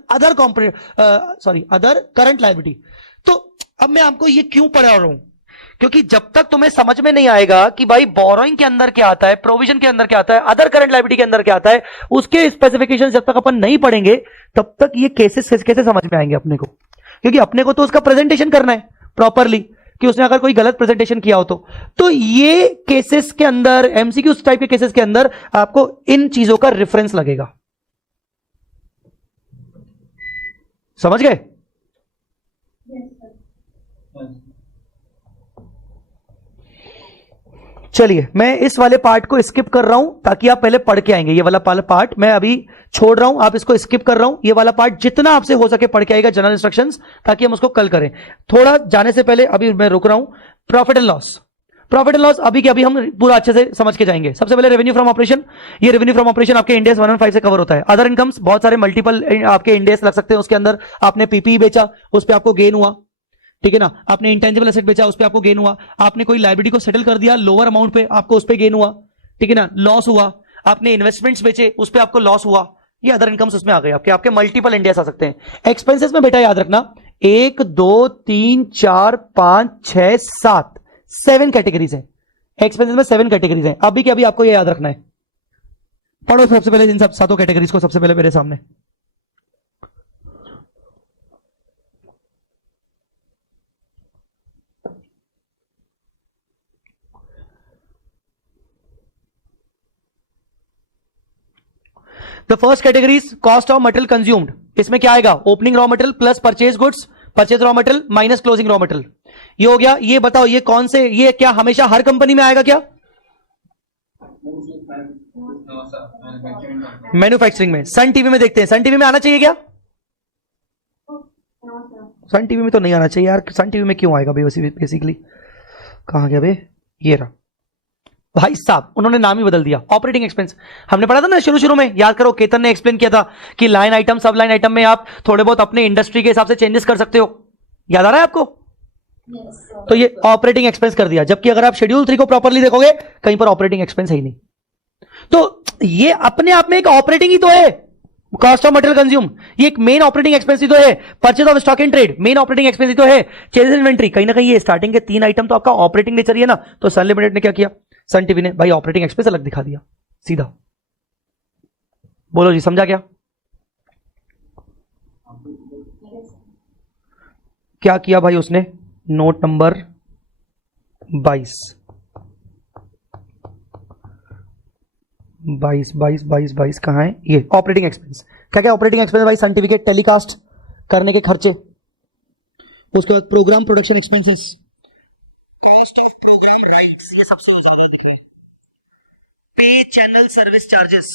other current liability. तो अब मैं आपको ये क्यों पढ़ा रहा हूं, क्योंकि जब तक तुम्हें समझ में नहीं आएगा कि भाई बोरोइंग के अंदर क्या आता है, प्रोविजन के अंदर क्या आता है, अदर करंट लायबिलिटी के अंदर क्या आता है, उसके स्पेसिफिकेशन जब तक अपन नहीं पढ़ेंगे तब तक ये केसेस कैसे समझ में आएंगे अपने को. क्योंकि अपने को तो उसका प्रेजेंटेशन करना है प्रॉपरली, कि उसने अगर कोई गलत प्रेजेंटेशन किया हो तो ये केसेस के अंदर, एमसीक्यू टाइप के केसेस के अंदर आपको इन चीजों का रेफरेंस लगेगा. समझ गए? चलिए मैं इस वाले पार्ट को स्किप कर रहा हूं ताकि आप पहले पढ़ के आएंगे. ये वाला पार्ट मैं अभी छोड़ रहा हूं, आप इसको स्किप कर रहा हूं. ये वाला पार्ट जितना आपसे हो सके पढ़ के आएगा, जनरल इंस्ट्रक्शंस, ताकि हम उसको कल करें. थोड़ा जाने से पहले अभी मैं रुक रहा हूं. प्रॉफिट एंड लॉस अभी के अभी हम पूरा अच्छे से समझ के जाएंगे. सबसे पहले रेवेन्यू फ्रॉम ऑपरेशन. ये रेवेन्यू फ्रॉम ऑपरेशन आपके इंडेस 115 से कवर होता है. अदर इनकम्स बहुत सारे मल्टीपल आपके इंडेस लग सकते हैं उसके अंदर. आपने पीपीई बेचा, उस पर आपको गेन हुआ, ठीक है ना. आपने इंटेंजिबल एसेट बेचा, उस पे आपको गेन हुआ. आपने कोई लायबिलिटी को सेटल कर दिया लोअर अमाउंट पे, आपको उस पे गेन हुआ, ठीक है ना. लॉस हुआ. आपने इन्वेस्टमेंट्स बेचे, उस पे आपको लॉस हुआ. ये अदर इनकम्स उसमें आ गए आपके मल्टीपल इंडियास आ सकते हैं. एक्सपेंसेस में बेटा याद रखना 1 2 3 4 5 6 7 कैटेगरीज है एक्सपेंसेस में 7 कैटेगरीज हैं। अभी के अभी आपको ये याद रखना है। पढ़ो सबसे पहले इन सब 7 कैटेगरीज को सबसे पहले मेरे सामने। The first category cost of material consumed. इसमें क्या आएगा? Opening raw material plus purchase goods, purchase raw material minus closing raw material. ये हो गया। ये बताओ ये कौन से, ये क्या हमेशा हर कंपनी में आएगा क्या? मैन्युफैक्चरिंग में। सन टीवी में देखते हैं, सन टीवी में आना चाहिए क्या? सन टीवी में तो नहीं आना चाहिए यार। सन टीवी में क्यों आएगा बेसिकली? कहां गया बे? ये रहा भाई साहब, उन्होंने नाम ही बदल दिया। ऑपरेटिंग एक्सपेंस हमने पढ़ा था ना शुरू में, याद करो, केतन ने एक्सप्लेन किया था कि line item sub line item में आप थोड़े बहुत अपने इंडस्ट्री के हिसाब से चेंजेस कर सकते हो। याद आ रहा है आपको? तो ये ऑपरेटिंग एक्सपेंस कर दिया। जबकि अगर आप शेड्यूल 3 को प्रॉपर्ली देखोगे कहीं पर ऑपरेटिंग एक्सपेंस है ही नहीं। तो ये अपने आप में एक ऑपरेटिंग ही तो है। कॉस्ट ऑफ मटेरियल कंज्यूम ये एक मेन ऑपरेटिंग एक्सपेंस ही तो है। Purchase of stock in trade main operating expense ही तो है। चेंजेस इन इन्वेंट्री कहीं ना कहीं ये स्टार्टिंग के 3 आइटम तो आपका ऑपरेटिंग नेचर ही है ना। तो सन लिमिटेड ने क्या किया? सन टीवी ने भाई ऑपरेटिंग एक्सपेंस अलग दिखा दिया सीधा। बोलो जी, समझा क्या? क्या किया भाई उसने? नोट नंबर 22 कहां है? ये ऑपरेटिंग एक्सपेंस। क्या क्या ऑपरेटिंग एक्सपेंस भाई? सन टीवी के टेलीकास्ट करने के खर्चे, उसके बाद प्रोग्राम प्रोडक्शन एक्सपेंसेस, पे चैनल सर्विस चार्जेस।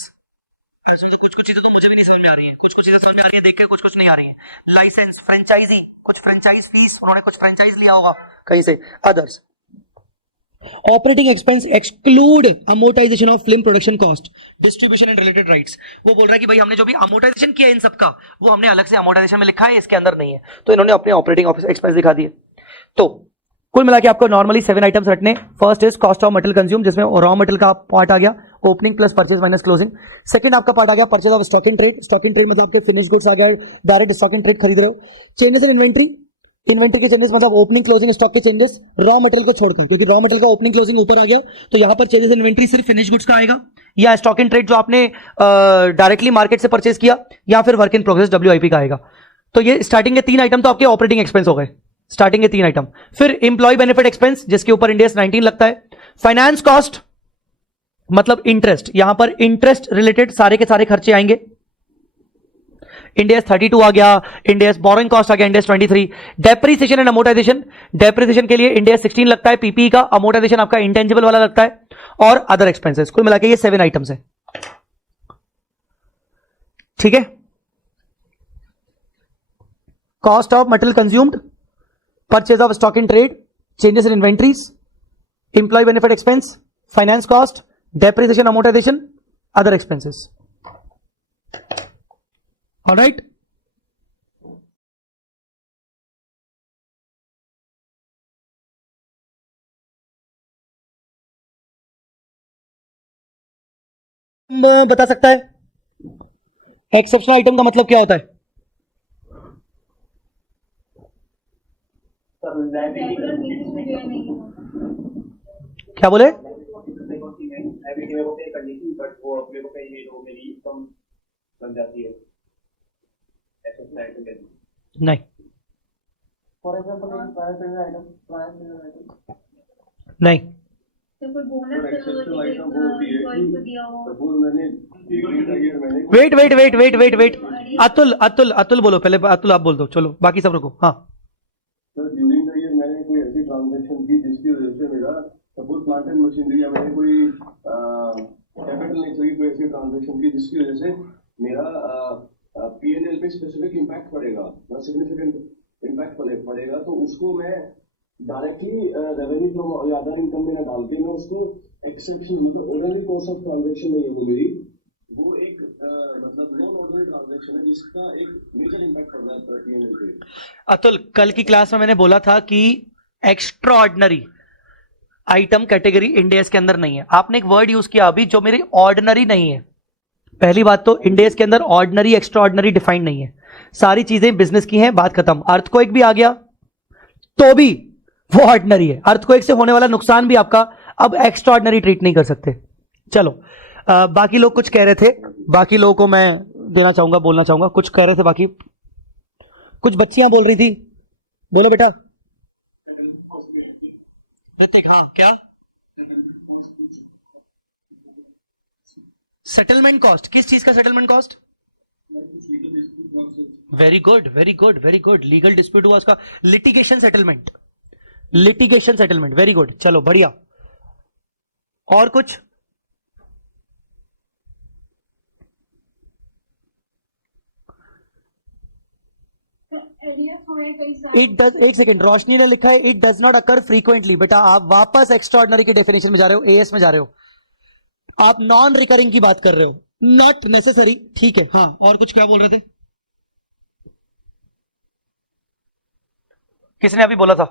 कुछ चीजें तो मुझे भी नहीं समझ में आ रही है, कुछ चीजें समझ में लगी देख के, कुछ नहीं आ रही है। लाइसेंस, फ्रेंचाइजी, कुछ फ्रेंचाइज फीस, उन्होंने कुछ फ्रेंचाइज लिया होगा कहीं से। Others operating expense exclude amortisation of film production cost, distribution and related rights. वो बोल रहा है कि भाई हमने जो भी अमोर्टाइजेशन किया इन सबका वो हमने अलग से अमोर्टाइजेशन में लिखा है, इसके अंदर नहीं है। तो इन्होंने अपने ऑपरेटिंग एक्सपेंस दिखा दिए। तो कुल मिला के आपको नॉर्मली 7 आइटम्स रखने। First is cost of material consume, जिसमें रॉ मटेरियल का पार्ट आ गया, opening plus purchase minus closing. Second आपका पार्ट आ गया purchase of stock in trade. Stock in trade मतलब आपके फिनिश गुड्स आ गया, डायरेक्ट स्टॉक इन ट्रेड खरीद रहे हो। चेंजेस इन इन्वेंट्री, इन्वेंट्री के चेंजेस मतलब ओपनिंग क्लोजिंग स्टॉक के चेंजेस रॉ मटेरियल को छोड़कर, क्योंकि रॉ मटेरियल का ओपनिंग क्लोजिंग ऊपर आ गया तो यहां पर चेंजेस इन इन्वेंट्री सिर्फ फिनिश गुड्स का आएगा, या स्टॉक इन ट्रेड जो आपने डायरेक्टली मार्केट से परचेज किया, या फिर वर्क इन प्रोग्रेस WIP का आएगा। तो ये स्टार्टिंग के 3 आइटम तो आपके ऑपरेटिंग एक्सपेंस हो गए, स्टार्टिंग के 3 आइटम। फिर एम्प्लॉय बेनिफिट एक्सपेंस जिसके ऊपर इंड AS 19 लगता है। फाइनेंस कॉस्ट मतलब इंटरेस्ट, यहां पर इंटरेस्ट रिलेटेड सारे के सारे खर्चे आएंगे। इंड AS 32 आ गया, इंड AS बोरोइंग कॉस्ट आ गया, Ind AS 23। Depreciation and amortisation, depreciation के लिए इंड AS 16 लगता है PPE का, अमोर्टाइजेशन आपका इंटेंजिबल वाला लगता है, और अदर एक्सपेंसेस। कुल मिला के ये 7 आइटम्स है। ठीक है। Cost of material consumed, purchase of stock in trade, changes in inventories, employee benefit expense, finance cost, depreciation, amortisation, other expenses. Alright. बता सकता है एक्सेप्शनल आइटम का मतलब क्या होता है? क्या बोले? नहीं, फॉर एग्जांपल नहीं, तो कोई बोनस वेट अतुल बोलो पहले। अतुल आप बोल दो, चलो बाकी सब रुको। हाँ सर, ड्यूरिंग द ईयर मैंने कोई ऐसी ट्रांजैक्शन की जिसकी वजह से मेरा सपोज प्लांट एंड मशीनरी, या मैंने कोई कैपिटल नेचर की कोई ऐसी ट्रांजैक्शन की जिसकी वजह से मेरा P&L पे स्पेसिफिक इम्पैक्ट पड़ेगा, सिग्निफिकेंट इम्पैक्ट पड़ेगा, तो उसको मैं डायरेक्टली रेवेन्यू फ्रॉम या अदर इनकम में ना डाल के मैं उसको एक्सेप्शन, मतलब ऑर्डिनरी कोर्स ऑफ ट्रांजैक्शन नहीं है वो मेरी, वो एक मतलब नॉन ऑर्डिनरी ट्रांजैक्शन है जिसका एक मेजर इम्पैक्ट पड़ रहा है P&L पे। अतुल, कल की क्लास में मैंने बोला था कि extraordinary item category Ind AS के अंदर नहीं है। आपने एक वर्ड यूज किया अभी जो मेरी ऑर्डिनरी नहीं है। पहली बात तो इंड AS के अंदर ऑर्डिनरी एक्स्ट्रा ऑर्डिनरी डिफाइंड नहीं है, सारी चीजें बिजनेस की हैं, बात खत्म। अर्थक्वेक भी आ गया तो भी वो ऑर्डिनरी है। अर्थक्वेक से होने वाला नुकसान भी आपका अब एक्स्ट्राऑर्डिनरी ट्रीट नहीं कर सकते। चलो बाकी लोग कुछ कह रहे थे, बाकी लोगों को मैं देना चाहूंगा, बोलना चाहूंगा। कुछ कह रहे थे बाकी, कुछ बच्चियां बोल रही थी, बोलो बेटा। ऋतिक, हाँ क्या? सेटलमेंट कॉस्ट, किस चीज का settlement cost? Very good very good very good, legal dispute हुआ उसका, litigation settlement, litigation settlement, very good, चलो बढ़िया। और कुछ? इट डज, एक सेकेंड, रोशनी ने लिखा है it does not occur frequently. बेटा आप वापस एक्स्ट्राऑर्डिनरी की डेफिनेशन में जा रहे हो, एएस में जा रहे हो, आप नॉन रिकरिंग की बात कर रहे हो, नॉट नेसेसरी। ठीक है, हाँ और कुछ क्या बोल रहे थे? किसने अभी बोला था?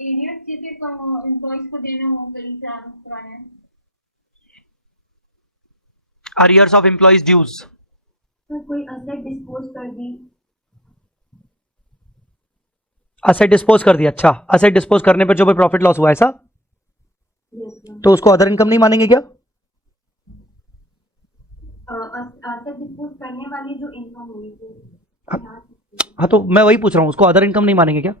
एरियर्स जैसे एम्प्लॉइज को देना हो कई चांस पुराने, अरियर्स ऑफ एम्प्लॉइज ड्यूज, कोई असेट डिस्पोज कर दी, असेट डिस्पोज कर दिया। अच्छा, असेट डिस्पोज करने पर जो भी प्रॉफिट लॉस हुआ, ऐसा? तो उसको अदर इनकम नहीं मानेंगे क्या? असेट डिस्पोज करने वाली जो इनकम हुई थी। हाँ तो मैं वही पूछ रहा हूं, उसको अदर इनकम नहीं मानेंगे क्या?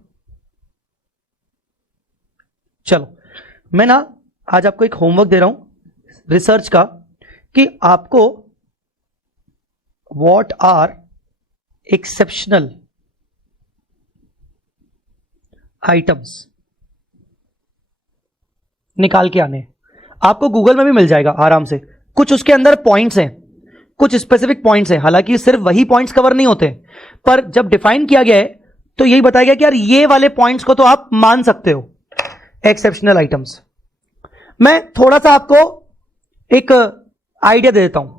चलो मैं ना आज आपको एक होमवर्क दे रहा हूं रिसर्च का, कि आपको व्हाट आर एक्सेप्शनल आइटम्स निकाल के आने। आपको गूगल में भी मिल जाएगा आराम से, कुछ उसके अंदर पॉइंट्स हैं, कुछ स्पेसिफिक पॉइंट्स हैं, हालांकि सिर्फ वही पॉइंट्स कवर नहीं होते, पर जब डिफाइन किया गया है तो यही बताया गया कि यार ये वाले पॉइंट्स को तो आप मान सकते हो एक्सेप्शनल आइटम्स। मैं थोड़ा सा आपको एक आइडिया दे देता हूं।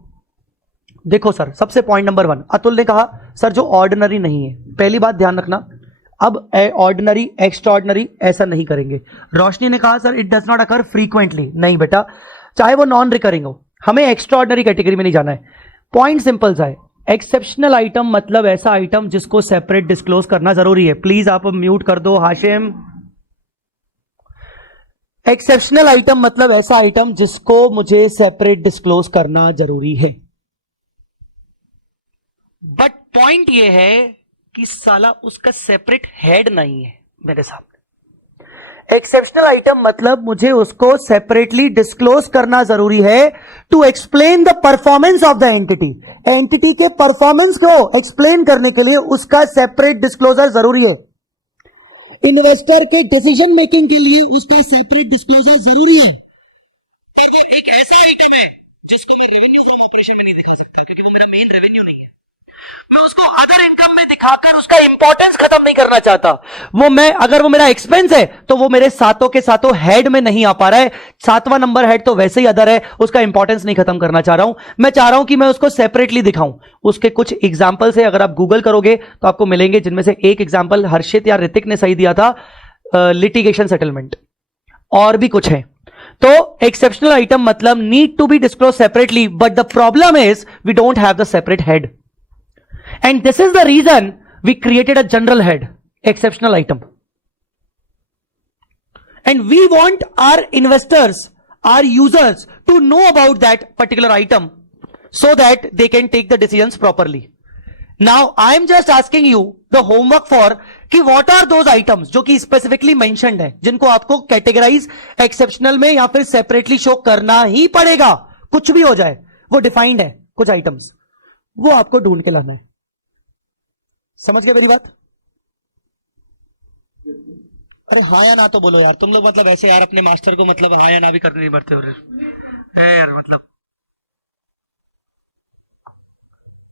देखो सर, सबसे पॉइंट नंबर 1, अतुल ने कहा सर जो ऑर्डिनरी नहीं है, पहली बात ध्यान रखना, अब ऑर्डिनरी एक्स्ट्राऑर्डिनरी ऐसा नहीं करेंगे। रोशनी ने कहा sir it does not occur frequently, नहीं बेटा, चाहे वो नॉन रिकरिंग हो, हमें एक्स्ट्राऑर्डिनरी कैटेगरी में नहीं जाना है। पॉइंट सिंपल सा है, एक्सेप्शनल आइटम मतलब ऐसा आइटम जिसको सेपरेट डिस्क्लोज करना जरूरी है। प्लीज आप म्यूट कर दो हाशिम। एक्सेप्शनल आइटम मतलब ऐसा आइटम जिसको मुझे सेपरेट डिस्क्लोज करना जरूरी है। बट पॉइंट ये है कि साला उसका सेपरेट हेड नहीं है मेरे सामने। एक्सेप्शनल आइटम मतलब मुझे उसको सेपरेटली डिस्क्लोज करना जरूरी है to explain the performance of the entity. Entity के परफॉर्मेंस को एक्सप्लेन करने के लिए उसका सेपरेट डिस्क्लोजर जरूरी है। इन्वेस्टर के डिसीजन मेकिंग के लिए उसका सेपरेट डिस्क्लोजर जरूरी है। और वो एक ऐसा आइटम है जिसको मैं रेवेन्यू फ्रॉम ऑपरेशन में नहीं दिखा सकता, क्योंकि वो मेरा मेन रेवेन्यू नहीं है। मैं उसको अदर इनकम में दिखाकर उसका इंपॉर्टेंस खत्म नहीं करना चाहता। अगर वो मेरा एक्सपेंस है तो वो मेरे सातों के सातों हेड में नहीं आ पा रहा है, 7वां नंबर हेड तो वैसे ही अदर है, उसका इंपॉर्टेंस नहीं खत्म करना चाह रहा हूं। मैं चाह रहा हूं कि मैं उसको सेपरेटली दिखाऊं। उसके कुछ एग्जांपल्स है, अगर आप गूगल करोगे तो आपको मिलेंगे, जिनमें से एक एग्जांपल हर्षित या ऋतिक ने सही दिया था, लिटिगेशन सेटलमेंट, और भी कुछ है। तो एक्सेप्शनल आइटम मतलब need to be disclose separately, but the problem is we don't have the separate head, and this is the reason we created a general head, exceptional item, and we want our investors, our users to know about that particular item so that they can take the decisions properly. Now I am just asking you the homework for कि what are those items जो कि specifically mentioned है, जिनको आपको categorize exceptional में या फिर separately show करना ही पड़ेगा, कुछ भी हो जाए, वो defined है कुछ items, वो आपको ढूंढ के लाना है। समझ गए मेरी बात? अरे हाँ या ना तो बोलो यार, तुम लोग मतलब ऐसे यार अपने मास्टर को मतलब हाँ या ना भी करने नहीं पड़ते हो यार, मतलब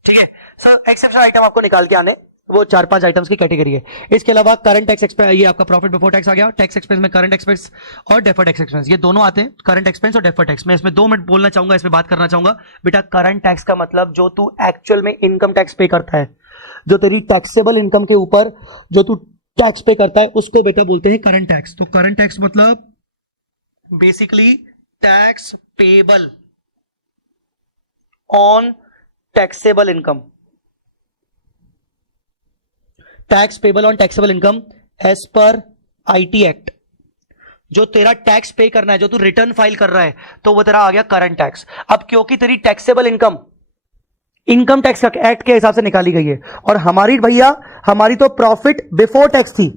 ठीक है सर। एक्सेप्शनल आइटम आपको निकाल के आने, वो 4-5 आइटम्स की कैटेगरी है। इसके अलावा करंट टैक्स एक्सपेंस, ये आपका प्रॉफिट बिफोर टैक्स आ गया, टैक्स एक्सपेंस में करंट एक्सपेंस और डेफर्ड टैक्स एक्सपेंस, ये दोनों आते हैं, करंट एक्सपेंस और डेफर्ड टैक्स। मैं इसमें 2 मिनट बोलना चाहूंगा, इसमें बात करना चाहूंगा। बेटा करंट टैक्स का मतलब जो तू एक्चुअल में इनकम टैक्स पे करता है, जो तेरी टैक्सेबल इनकम के ऊपर जो तू टैक्स पे करता है, उसको बेटा बोलते हैं करंट टैक्स। तो करंट टैक्स मतलब basically tax payable on taxable income, tax payable on taxable income as per IT act, जो तेरा टैक्स पे करना है, जो तू रिटर्न फाइल कर रहा है, तो वो तेरा आ गया करंट टैक्स। अब क्योंकि तेरी टैक्सेबल इनकम टैक्स एक्ट के हिसाब से निकाली गई है, और हमारी भैया हमारी तो प्रॉफिट बिफोर टैक्स थी,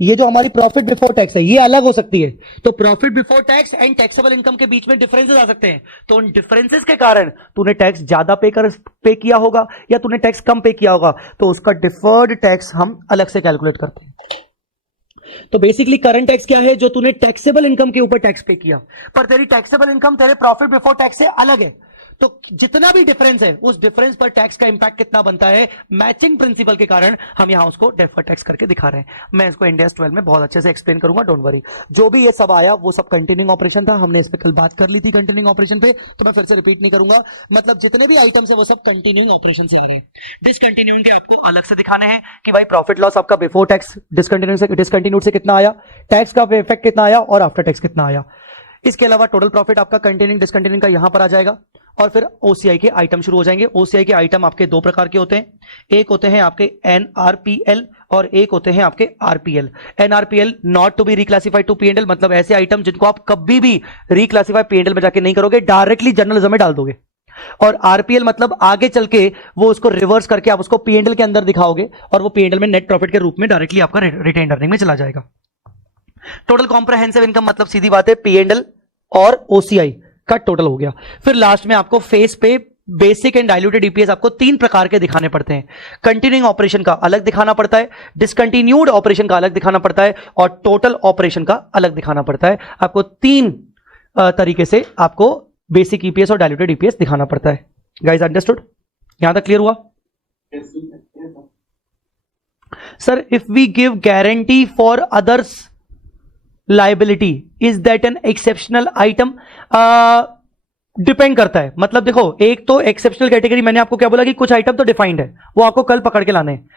ये जो हमारी प्रॉफिट बिफोर टैक्स है ये अलग हो सकती है। तो profit before tax and taxable income के बीच में डिफरेंसेस आ सकते हैं, तो उन डिफरेंसेस के कारण तूने टैक्स ज्यादा पे किया होगा या तूने टैक्स कम पे किया होगा, तो उसका डिफर्ड टैक्स हम अलग से कैलकुलेट करते हैं। तो बेसिकली करंट टैक्स क्या है? जो तूने टैक्सेबल इनकम के ऊपर टैक्स पे किया, पर तेरी टैक्सेबल इनकम तेरे प्रॉफिट बिफोर टैक्स से अलग है, तो जितना भी डिफरेंस है उस डिफरेंस पर टैक्स का इंपैक्ट कितना बनता है, मैचिंग प्रिंसिपल के कारण हम यहां उसको डेफर टैक्स करके दिखा रहे हैं। मैं इसको इंडियस 12 में बहुत अच्छे से एक्सप्लेन करूंगा, डोंट वरी। जो भी ये सब आया वो सब कंटिन्यूइंग ऑपरेशन था, हमने इस पे कल बात कर ली थी कंटिन्यूइंग ऑपरेशन पे, तो मैं फिर से रिपीट नहीं करूंगा। मतलब जितने भी आइटम्स है वो सब कंटिन्यूइंग ऑपरेशन से आ रहे हैं। डिसकंटिन्यूइंग के आपको अलग से दिखाने हैं कि भाई प्रॉफिट लॉस आपका बिफोर टैक्स डिसकंटिन्यूड से कितना आया, टैक्स का इफेक्ट कितना आया और आफ्टर टैक्स कितना आया। इसके अलावा टोटल प्रॉफिट आपका कंटिन्यूइंग डिसकंटिन्यूइंग का यहां पर आ जाएगा, और फिर ओसीआई के आइटम शुरू हो जाएंगे। ओसीआई के आइटम आपके दो प्रकार के होते हैं, एक होते हैं आपके एनआरपीएल और एक होते हैं आपके RPL. NRPL not to be reclassified to PNL, मतलब ऐसे आइटम जिनको आप कभी भी रिक्लासिफाई पीएनएल में जाके नहीं करोगे, डायरेक्टली जर्नलिज्म में डाल दोगे। और आरपीएल मतलब आगे चल के वो उसको रिवर्स करके आप उसको पीएनएल के अंदर दिखाओगे और वो पीएनएल में नेट प्रॉफिट के रूप में डायरेक्टली आपका रिटेन्ड अर्निंग में चला जाएगा। टोटल कॉम्प्रहेंसिव इनकम मतलब सीधी बात है पीएनएल और ओसीआई का टोटल हो गया। फिर लास्ट में आपको फेस पे बेसिक एंड डाइल्यूटेड ईपीएस आपको तीन प्रकार के दिखाने पड़ते हैं। कंटिन्यूइंग ऑपरेशन का अलग दिखाना पड़ता है, डिसकंटिन्यूड ऑपरेशन का अलग दिखाना पड़ता है, और टोटल ऑपरेशन का अलग दिखाना पड़ता है। आपको तीन तरीके से आपको बेसिक ईपीएस और डाइल्यूटेड ईपीएस दिखाना पड़ता है। Guys understood? यहां तक क्लियर हुआ? Sir if we give guarantee for others liability is that an exceptional item? Depend करता है। मतलब देखो, एक तो एक्सेप्शनल कैटेगरी मैंने आपको क्या बोला कि कुछ आइटम तो डिफाइंड है, वो आपको कल पकड़ के लाने हैं।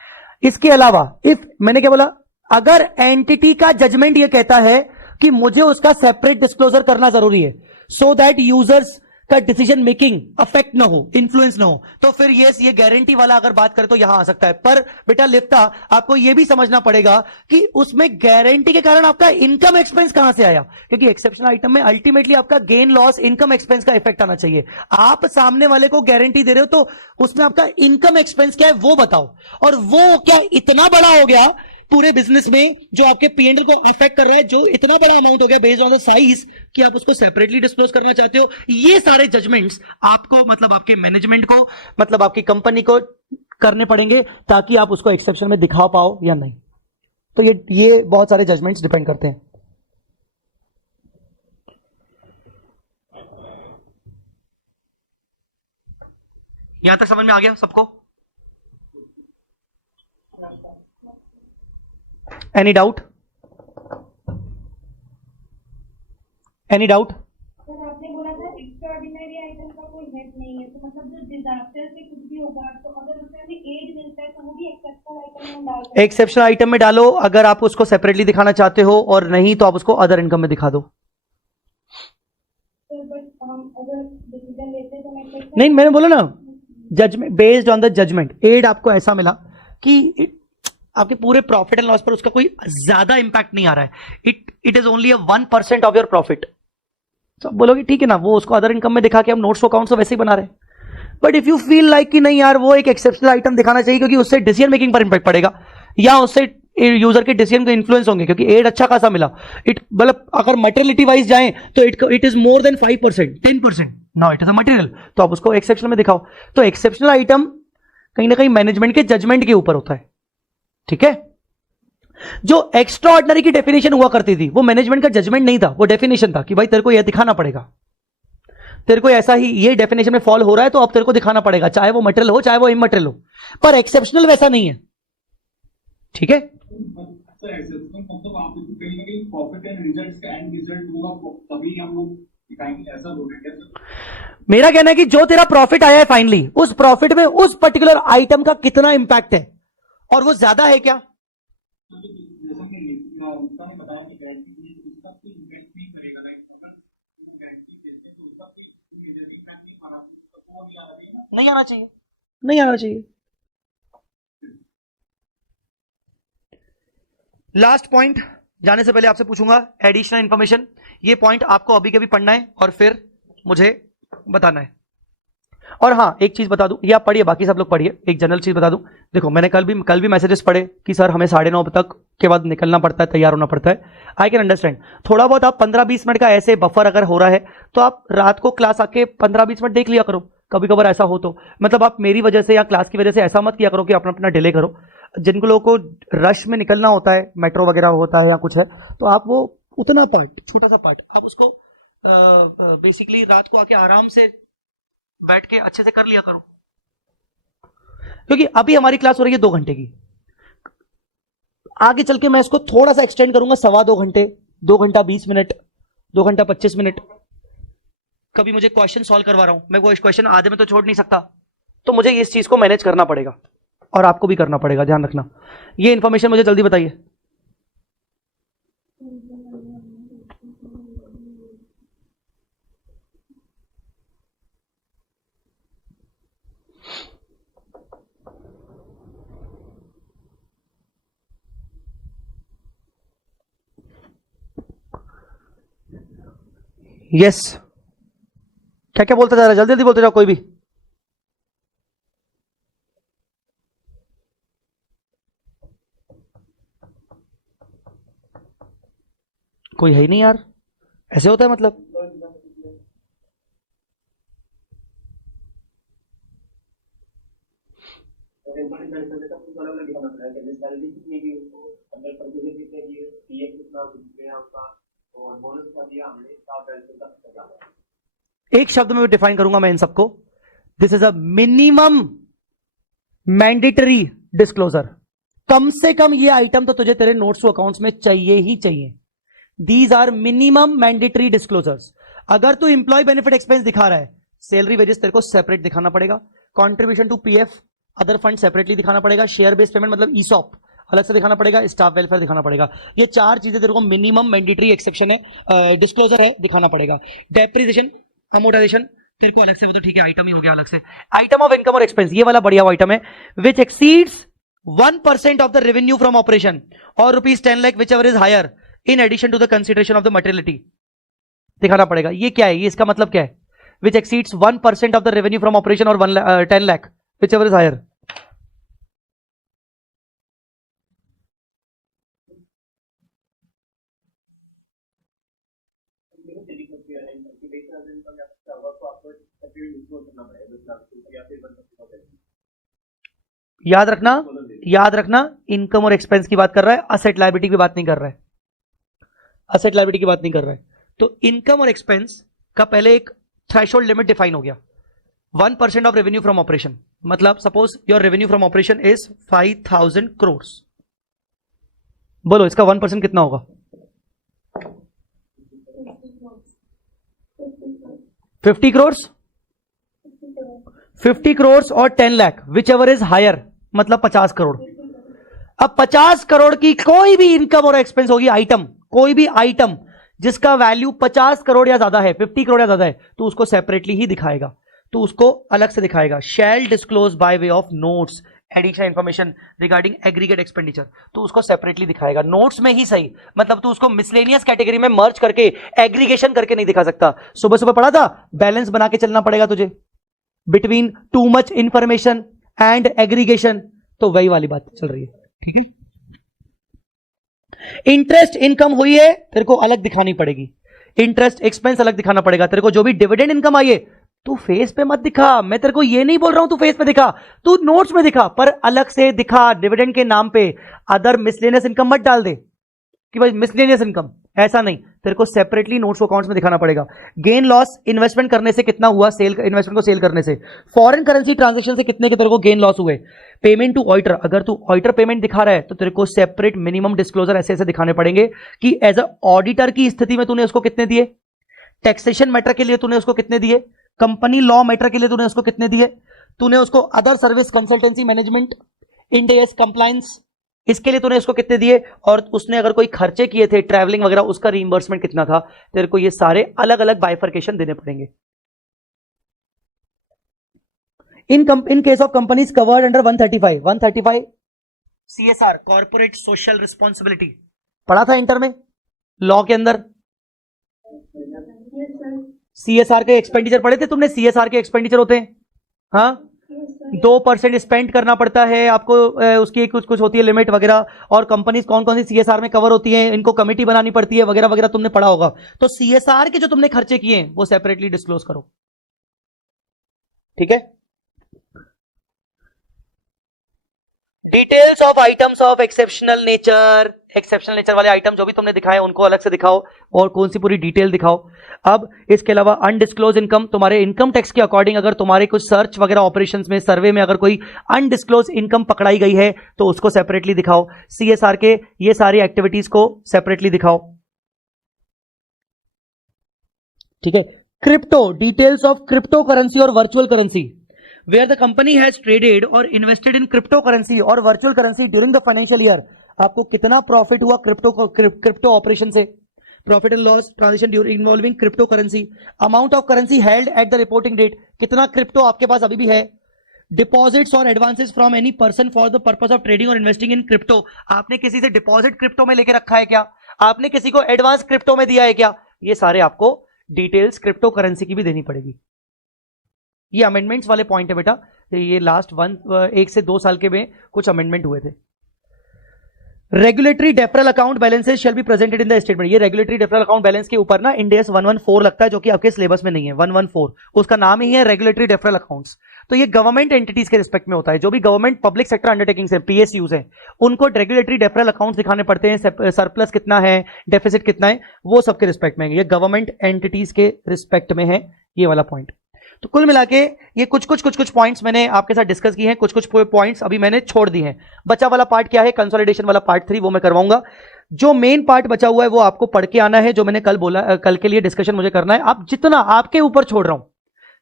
इसके अलावा इफ मैंने क्या बोला, अगर एंटिटी का जजमेंट ये कहता है कि मुझे उसका सेपरेट डिस्क्लोजर करना जरूरी है सो दैट यूजर्स का डिसीजन मेकिंग अफेक्ट ना हो, इन्फ्लुएंस ना हो, तो फिर ये गारंटी वाला अगर बात करें तो यहां आ सकता है। पर बेटा लिफ्टा, आपको यह भी समझना पड़ेगा कि उसमें गारंटी के कारण आपका इनकम एक्सपेंस कहां से आया, क्योंकि एक्सेप्शनल आइटम में अल्टीमेटली आपका गेन लॉस इनकम एक्सपेंस का इफेक्ट आना चाहिए। आप सामने वाले को गारंटी दे रहे हो तो उसमें आपका इनकम एक्सपेंस क्या है वो बताओ, और वो क्या इतना बड़ा हो गया पूरे बिजनेस में जो आपके पीएनएल को इफेक्ट कर रहा है, जो इतना बड़ा अमाउंट हो गया बेस्ड ऑन द साइज कि आप उसको सेपरेटली डिस्क्लोज करना चाहते हो। ये सारे जजमेंट्स आपको, मतलब आपके मैनेजमेंट को, मतलब आपकी कंपनी को करने पड़ेंगे ताकि आप उसको एक्सेप्शन में दिखा पाओ या नहीं। तो ये बहुत सारे जजमेंट्स डिपेंड करते हैं। यहां तक समझ में आ गया सबको? Any doubt? Any doubt? Sir आपने बोला था एक्स्ट्राऑर्डिनरी आइटम का कोई हेड नहीं है, तो मतलब जो डिजास्टर से कुछ भी होगा तो अगर उसमें हमें एड मिलता है तो वो भी एक्सेप्शनल आइटम में डाल सकते हैं। एक्सेप्शनल आइटम में डालो, अगर आप उसको सेपरेटली दिखाना चाहते हो, और नहीं तो आप उसको अदर इनकम में दिखा दो। तो बट हम अगर डिसीजन लेते हैं तो मैं नहीं, मैंने बोला ना, judgement based on the judgement. एड आपको ऐसा मिला कि आपके पूरे प्रॉफिट एंड लॉस पर उसका कोई ज्यादा इंपैक्ट नहीं आ रहा है, it is only 1% of your profit. तो बोलोगे ठीक है ना, वो उसको अदर इनकम में दिखा के हम नोट्स को अकाउंट्स वैसे ही बना रहे हैं। But if you feel like कि नहीं यार, वो एक एक्सेप्शनल आइटम दिखाना चाहिए क्योंकि उससे डिसीजन मेकिंग पर इंपैक्ट पड़ेगा, या उससे यूजर के डिसीजन को इन्फ्लुएंस होंगे, क्योंकि एड अच्छा खासा मिला। मतलब अगर मटेरियलिटी वाइज जाएं तो it is more than 5%, 10%, now it is a material, तो आप उसको एक्सेप्शनल में दिखाओ। तो एक्सेप्शनल आइटम कहीं ना कहीं मैनेजमेंट के जजमेंट के ऊपर होता है, ठीक है? जो एक्स्ट्रा ऑर्डिनरी की डेफिनेशन हुआ करती थी वो मैनेजमेंट का जजमेंट नहीं था, वो डेफिनेशन था कि भाई तेरे को यह दिखाना पड़ेगा, तेरे को ऐसा ही ये डेफिनेशन में फॉल हो रहा है तो अब तेरे को दिखाना पड़ेगा, चाहे वो मटेरियल हो चाहे वो इमटेरियल हो। पर एक्सेप्शनल वैसा नहीं है, ठीक है? सर एक्सेप्शनल मतलब आप कहीं ना कहीं प्रॉफिट एंड रिजल्ट्स का एंड रिजल्ट होगा तभी हम लोग दिखाएंगे, ऐसा बोल रहे हैं क्या? मेरा कहना है कि जो तेरा प्रॉफिट आया है फाइनली, उस प्रॉफिट में उस पर्टिकुलर आइटम का कितना इंपैक्ट है, और वो ज्यादा है क्या? नहीं आना चाहिए, नहीं आना चाहिए। लास्ट पॉइंट जाने से पहले आपसे पूछूंगा एडिशनल इंफॉर्मेशन, ये पॉइंट आपको अभी के भी पढ़ना है और फिर मुझे बताना है। और हाँ एक चीज बता दूं, ये आप पढ़िए, बाकी सब लोग पढ़िए, एक जनरल चीज बता दूं। देखो मैंने कल भी मैसेजेस पढ़े कि सर हमें 9:30 तक के बाद निकलना पड़ता है, तैयार होना पड़ता है। आई कैन अंडरस्टैंड, थोड़ा बहुत आप 15-20 मिनट का ऐसे बफर अगर हो रहा है तो आप रात को क्लास आके 15-20 मिनट देख लिया करो, कभी कभार ऐसा हो तो। मतलब आप मेरी वजह से या क्लास की वजह से ऐसा मत किया करो कि अपना अपना डिले करो। जिनको लोगों को रश में निकलना होता है, मेट्रो वगैरह होता है या कुछ है, तो आप वो उतना पार्ट, छोटा सा पार्ट आप उसको बेसिकली रात को आके आराम से बैठ के अच्छे से कर लिया करो। क्योंकि अभी हमारी क्लास हो रही है 2 घंटे की, आगे चल के मैं इसको थोड़ा सा एक्सटेंड करूंगा, 2.25 घंटे, 2 घंटा 20 मिनट, 2 घंटा 25 मिनट। कभी मुझे क्वेश्चन सॉल्व करवा रहा हूं मैं, वो इस क्वेश्चन आधे में तो छोड़ नहीं सकता, तो मुझे इस चीज को मैनेज करना पड़ेगा और आपको भी करना पड़ेगा, ध्यान रखना। ये इंफॉर्मेशन मुझे जल्दी बताइए। यस, क्या क्या बोलते जा रहा है, जल्दी जल्दी बोलते जाओ कोई भी। कोई है ही नहीं यार, ऐसे होता है मतलब। एक शब्द में डिफाइन करूंगा मैं इन सबको, this is a minimum mandatory disclosure. कम से कम ये आइटम तो तुझे तेरे नोट्स टू अकाउंट्स में चाहिए ही चाहिए। These are minimum mandatory disclosures. अगर तू इंप्लॉय बेनिफिट एक्सपेंस दिखा रहा है, सैलरी वेजेस तेरे को सेपरेट दिखाना पड़ेगा, contribution to PF other fund separately दिखाना पड़ेगा, शेयर बेस्ड पेमेंट मतलब ईसॉप अलग से दिखाना पड़ेगा, स्टाफ वेलफेयर दिखाना पड़ेगा। ये 4 चीजें तेरे को मिनिमम मैंडेटरी एक्सेप्शन है, डिस्क्लोजर है, दिखाना पड़ेगा। डेप्रिसिएशन अमोर्टाइजेशन तेरे को अलग से, वो तो ठीक है आइटम ही हो गया अलग से। Item of income or expense, ये वाला बढ़िया आइटम है, which exceeds 1% of the revenue from operation or ₹10 lakh whichever is higher in addition to the consideration of the materiality, दिखाना पड़ेगा। ये क्या है, ये इसका मतलब क्या है, which exceeds 1% of the revenue from operation or 10 lakh whichever is higher. याद रखना इनकम और एक्सपेंस की बात कर रहा है, असेट लायबिलिटी की बात नहीं कर रहा है, असेट लायबिलिटी की बात नहीं कर रहा है। तो इनकम और एक्सपेंस का पहले एक थ्रेशोल्ड लिमिट डिफाइन हो गया, 1% ऑफ रेवेन्यू फ्रॉम ऑपरेशन। मतलब suppose your revenue from operation is 5,000 crore, बोलो इसका 1% कितना होगा? 50 करोड़, 50 करोड़ और 10 lakh whichever is higher, मतलब 50 करोड़। अब 50 करोड़ की कोई भी इनकम और एक्सपेंस होगी आइटम, कोई भी आइटम जिसका वैल्यू 50 करोड़ या ज्यादा है, 50 करोड़ या ज्यादा है, तो उसको सेपरेटली ही दिखाएगा, तो उसको अलग से दिखाएगा। Shall disclose by way of notes additional information regarding aggregate expenditure, तो उसको सेपरेटली दिखाएगा नोट्स में ही सही। मतलब तू उसको मिसलेनियस कैटेगरी में मर्ज करके एग्रीगेशन करके नहीं दिखा सकता। सुबह सुबह पढ़ा था, बैलेंस बना के चलना पड़ेगा तुझे between too much information and aggregation, तो वही वाली बात चल रही है। इंटरेस्ट इनकम हुई है, तेरे को अलग दिखानी पड़ेगी, इंटरेस्ट एक्सपेंस अलग दिखाना पड़ेगा। तेरे को जो भी डिविडेंड इनकम आई है, तू फेस पे मत दिखा, मैं तेरे को ये नहीं बोल रहा हूं तू फेस पे दिखा, तू नोट्स में दिखा, पर अलग से दिखा डिविडेंड के नाम पे। अदर मिसलेनियस इनकम मत डाल दे कि भाई मिसलेनियस इनकम, ऐसा नहीं, तेरे को सेपरेटली नोट्स अकाउंट्स में दिखाना पड़ेगा। गेन लॉस इन्वेस्टमेंट करने से कितना हुआ, सेल इन्वेस्टमेंट को सेल करने से, फॉरेन करेंसी ट्रांजैक्शन से कितने के तेरे को गेन लॉस हुए, पेमेंट टू ऑडिटर, अगर तू ऑडिटर पेमेंट दिखा रहा है तो तेरे को सेपरेट मिनिमम डिस्क्लोजर ऐसे ऐसे दिखाने पड़ेंगे कि एज अ ऑडिटर की स्थिति में तूने उसको कितने दिए, टैक्सेशन मैटर के लिए तूने उसको कितने दिए, कंपनी लॉ मैटर के लिए तूने उसको कितने दिए, तूने उसको other service consultancy management Ind AS compliance इसके लिए तूने उसको कितने दिए, और उसने अगर कोई खर्चे किए थे ट्रैवलिंग वगैरह उसका रीइंबर्समेंट कितना था, तेरे को ये सारे अलग अलग बाइफर्केशन देने पड़ेंगे। In case of companies covered under 135 CSR corporate social responsibility, पढ़ा था इंटर में लॉ के अंदर? Yes, sir. CSR के एक्सपेंडिचर पढ़े थे तुमने? CSR के एक्सपेंडिचर होते हैं, हाँ, Yes, sir. 2% स्पेंड करना पड़ता है आपको, उसकी कुछ कुछ होती है लिमिट वगैरह, और कंपनीज कौन कौन सी CSR में कवर होती हैं, इनको कमेटी बनानी पड़ती है वगैरह वगैरह, तुमने पढ़ा होगा। तो CSR के जो तुमने खर्चे किए हैं वो सेपरेटली डिस्क्लोज करो, ठीक है। Details of items of exceptional nature, exceptional nature वाले आइटम जो भी तुमने दिखाए उनको अलग से दिखाओ, और कौन सी पूरी डिटेल दिखाओ। अब इसके अलावा अनडिस्क्लोज इनकम, तुम्हारे इनकम टैक्स के अकॉर्डिंग अगर तुम्हारे कुछ सर्च वगैरह ऑपरेशंस में, सर्वे में अगर कोई अनडिस्क्लोज इनकम पकड़ाई गई है तो उसको सेपरेटली दिखाओ। CSR के ये सारी एक्टिविटीज को सेपरेटली दिखाओ, ठीक है। Crypto, details of cryptocurrency or virtual currency, where the company has traded or invested in cryptocurrency or virtual currency during the financial year. आपको कितना प्रॉफिट हुआ क्रिप्टो ऑपरेशन से, profit and loss transaction during involving cryptocurrency, amount of currency held at the reporting date, कितना crypto आपके पास अभी भी है, deposits or advances from any person for the purpose of trading और investing in crypto, आपने किसी से डिपॉजिट क्रिप्टो में लेके रखा है क्या, आपने किसी को एडवांस क्रिप्टो में दिया है क्या, ये सारे आपको डिटेल्स क्रिप्टो करेंसी की भी देनी पड़ेगी। ये अमेंडमेंट्स वाले पॉइंट है बेटा, ये लास्ट 1 से 2 साल के में कुछ अमेंडमेंट हुए थे। Regulatory deferral account balances shell be presented in the statement, ये रेगुलेटरी डेफरल अकाउंट बैलेंस के ऊपर ना इंड AS 114 लगता है, जो कि आपके सिलेबस में नहीं है। 114 उसका नाम ही है रेगुलेटरी डेफरल अकाउंट्स। तो ये गवर्नमेंट एंटिटीज के रिस्पेक्ट में होता है, जो भी गवर्नमेंट पब्लिक सेक्टर अंडरटेकिंग्स है, PSUs है, उनको रेगुलेटरी डेफरल अकाउंट्स दिखाने पड़ते हैं, सरप्लस कितना है, डेफिसिट कितना है, वो सबके रिस्पेक्ट में है। ये गवर्नमेंट एंटिटीज के रिस्पेक्ट में है ये वाला पॉइंट। तो कुल मिला के ये कुछ पॉइंट्स मैंने आपके साथ डिस्कस किए हैं, कुछ पॉइंट्स अभी मैंने छोड़ दिए हैं। बचा वाला पार्ट क्या है, कंसोलिडेशन वाला पार्ट 3, वो मैं करवाऊंगा। जो मेन पार्ट बचा हुआ है वो आपको पढ़ के आना है, जो मैंने कल बोला, कल के लिए डिस्कशन मुझे करना है। आप जितना, आपके ऊपर छोड़ रहा हूं,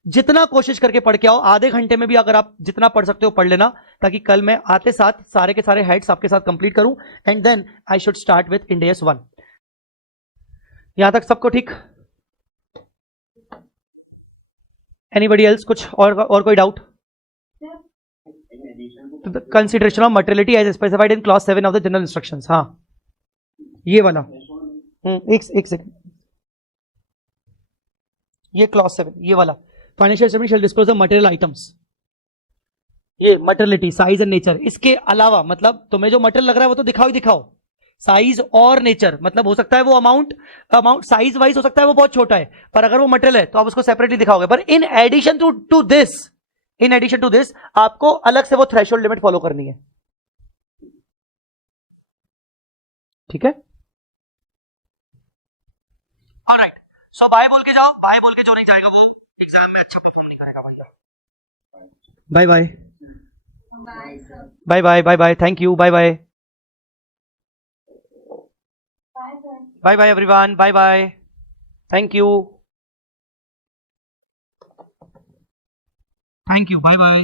जितना कोशिश करके पढ़ के आओ, आधे घंटे में भी अगर आप जितना पढ़ सकते हो पढ़ लेना, ताकि कल मैं आते साथ सारे के सारे हेड्स आपके साथ कंप्लीट करूं, and then I should start with Ind AS 1। यहां तक सबको ठीक? एनीबडी एल्स, कुछ और कोई doubt? Consideration of materiality as specified in clause 7 of the general instructions, हाँ ये वाला, एक सेकंड, ये क्लॉज 7 ये वाला, financial statement shall disclose the material items, ये मटेरियलिटी, साइज एंड नेचर। इसके अलावा मतलब तुम्हें जो मटेरियल लग रहा है वो तो दिखाओ ही दिखाओ, साइज और नेचर, मतलब हो सकता है वो अमाउंट साइज वाइज हो सकता है वो बहुत छोटा है, पर अगर वो मटेरियल है तो आप उसको सेपरेटली दिखाओगे। पर इन एडिशन टू दिस आपको अलग से वो थ्रेशोल्ड लिमिट फॉलो करनी है, ठीक है। ऑलराइट, सो बाय बोल के जाओ, बाय बोल के जो नहीं जाएगा वो एग्जाम में अच्छा परफॉर्म नहीं करेगा भाई। Bye bye bye bye bye bye, thank you, bye bye bye bye everyone, bye bye, thank you, bye bye.